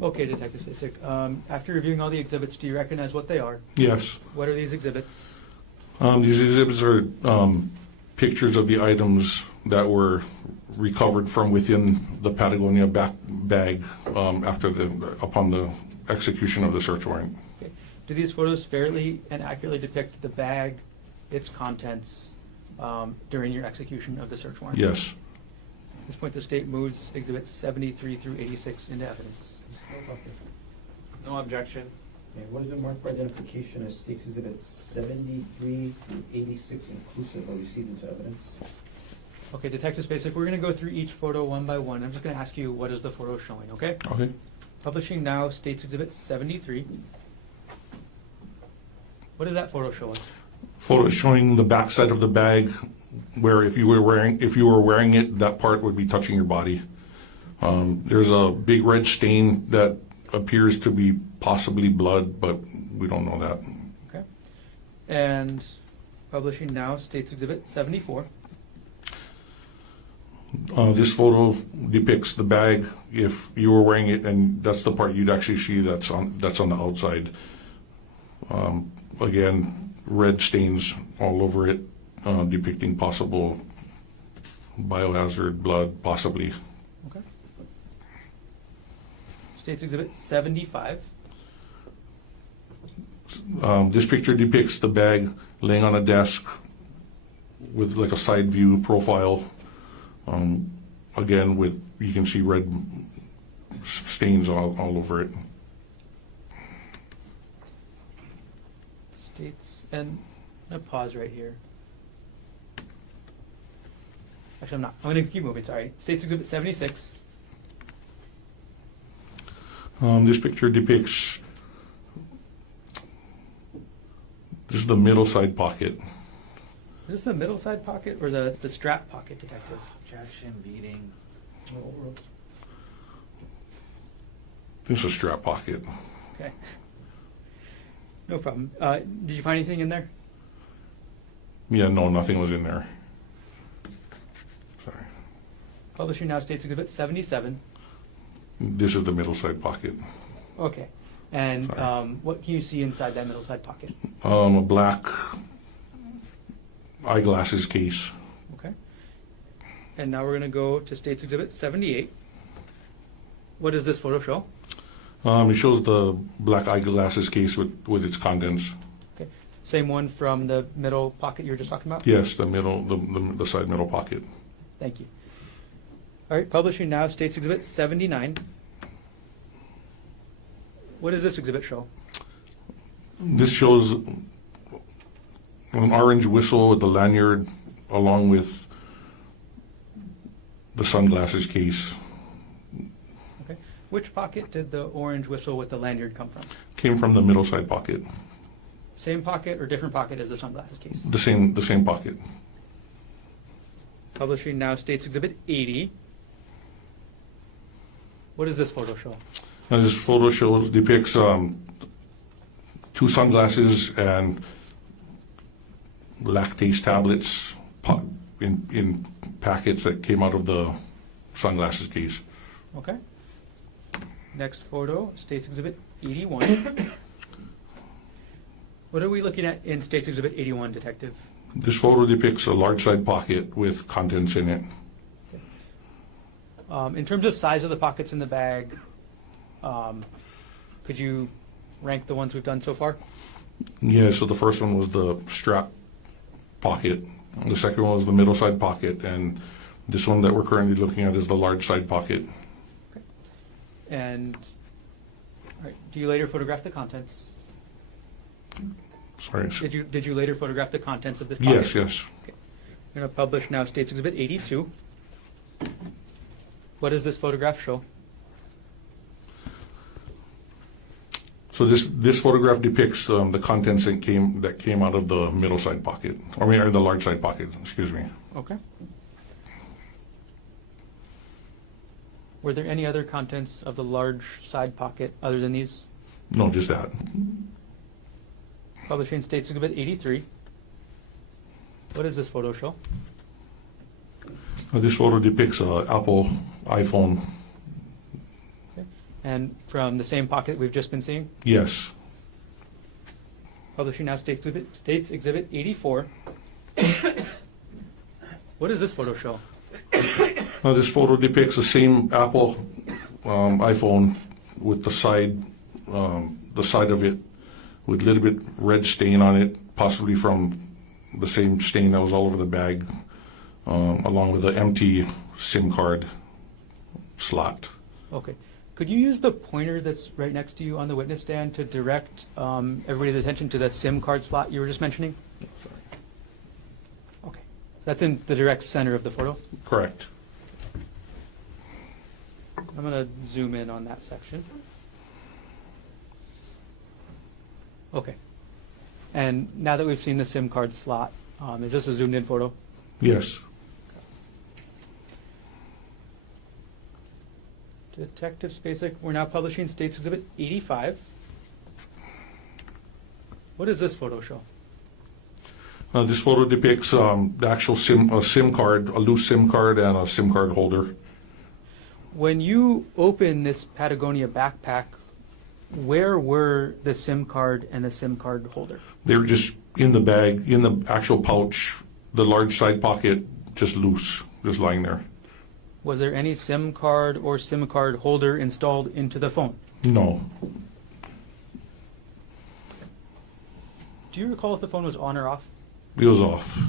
Okay, Detective Spacek. After reviewing all the exhibits, do you recognize what they are? Yes. What are these exhibits? These exhibits are pictures of the items that were recovered from within the Patagonia bag upon the execution of the search warrant. Okay. Do these photos fairly and accurately depict the bag, its contents, during your execution of the search warrant? Yes. At this point, the state moves exhibits 73 through 86 into evidence. No objection. Okay, what has been marked for identification as State's Exhibits 73 through 86 inclusive are received into evidence? Okay, Detective Spacek, we're going to go through each photo one by one. I'm just going to ask you, what is the photo showing, okay? Okay. Publishing now, State's Exhibit 73. What does that photo show us? Photo is showing the backside of the bag, where if you were wearing it, that part would be touching your body. There's a big red stain that appears to be possibly blood, but we don't know that. Okay. And publishing now, State's Exhibit 74. This photo depicts the bag. If you were wearing it, and that's the part you'd actually see that's on the outside. Again, red stains all over it, depicting possible biohazard blood, possibly. Okay. State's Exhibit 75. This picture depicts the bag laying on a desk with like a side view profile. Again, you can see red stains all over it. States, and I'm going to pause right here. Actually, I'm not. I'm going to keep moving, sorry. State's Exhibit 76. This picture depicts, this is the middle side pocket. Is this the middle side pocket or the strap pocket, Detective? Objection, beating. This is a strap pocket. Okay. No problem. Did you find anything in there? Yeah, no, nothing was in there. Sorry. Publishing now, State's Exhibit 77. This is the middle side pocket. Okay. And Sorry. what can you see inside that middle side pocket? A black eyeglasses case. Okay. And now we're going to go to State's Exhibit 78. What does this photo show? It shows the black eyeglasses case with its contents. Okay. Same one from the middle pocket you were just talking about? Yes, the middle, the side middle pocket. Thank you. All right, publishing now, State's Exhibit 79. What does this exhibit show? This shows an orange whistle with the lanyard along with the sunglasses case. Okay. Which pocket did the orange whistle with the lanyard come from? Came from the middle side pocket. Same pocket or different pocket as the sunglasses case? The same pocket. Publishing now, State's Exhibit 80. What does this photo show? And this photo depicts two sunglasses and lactase tablets in packets that came out of the sunglasses case. Okay. Next photo, State's Exhibit 81. What are we looking at in State's Exhibit 81, Detective? This photo depicts a large side pocket with contents in it. In terms of size of the pockets in the bag, could you rank the ones we've done so far? Yeah, so the first one was the strap pocket. The second one was the middle side pocket. And this one that we're currently looking at is the large side pocket. Okay. And all right, do you later photograph the contents? Sorry. Did you later photograph the contents of this pocket? Yes, yes. Okay. I'm going to publish now State's Exhibit 82. What does this photograph show? So this photograph depicts the contents that came out of the middle side pocket, or the large side pocket. Excuse me. Okay. Were there any other contents of the large side pocket other than these? No, just that. Publishing State's Exhibit 83. What does this photo show? This photo depicts an Apple iPhone. Okay. And from the same pocket we've just been seeing? Yes. Publishing now States Exhibit 84. What does this photo show? This photo depicts the same Apple iPhone with the side of it with a little bit red stain on it, possibly from the same stain that was all over the bag, along with the empty SIM card slot. Okay. Could you use the pointer that's right next to you on the witness stand to direct everybody's attention to the SIM card slot you were just mentioning? Okay. So that's in the direct center of the photo? Correct. I'm going to zoom in on that section. Okay. And now that we've seen the SIM card slot, is this a zoomed in photo? Yes. Detective Spacek, we're now publishing States Exhibit 85. What does this photo show? This photo depicts the actual SIM card, a loose SIM card, and a SIM card holder. When you open this Patagonia backpack, where were the SIM card and the SIM card holder? They were just in the bag, in the actual pouch, the large side pocket, just loose, just lying there. Was there any SIM card or SIM card holder installed into the phone? No. Do you recall if the phone was on or off? It was off.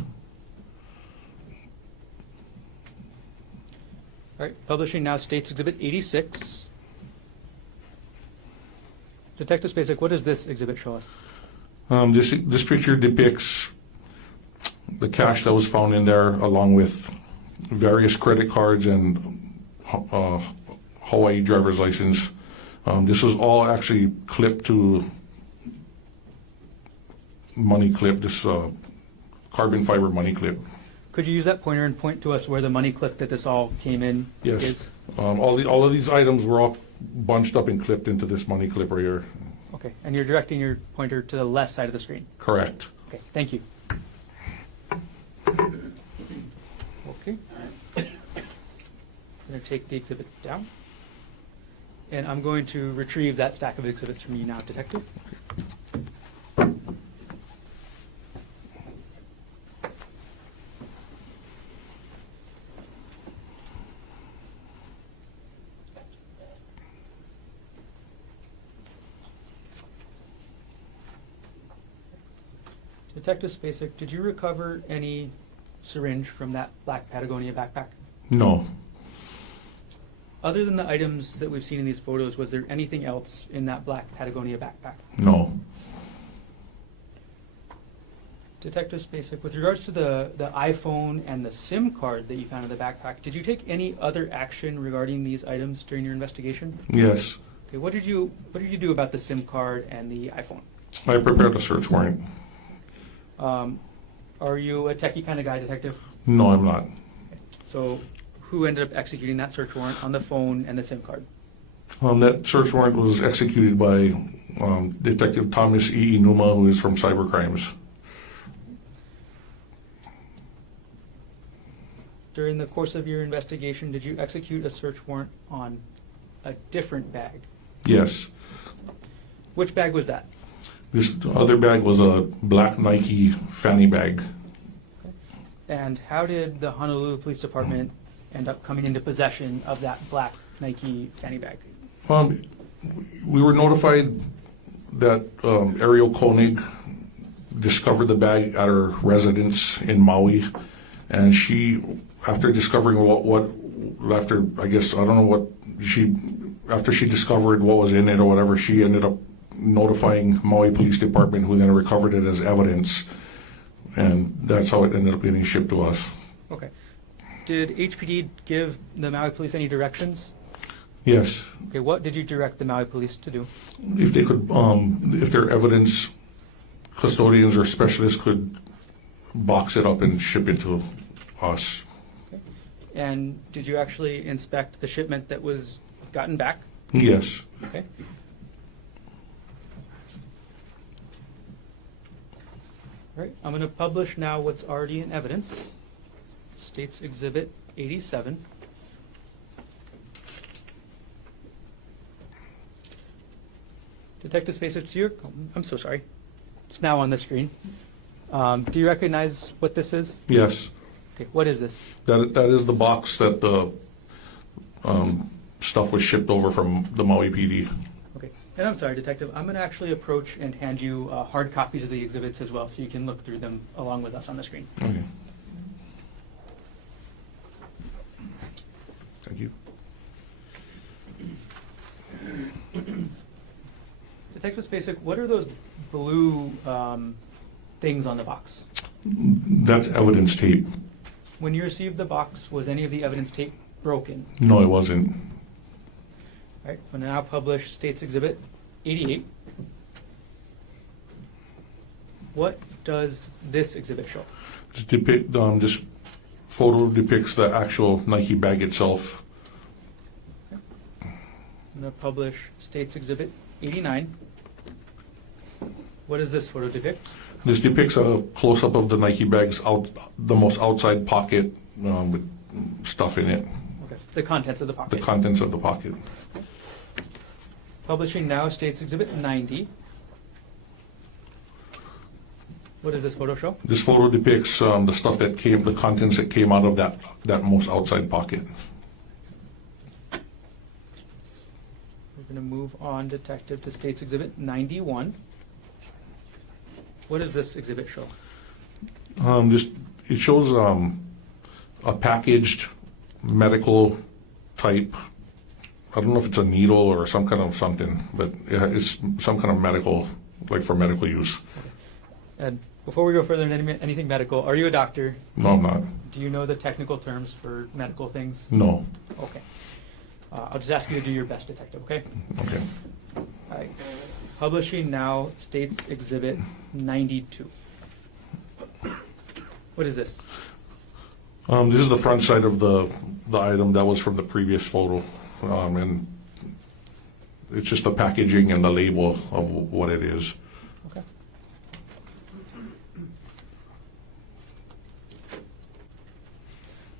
All right, publishing now States Exhibit 86. Detective Spacek, what does this exhibit show us? This picture depicts the cash that was found in there, along with various credit cards and Hawaii driver's license. This was all actually clipped to money clip, this carbon fiber money clip. Could you use that pointer and point to us where the money clip that this all came in Yes. is? All of these items were all bunched up and clipped into this money clip right here. Okay, and you're directing your pointer to the left side of the screen. Correct. Okay, thank you. Okay. I'm going to take the exhibit down. And I'm going to retrieve that stack of exhibits from you now, Detective. Detective Spacek, did you recover any syringe from that black Patagonia backpack? No. Other than the items that we've seen in these photos, was there anything else in that black Patagonia backpack? No. Detective Spacek, with regards to the iPhone and the SIM card that you found in the backpack, did you take any other action regarding these items during your investigation? Yes. Okay, what did you do about the SIM card and the iPhone? I prepared a search warrant. Are you a techie kind of guy, Detective? No, I'm not. So who ended up executing that search warrant on the phone and the SIM card? That search warrant was executed by Detective Thomas E. Numa, who is from Cybercrimes. During the course of your investigation, did you execute a search warrant on a different bag? Yes. Which bag was that? This other bag was a black Nike fanny bag. And how did the Honolulu Police Department end up coming into possession of that black Nike fanny bag? We were notified that Arielle Konig discovered the bag at her residence in Maui, and she, after discovering after she discovered what was in it or whatever, she ended up notifying Maui Police Department, who then recovered it as evidence, and that's how it ended up getting shipped to us. Okay. Did HPD give the Maui Police any directions? Yes. Okay, what did you direct the Maui Police to do? If they could, if their evidence custodians or specialists could box it up and ship it to us. Okay. And did you actually inspect the shipment that was gotten back? Yes. Okay. All right, I'm going to publish now what's already in evidence. States Exhibit 87. Detective Spacek, I'm so sorry. It's now on the screen. Do you recognize what this is? Yes. Okay, what is this? That is the box that the stuff was shipped over from the Maui PD. Okay, and I'm sorry, Detective, I'm going to actually approach and hand you hard copies of the exhibits as well, so you can look through them along with us on the screen. Okay. Thank you. Detective Spacek, what are those blue things on the box? That's evidence tape. When you received the box, was any of the evidence tape broken? No, it wasn't. All right, we'll now publish State's Exhibit 88. What does this exhibit show? This photo depicts the actual Nike bag itself. I'm going to publish State's Exhibit 89. What does this photo depict? This depicts a close-up of the Nike bag's the most outside pocket with stuff in it. Okay. The contents of the The pocket. contents of the pocket. Publishing now State's Exhibit 90. What does this photo show? This photo depicts the stuff that came, the contents that came out of that most outside pocket. We're going to move on, Detective, to State's Exhibit 91. What does this exhibit show? It shows a packaged medical type. I don't know if it's a needle or some kind of something, but it's some kind of medical, like for medical use. And before we go further into anything medical, are you a doctor? No, I'm not. Do you know the technical terms for medical things? No. Okay. I'll just ask you to do your best, Detective, okay? Okay. All right. Publishing now State's Exhibit 92. What is this? This is the front side of the item that was from the previous photo, and it's just the packaging and the label of what it is. Okay.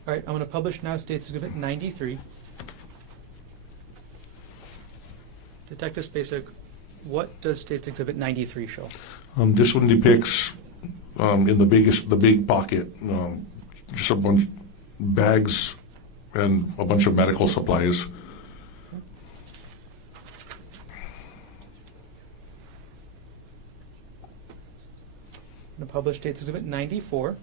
All right, I'm going to publish now State's Exhibit 93. Detective Spacek, what does State's Exhibit 93 show? This one depicts in the big pocket, just a bunch bags and a bunch of medical supplies. I'm going to publish State's Exhibit 94.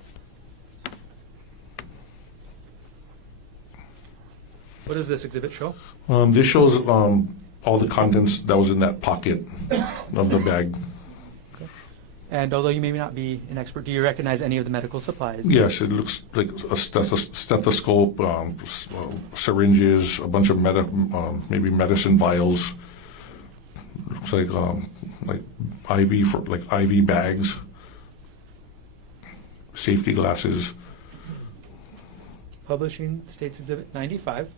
What does this exhibit show? This shows all the contents that was in that pocket of the bag. Okay. And although you may not be an expert, do you recognize any of the medical supplies? Yes, it looks like a stethoscope, syringes, a bunch of maybe medicine vials. Looks like IV bags, safety glasses. Publishing State's Exhibit 95.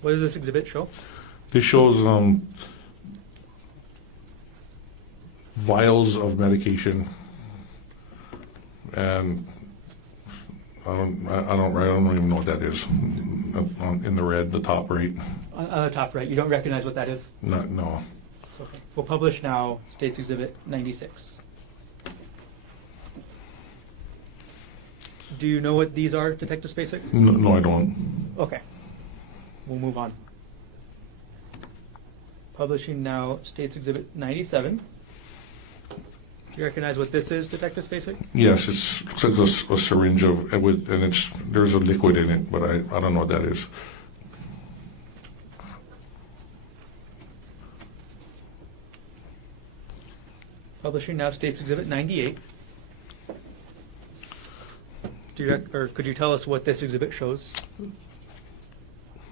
What does this exhibit show? This shows vials of medication, and I don't even know what that is. In the red, the top right. On the top right, you don't recognize what that is? No. It's okay. We'll publish now State's Exhibit 96. Do you know what these are, Detective Spacek? No, I don't. Okay. We'll move on. Publishing now State's Exhibit 97. Do you recognize what this is, Detective Spacek? Yes, it looks like a syringe and there's a liquid in it, but I don't know what that is. Publishing now State's Exhibit 98. Could you tell us what this exhibit shows?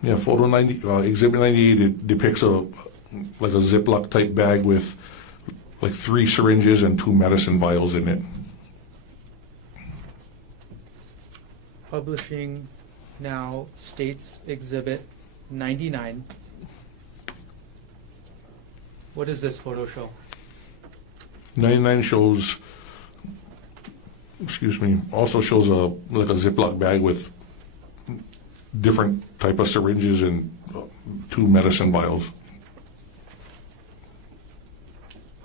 Yeah, photo 90, exhibit 98, it depicts like a Ziploc type bag with like 3 syringes and 2 medicine vials in it. Publishing now State's Exhibit 99. What does this photo show? 99 shows, also shows like a Ziploc bag with different type of syringes and 2 medicine vials.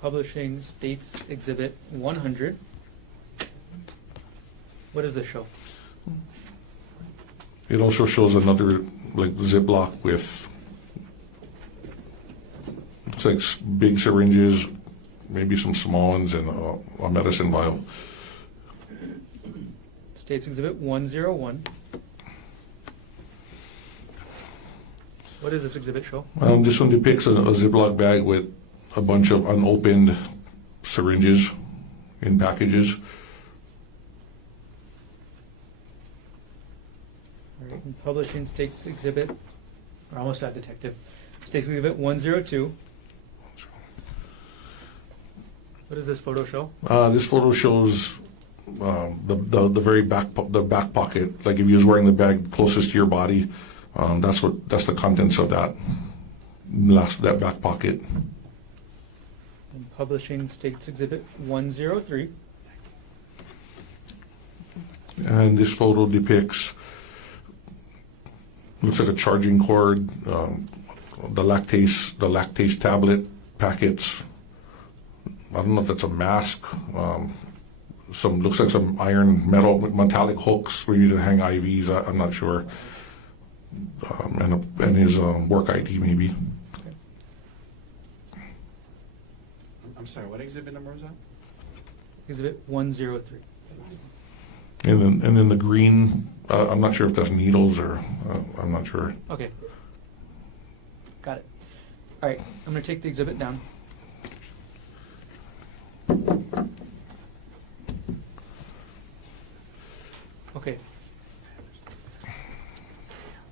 publishing States Exhibit 100. What does this show? It also shows another like Ziploc with looks like big syringes, maybe some small ones, and a medicine vial. States Exhibit 101. What does this exhibit show? This one depicts a Ziploc bag with a bunch of unopened syringes in packages. All right, and publishing States Exhibit, we're almost at detective. States Exhibit 102. What does this photo show? This photo shows the very back pocket. Like if you was wearing the bag closest to your body, that's the contents of that back pocket. And publishing States Exhibit 103. And this photo depicts looks like a charging cord, the lactase tablet packets. I don't know if that's a mask. Looks like some metallic hooks where you to hang IVs. I'm not sure. And his work ID maybe. I'm sorry, what exhibit number was that? Exhibit 103. And then the green. I'm not sure if that's needles or I'm not sure. Okay. Got it. All right, I'm going to take the exhibit down. Okay.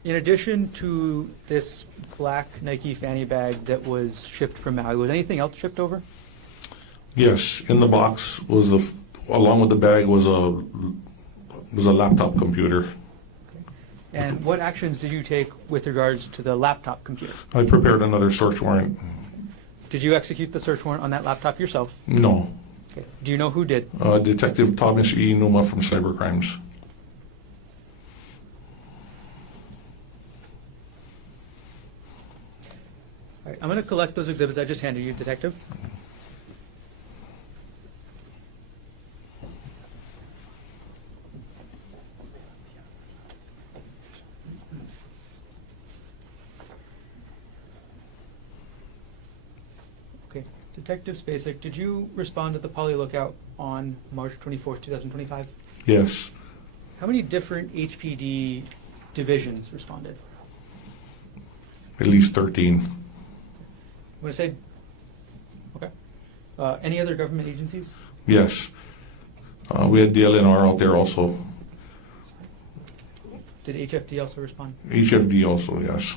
In addition to this black Nike fanny bag that was shipped from Maui, was anything else shipped over? Yes, in the box was along with the bag was a laptop computer. And what actions did you take with regards to the laptop computer? I prepared another search warrant. Did you execute the search warrant on that laptop yourself? No. Okay. Do you know who did? Detective Thomas E. Numa from Cybercrimes. All right, I'm going to collect those exhibits I just handed you, Detective. Okay, Detective Spacek, did you respond to the Poly Lookout on March 24th, 2025? Yes. How many different HPD divisions responded? At least 13. I'm going to say, okay. Any other government agencies? Yes. We had DLNR out there also. Did HFD also respond? HFD also, yes.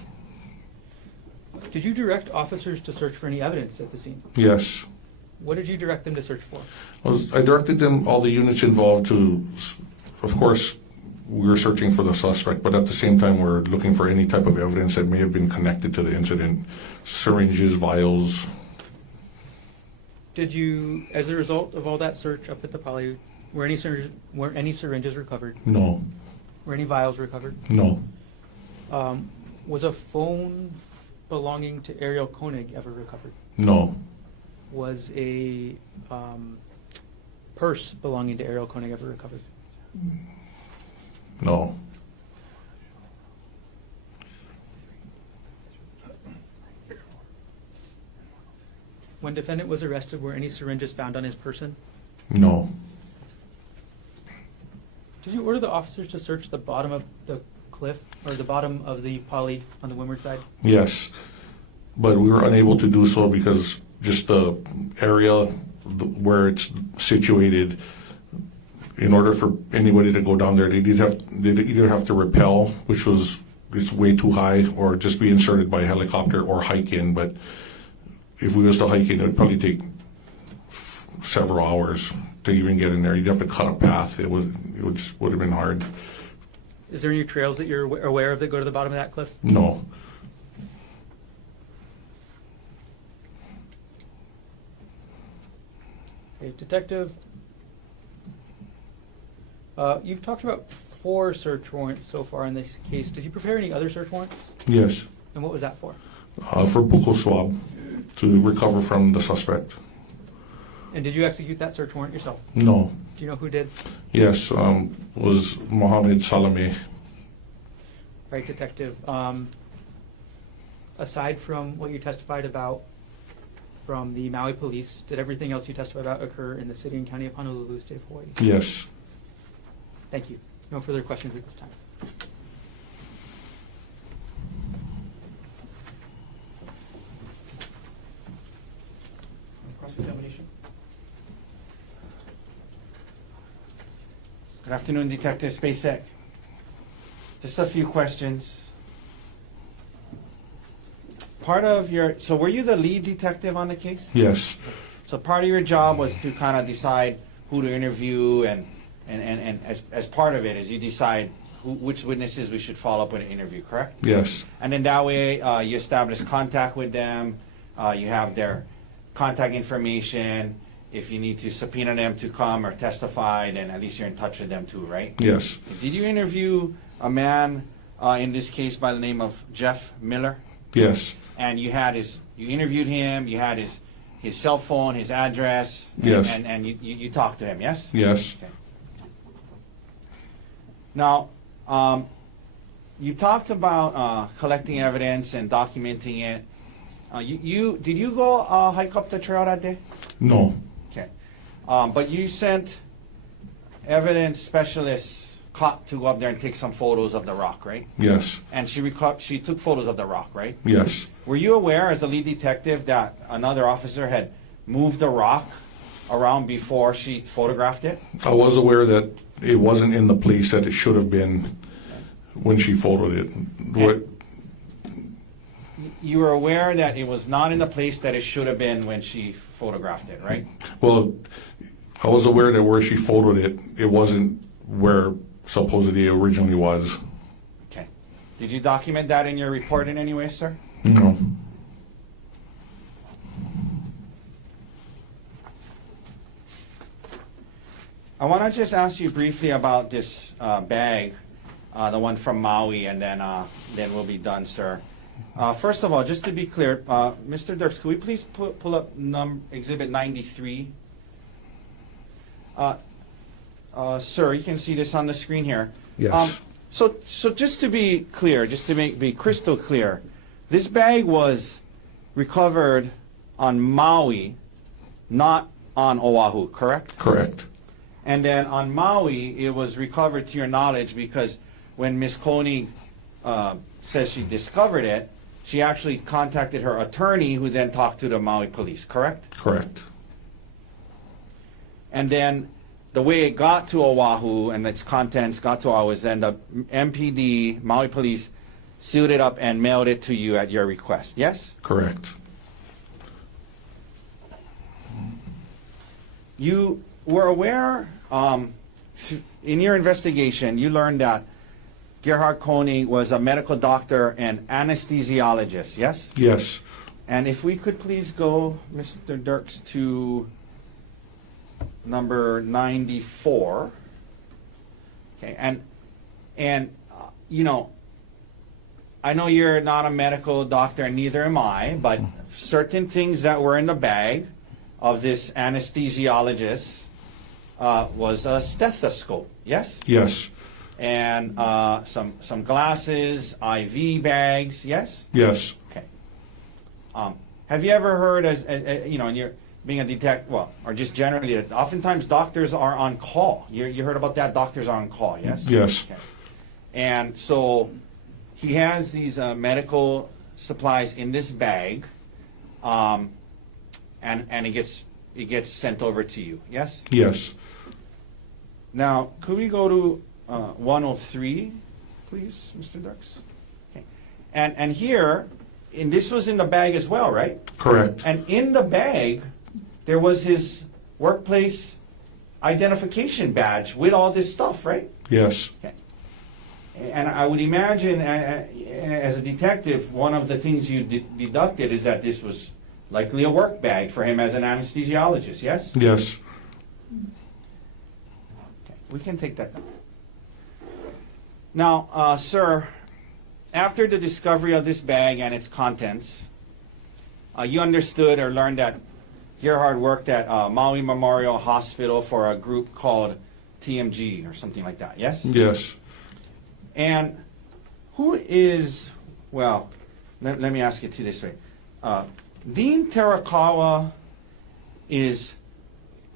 Did you direct officers to search for any evidence at the scene? Yes. What did you direct them to search for? I directed them, all the units involved, to, of course, we were searching for the suspect, but at the same time we're looking for any type of evidence that may have been connected to the incident. Syringes, vials. Did you, as a result of all that search up at the Poly, were any syringes recovered? No. Were any vials recovered? No. Was a phone belonging to Arielle Konig ever recovered? No. Was a purse belonging to Arielle Konig ever recovered? No. When defendant was arrested, were any syringes found on his person? No. Did you order the officers to search the bottom of the cliff or the bottom of the Poly on the windward side? Yes. But we were unable to do so because just the area where it's situated, in order for anybody to go down there, they'd either have to rappel, which was it's way too high, or just be inserted by helicopter or hike in. But if we was to hike in, it would probably take several hours to even get in there. You'd have to cut a path. It would have been hard. Is there any trails that you're aware of that go to the bottom of that cliff? No. Okay, Detective, you've talked about 4 search warrants so far in this case. Did you prepare any other search warrants? Yes. And what was that for? For Buccal swab to recover from the suspect. And did you execute that search warrant yourself? No. Do you know who did? Yes, was Mohammed Salameh. Right, Detective. Aside from what you testified about from the Maui police, did everything else you testified about occur in the city and county of Honolulu, state of Hawaii? Yes. Thank you. No further questions at this time. Cross-examination? Good afternoon, Detective Spacek. Just a few questions. So were you the lead detective on the case? Yes. So part of your job was to kind of decide who to interview, and as part of it is you decide which witnesses we should follow up with an interview, correct? Yes. And then that way you establish contact with them, you have their contact information. If you need to subpoena them to come or testify, then at least you're in touch with them too, right? Yes. Did you interview a man in this case by the name of Jeff Miller? Yes. And you interviewed him, you had his cell phone, his address, Yes. and you talked to him, yes? Yes. Okay. Now, you talked about collecting evidence and documenting it. Did you go hike up the trail that day? No. Okay. But you sent evidence specialists to go up there and take some photos of the rock, right? Yes. And she took photos of the rock, right? Yes. Were you aware as the lead detective that another officer had moved the rock around before she photographed it? I was aware that it wasn't in the place that it should have been when she photoed it. You were aware that it was not in the place that it should have been when she photographed it, right? Well, I was aware that where she photoed it, it wasn't where supposedly it originally was. Okay. Did you document that in your report in any way, sir? No. I want to just ask you briefly about this bag, the one from Maui, and then we'll be done, sir. First of all, just to be clear, Mr. Dirks, could we please pull up Exhibit 93? Sir, you can see this on the screen here. Yes. So just to be clear, just to be crystal clear, this bag was recovered on Maui, not on Oahu, correct? Correct. And then on Maui, it was recovered to your knowledge because when Ms. Konig says she discovered it, she actually contacted her attorney who then talked to the Maui police, correct? Correct. And then the way it got to Oahu and its contents got to Oahu is then the MPD, Maui police, sealed it up and mailed it to you at your request, yes? Correct. You were aware, in your investigation, you learned that Gerhardt Konig was a medical doctor and anesthesiologist, yes? Yes. And if we could please go, Mr. Dirks, to number 94. Okay, and you know, I know you're not a medical doctor, and neither am I, but certain things that were in the bag of this anesthesiologist was a stethoscope, yes? Yes. And some glasses, IV bags, yes? Yes. Okay. Have you ever heard, as you know, and you're being a detective, well, or just generally, oftentimes doctors are on call. You heard about that? Doctors are on call, yes? Yes. Okay. And so he has these medical supplies in this bag, and it gets sent over to you, yes? Yes. Now, could we go to 103, please, Mr. Dirks? Okay. And here, and this was in the bag as well, right? Correct. And in the bag, there was his workplace identification badge with all this stuff, right? Yes. Okay. And I would imagine, as a detective, one of the things you deducted is that this was likely a work bag for him as an anesthesiologist, yes? Yes. Okay. We can take that down. Now, sir, after the discovery of this bag and its contents, you understood or learned that Gerhardt worked at Maui Memorial Hospital for a group called TMG or something like that, yes? Yes. And who is, well, let me ask it to you this way. Dean Terakawa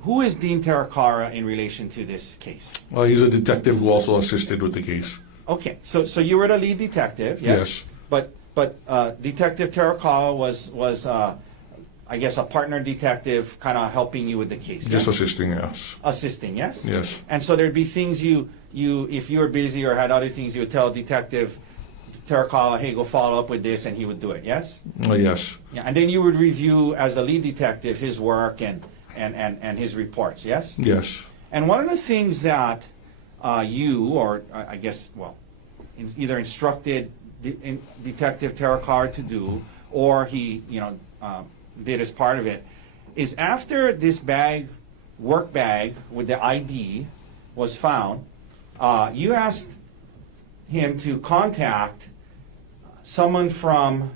who is Dean Terakawa in relation to this case? He's a detective who also assisted with the case. Okay, so you were the lead detective, yes? Yes. But Detective Terakawa was I guess a partner detective kind of helping you with the case. Just yes? assisting us. Assisting, yes? Yes. And so there'd be things you if you were busy or had other things, you would tell Detective Terakawa, hey, go follow up with this, and he would do it, yes? Yes. Yeah, and then you would review as the lead detective his work and his reports, yes? Yes. And one of the things that you, or I guess, well, either instructed Detective Terakawa to do, or he, did as part of it, is after this work bag with the ID was found, you asked him to contact someone from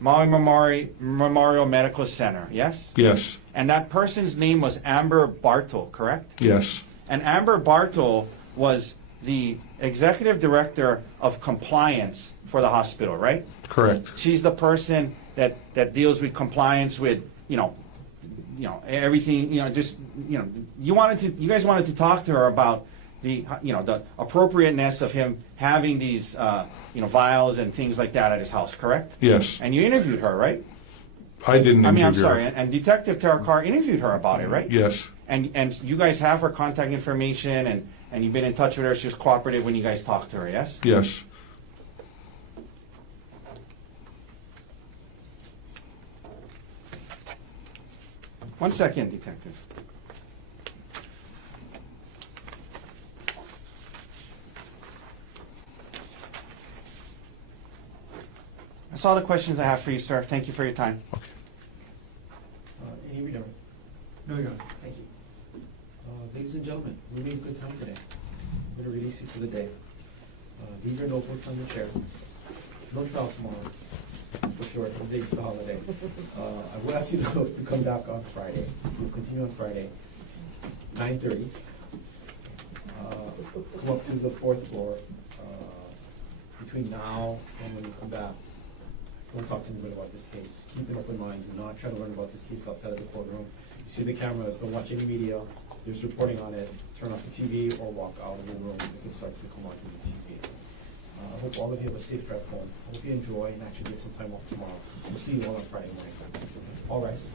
Maui Memorial Medical Center, yes? Yes. And that person's name was Amber Bartle, correct? Yes. And Amber Bartle was the executive director of compliance for the hospital, right? Correct. She's the person that deals with compliance with, everything, you guys wanted to talk to her about the appropriateness of him having these, vials and things like that at his house, correct? Yes. And you interviewed her, right? I didn't interview I'm her. sorry, and Detective Terakawa interviewed her about it, right? Yes. And you guys have her contact information, and you've been in touch with her. She was cooperative when you guys talked to her, yes? Yes. One second, Detective. That's all the questions I have for you, sir. Thank you for your time. Any reader? No, Your Honor. Thank you. Ladies and gentlemen, we made a good time today. I'm going to release you for the day. Leave your notebooks on your chair. No trial tomorrow, for sure. Today's the holiday. I will ask you to come back on Friday. So we'll continue on Friday, 9:30. Come up to the 4th floor. Between now and when you come back, don't talk to anybody about this case. Keep an open mind. Do not try to learn about this case outside of the courtroom. You see the cameras, don't watch any media. There's reporting on it. Turn off the TV or walk out of the room if it starts to come onto the TV. I hope all of you have a safe drive home. I hope you enjoy and actually get some time off tomorrow. We'll see you all on Friday morning. All rise.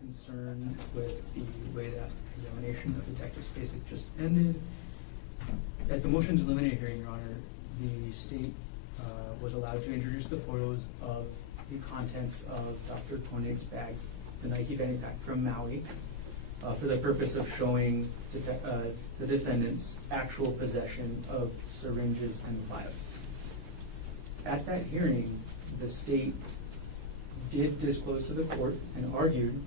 Concern with the way that examination of Detective Spacek just ended. At the motions eliminate hearing, Your Honor, the state was allowed to introduce the photos of the contents of Dr. Konig's bag, the Nike fanny pack from Maui, for the purpose of showing the defendant's actual possession of syringes and vials. At that hearing, the state did disclose to the court and argued,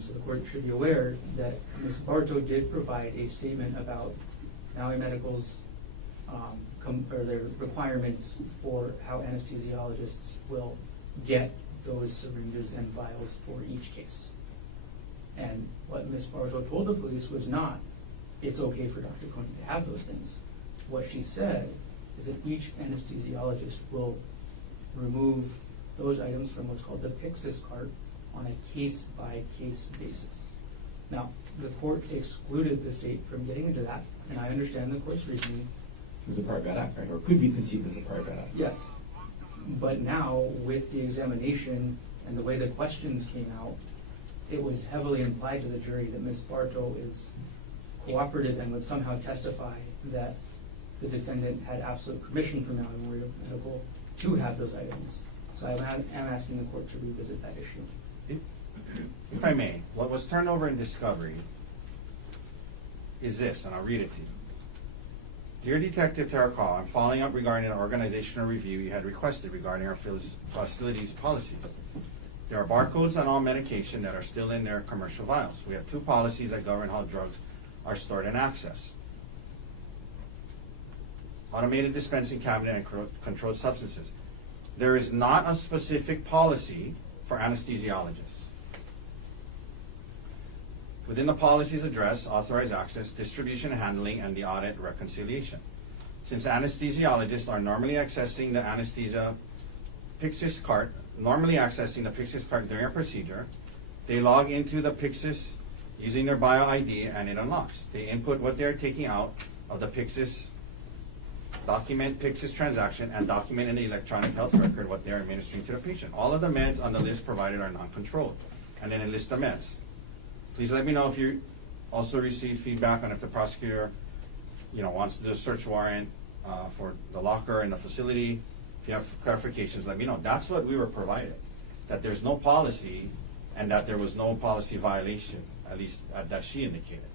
so the court should be aware, that Ms. Bartow did provide a statement about Maui Medical's or their requirements for how anesthesiologists will get those syringes and vials for each case. And what Ms. Bartow told the police was not, it's okay for Dr. Konig to have those things. What she said is that each anesthesiologist will remove those items from what's called the Pyxis cart on a case-by-case basis. Now, the court excluded the state from getting into that, and I understand the court's reasoning. It was a prior bad act, right? Or could be conceived as a prior bad act. Yes, but now with the examination and the way the questions came out, it was heavily implied to the jury that Ms. Bartow is cooperative and would somehow testify that the defendant had absolute permission from Maui Medical to have those items. So I am asking the court to revisit that issue. If I may, what was turned over in discovery is this, and I'll read it to you. Dear Detective Terakawa, I'm following up regarding an organizational review you had requested regarding our facilities policies. There are barcodes on all medication that are still in their commercial vials. We have 2 policies that govern how drugs are stored and accessed. Automated dispensing cabinet and controlled substances. There is not a specific policy for anesthesiologists. Within the policies address authorized access, distribution, handling, and the audit reconciliation. Since anesthesiologists are normally accessing the anesthesia Pyxis cart, during a procedure, they log into the Pyxis using their bio ID and it unlocks. They input what they're taking out of the Pyxis, document Pyxis transaction, and document in the electronic health record what they're administering to the patient. All of the meds on the list provided are non-controlled, and then it lists the meds. Please let me know if you also receive feedback on if the prosecutor, wants to do a search warrant for the locker in the facility. If you have clarifications, let me know. That's what we were provided, that there's no policy and that there was no policy violation, at least that she indicated.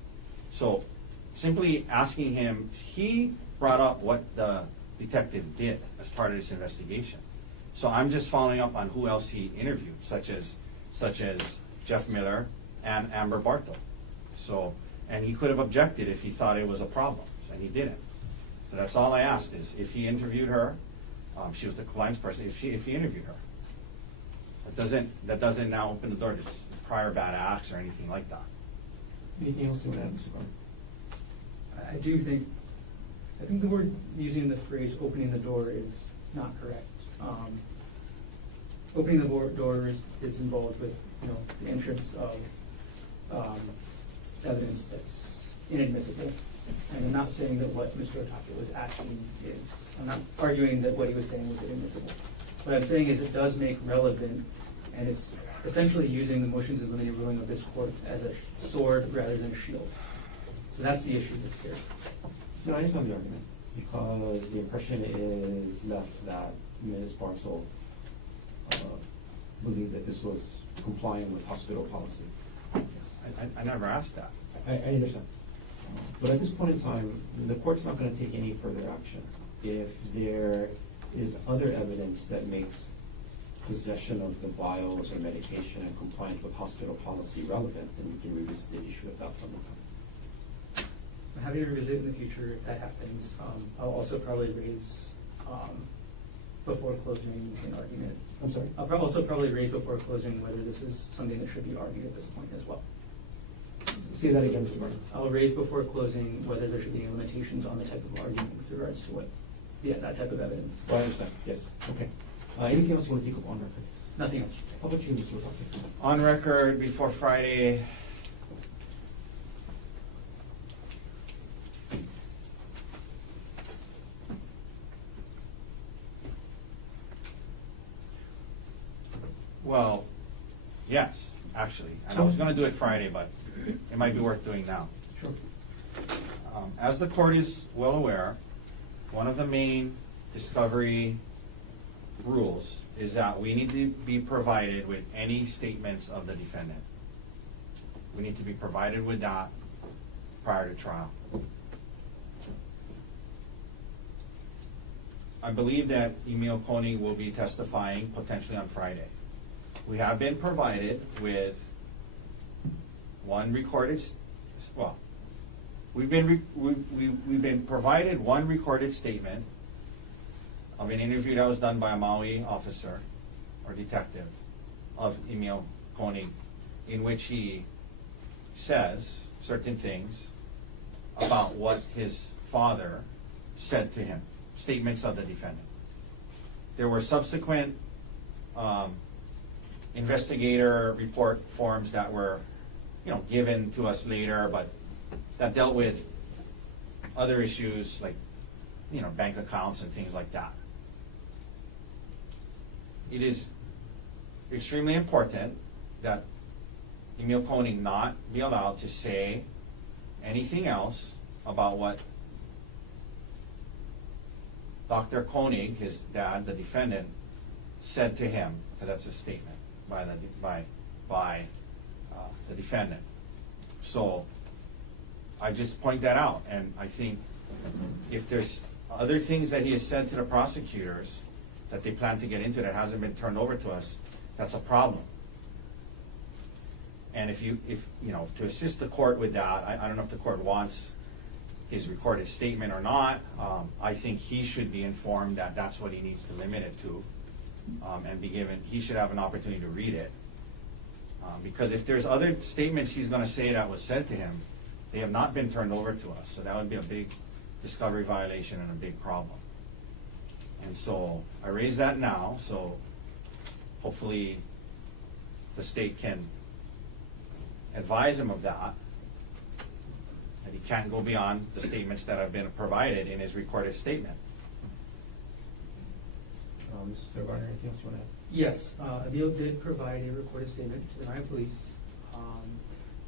So simply asking him, he brought up what the detective did as part of this investigation. So I'm just following up on who else he interviewed, such as Jeff Miller and Amber Bartle. So, and he could have objected if he thought it was a problem, and he didn't. So that's all I asked is if he interviewed her, she was the compliance person, if he interviewed her. That doesn't now open the door to prior bad acts or anything like that. Anything else to add, Mr. Barr? I think the word using the phrase opening the door is not correct. Opening the door is involved with, the entrance of evidence that's inadmissible. And I'm not saying that what Mr. Otake was asking is, I'm not arguing that what he was saying was inadmissible. What I'm saying is it does make relevant, and it's essentially using the motions of limited ruling of this court as a sword rather than a shield. So that's the issue that's here. No, I understand the argument, because the impression is left that Ms. Barcel believed that this was compliant with hospital policy. I never asked that. I understand. But at this point in time, the court's not going to take any further action. If there is other evidence that makes possession of the vials or medication and compliance with hospital policy relevant, then we can revisit the issue at that point in time. I'm happy to revisit in the future if that happens. I'll also probably raise before closing an argument. I'm sorry? I'll also probably raise before closing whether this is something that should be argued at this point as well. Say that again, Mr. Martin. I'll raise before closing whether there should be any limitations on the type of argument with regards to that type of evidence. Oh, I understand, yes. Okay. Anything else you want to take up on record? Nothing else. How about you, Mr. Otake? On record before Friday, well, yes, actually. And I was going to do it Friday, but it might be worth doing now. Sure. As the court is well aware, one of the main discovery rules is that we need to be provided with any statements of the defendant. We need to be provided with that prior to trial. I believe that Arielle Konig will be testifying potentially on Friday. We have been provided with one recorded, we've been provided one recorded statement of an interview that was done by a Maui officer or detective of Arielle Konig, in which he says certain things about what his father said to him, statements of the defendant. There were subsequent investigator report forms that were given to us later, but that dealt with other issues like bank accounts and things like that. It is extremely important that Arielle Konig not be allowed to say anything else about what Dr. Konig, his dad, the defendant, said to him, because that's a statement by the defendant. So I just point that out, and I think if there's other things that he has said to the prosecutors that they plan to get into that hasn't been turned over to us, that's a problem. And if you know, to assist the court with that, I don't know if the court wants his recorded statement or not. I think he should be informed that that's what he needs to limit it to, and be given, he should have an opportunity to read it. Because if there's other statements he's gonna say that was said to him, they have not been turned over to us, so that would be a big discovery violation and a big problem. And so I raise that now, so hopefully the state can advise him of that he can't go beyond the statements that have been provided in his recorded statement. Mr. Garner, anything else you want to add? Yes, Emil did provide a recorded statement to the Maui police.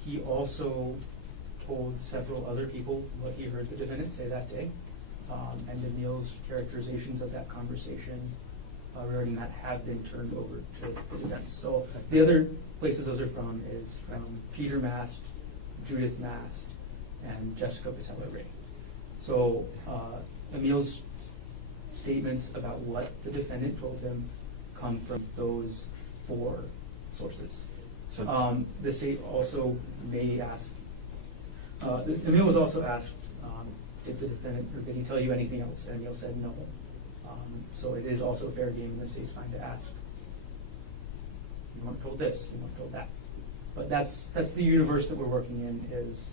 He also told several other people what he heard the defendant say that day, and Emil's characterizations of that conversation regarding that have been turned over to the defense. So the other places those are from is from Peter Mast, Judith Mast, and Jessica Patella Ray. So Emil's statements about what the defendant told him come from those 4 sources. So the state also may ask, Emil was also asked, did the defendant, or did he tell you anything else? And Emil said no. So it is also fair game in the state's fine to ask, you weren't told this, you weren't told that. But that's the universe that we're working in, is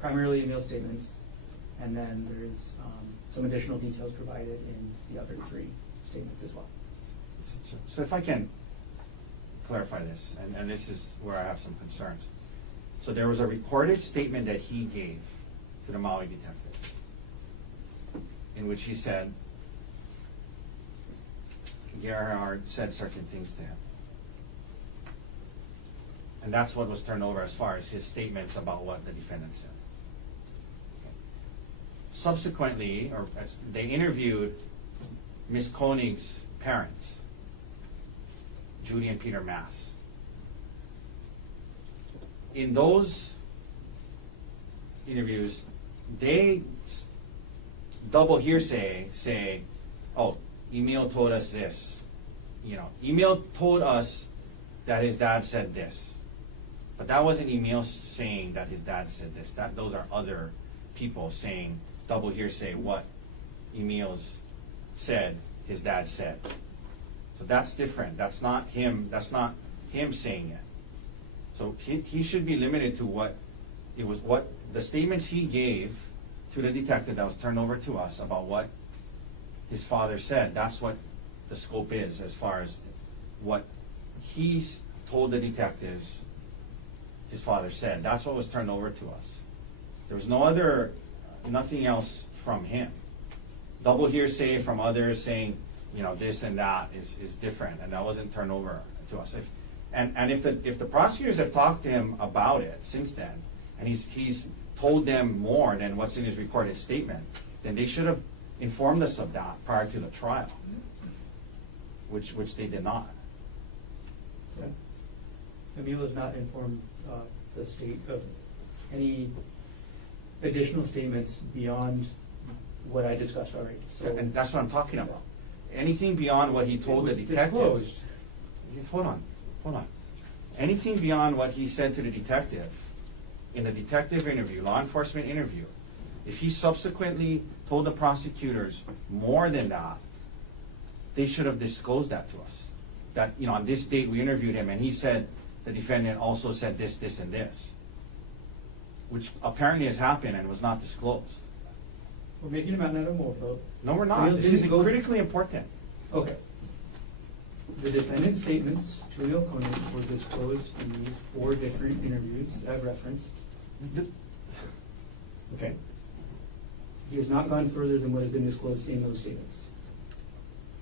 primarily Emil's statements, and then there's some additional details provided in the other 3 statements as well. So if I can clarify this, and this is where I have some concerns. So there was a recorded statement that he gave to the Maui detective in which he said Gerhardt said certain things to him. And that's what was turned over as far as his statements about what the defendant said. Okay. Subsequently, or as they interviewed Ms. Konig's parents, Judy and Peter Mass. In those interviews, they double hearsay say, oh, Emil told us this. You know, Emil told us that his dad said this. But that wasn't Emil saying that his dad said this. Those are other people saying double hearsay what Emil's said his dad said. So that's different. That's not him saying it. So he should be limited to what the statements he gave to the detective that was turned over to us about what his father said. That's what the scope is as far as what he's told the detectives his father said. That's what was turned over to us. There was nothing else from him. Double hearsay from others saying, you know, this and that is different, and that wasn't turned over to us. If the prosecutors have talked to him about it since then, and he's told them more than what's in his recorded statement, then they should have informed us of that prior to the trial, which they did not. Okay. Emil has not informed the state of any additional statements beyond what I discussed already. So And that's what I'm talking about. Anything beyond what he told the detectives. Hold on. Anything beyond what he said to the detective in the detective interview, law enforcement interview, if he subsequently told the prosecutors more than that, they should have disclosed that to us. That, you know, on this date we interviewed him and he said the defendant also said this, this, and this, which apparently has happened and was not disclosed. we're making a mountain out of a molehill. No, we're not. This is critically important. Okay. The defendant's statements to Arielle Konig were disclosed in these 4 different interviews that I've referenced. Okay. He has not gone further than what has been disclosed in those statements.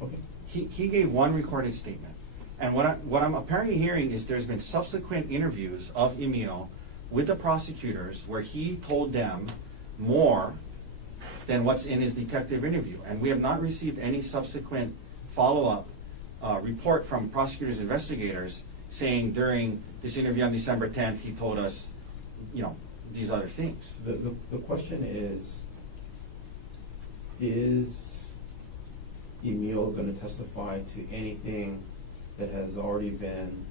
Okay. He gave one recorded statement. And what I'm apparently hearing is there's been subsequent interviews of Emil with the prosecutors where he told them more than what's in his detective interview. And we have not received any subsequent follow-up report from prosecutors, investigators saying during this interview on December 10th, he told us, you know, these other things. The question is Emil going to testify to anything that has already been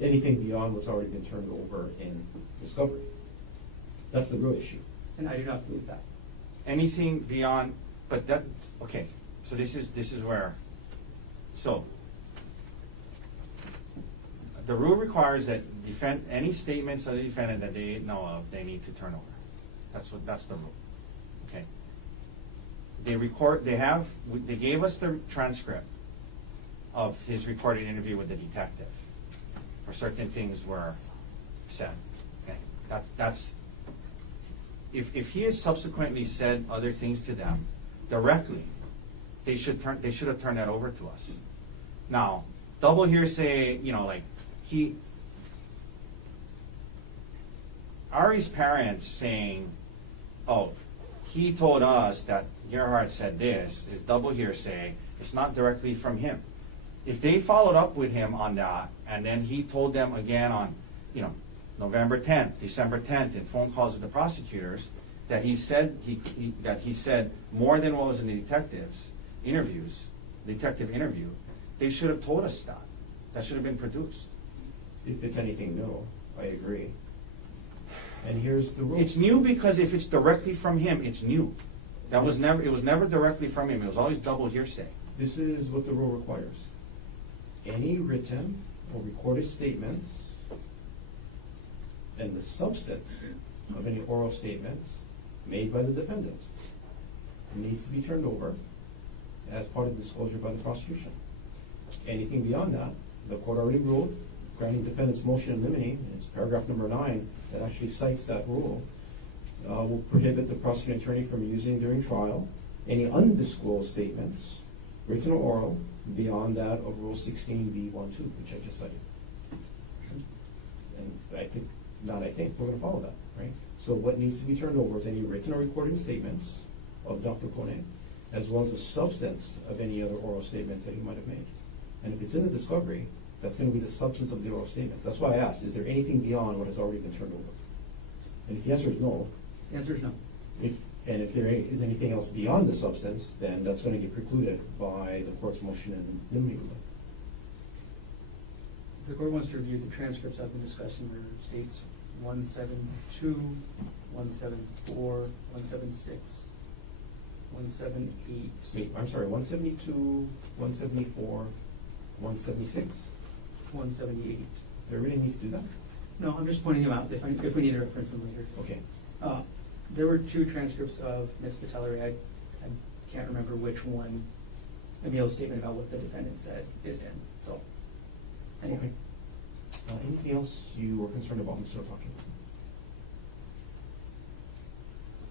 anything beyond what's already been turned over in discovery. That's the real issue. And I do not believe that. Anything beyond, but that, okay, so this is where, so, the rule requires that any statements of the defendant that they know of, they need to turn over. That's the rule, okay? They gave us the transcript of his recorded interview with the detective, where certain things were said, okay? That's if he has subsequently said other things to them directly, they should have turned that over to us. Now, double hearsay, like Ari's parents saying, oh, he told us that Gerhardt said this is double hearsay. It's not directly from him. If they followed up with him on that, and then he told them again on, November 10th, December 10th, in phone calls with the prosecutors, that he said more than what was in the detective interview, they should have told us that. That should have been produced. If it's anything new, I agree. And here's the rule. It's new because if it's directly from him, it's new. It was never directly from him. It was always double hearsay. This is what the rule requires. Any written or recorded statements and the substance of any oral statements made by the defendant needs to be turned over as part of disclosure by the prosecution. Anything beyond that, the court already ruled, granting defendant's motion in limine, it's paragraph number 9 that actually cites that rule, will prohibit the prosecuting attorney from using during trial any undisclosed statements, written or oral, beyond that of Rule 16b(1)(2), which I just cited. And I think we're going to follow that, right? So what needs to be turned over is any written or recorded statements of Dr. Konig, as well as the substance of any other oral statements that he might have made. And if it's in the discovery, that's going to be the substance of the oral statements. That's why I asked, is there anything beyond what has already been turned over? And if the answer is no, The answer is no. if there is anything else beyond the substance, then that's going to get precluded by the court's motion in limine. The court wants to review the transcripts I've been discussing where it states 172, 174, 176, 178. Wait, I'm sorry, 172, 174, 176? 178. There really needs to do that? No, I'm just pointing them out if we need to reference them later. Okay. There were 2 transcripts of Ms. Patellery. I can't remember which one Emil's statement about what the defendant said is in. So, anyway. Okay. Anything else you were concerned about, Mr. Otake?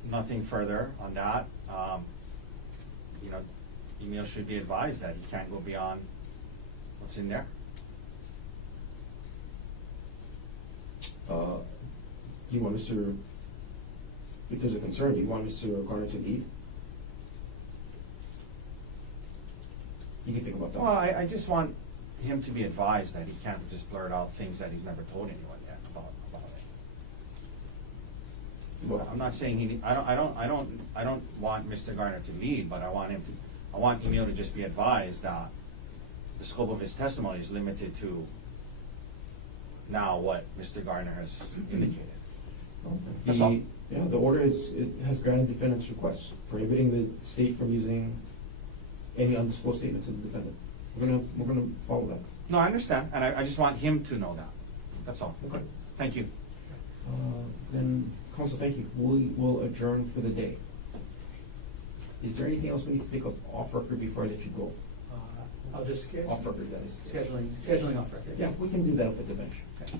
Nothing further on that. Emil should be advised that he can't go beyond what's in there. Do you want Mr. If there's a concern, do you want Mr. Garner to lead? You can think about that. Well, I just want him to be advised that he can't just blurt out things that he's never told anyone yet about it. Well, I'm not saying I don't want Mr. Garner to lead, but I want Emil to just be advised that the scope of his testimony is limited to now what Mr. Garner has indicated. That's all. The order has granted defendant's request, prohibiting the state from using any undisclosed statements of the defendant. We're gonna follow that. No, I understand, and I just want him to know that. That's all. Okay. Thank you. Then, counsel, thank you. We'll adjourn for the day. Is there anything else we need to take up off record before I let you go? I'll just Off record, that is. scheduling off record. Yeah, we can do that up at the bench. Okay.